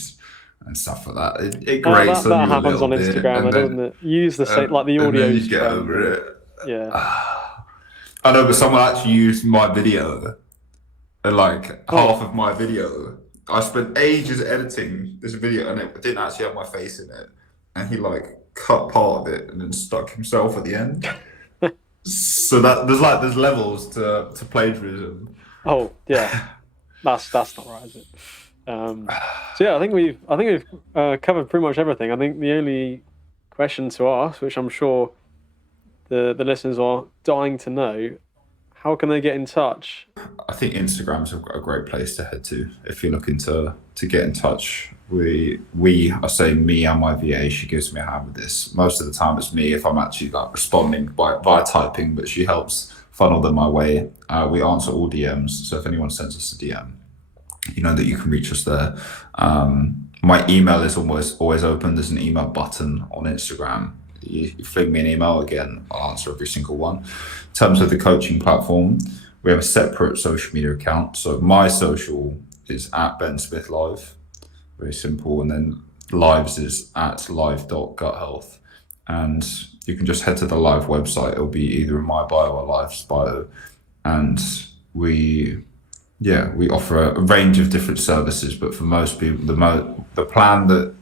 and stuff like that. It grates that on you a happens little on bit, Instagram, and doesn't it? Use the same, like the and audio. then you get over it. Yeah. I know, but someone actually used my video, and half of my video. I spent ages editing this video, and it didn't actually have my face in it. And he cut part of it and then stuck himself at the end. So that there's levels to plagiarism. Oh yeah, that's not right, is it? So yeah, I think we've covered pretty much everything. I think the only question to ask, which I'm sure the listeners are dying to know, how can they get in touch? I think Instagram's a great place to head to if you're looking to get in touch. I say me and my VA, she gives me a hand with this. Most of the time it's me if I'm actually responding via typing, but she helps funnel them my way. We answer all DMs, so if anyone sends us a DM, you know that you can reach us there. My email is always open. There's an email button on Instagram. you fling me an email again, I'll answer every single one. In terms of the coaching platform, we have a separate social media account. So my social is at Ben Smith Live, very simple, and then Lives is at live.guthealth. And you can just head to the Live website. It'll be either in my bio or Live's bio, and we offer a range of different services. But for most people, the plan that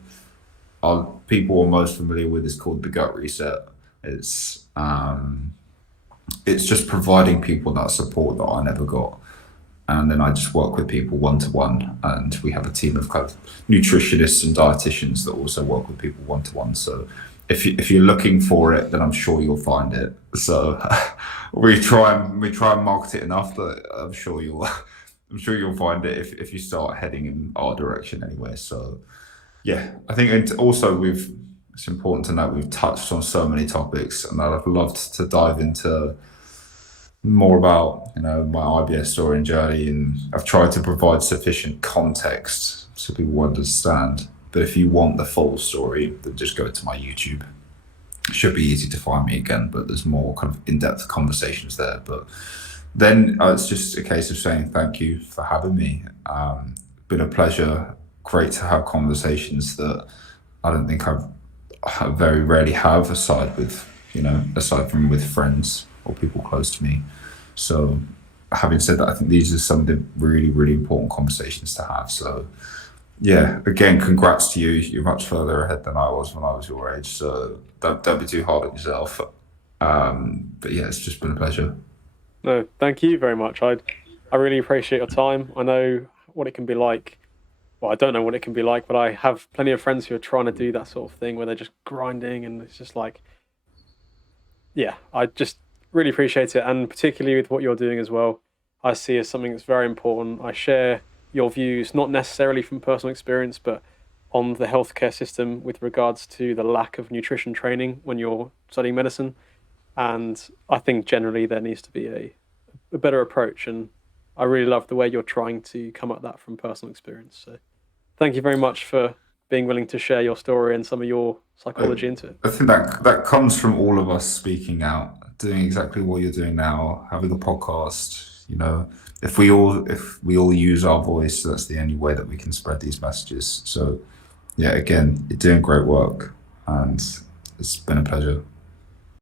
people are most familiar with is called the Gut Reset. It's just providing people that support that I never got. And then I just work with people one-to-one, and we have a team of kind of nutritionists and dietitians that also work with people one-to-one. So if you're looking for it, then I'm sure you'll find it. So we try and market it enough that I'm sure you'll find it if you start heading in our direction anyway. So yeah, I think, and also it's important to note we've touched on so many topics, and I'd have loved to dive into more about my IBS story and journey, and I've tried to provide sufficient context so people understand. But if you want the full story, then just go to my YouTube. It should be easy to find me again, but there's more kind of in-depth conversations there. But then it's just a case of saying thank you for having me. Been a pleasure. Great to have conversations that I don't think I very rarely have aside from with friends or people close to me. So having said that, I think these are some of the really, really important conversations to have. So yeah, again, congrats to you. You're much further ahead than I was when I was your age. So don't be too hard on yourself. But yeah, it's just been a pleasure. No, thank you very much. I really appreciate your time. I know what it can be like. Well, I don't know what it can be like, but I have plenty of friends who are trying to do that sort of thing where they're just grinding, and it's just like, yeah, I just really appreciate it. And particularly with what you're doing as well, I see as something that's very important. I share your views, not necessarily from personal experience, but on the healthcare system with regards to the lack of nutrition training when you're studying medicine. And I think generally there needs to be a better approach. And I really love the way you're trying to come at that from personal experience. So thank you very much for being willing to share your story and some of your psychology into it. I think that comes from all of us speaking out, doing exactly what you're doing now, having a podcast. If we all use our voice, that's the only way that we can spread these messages. So yeah, again, you're doing great work, and it's been a pleasure.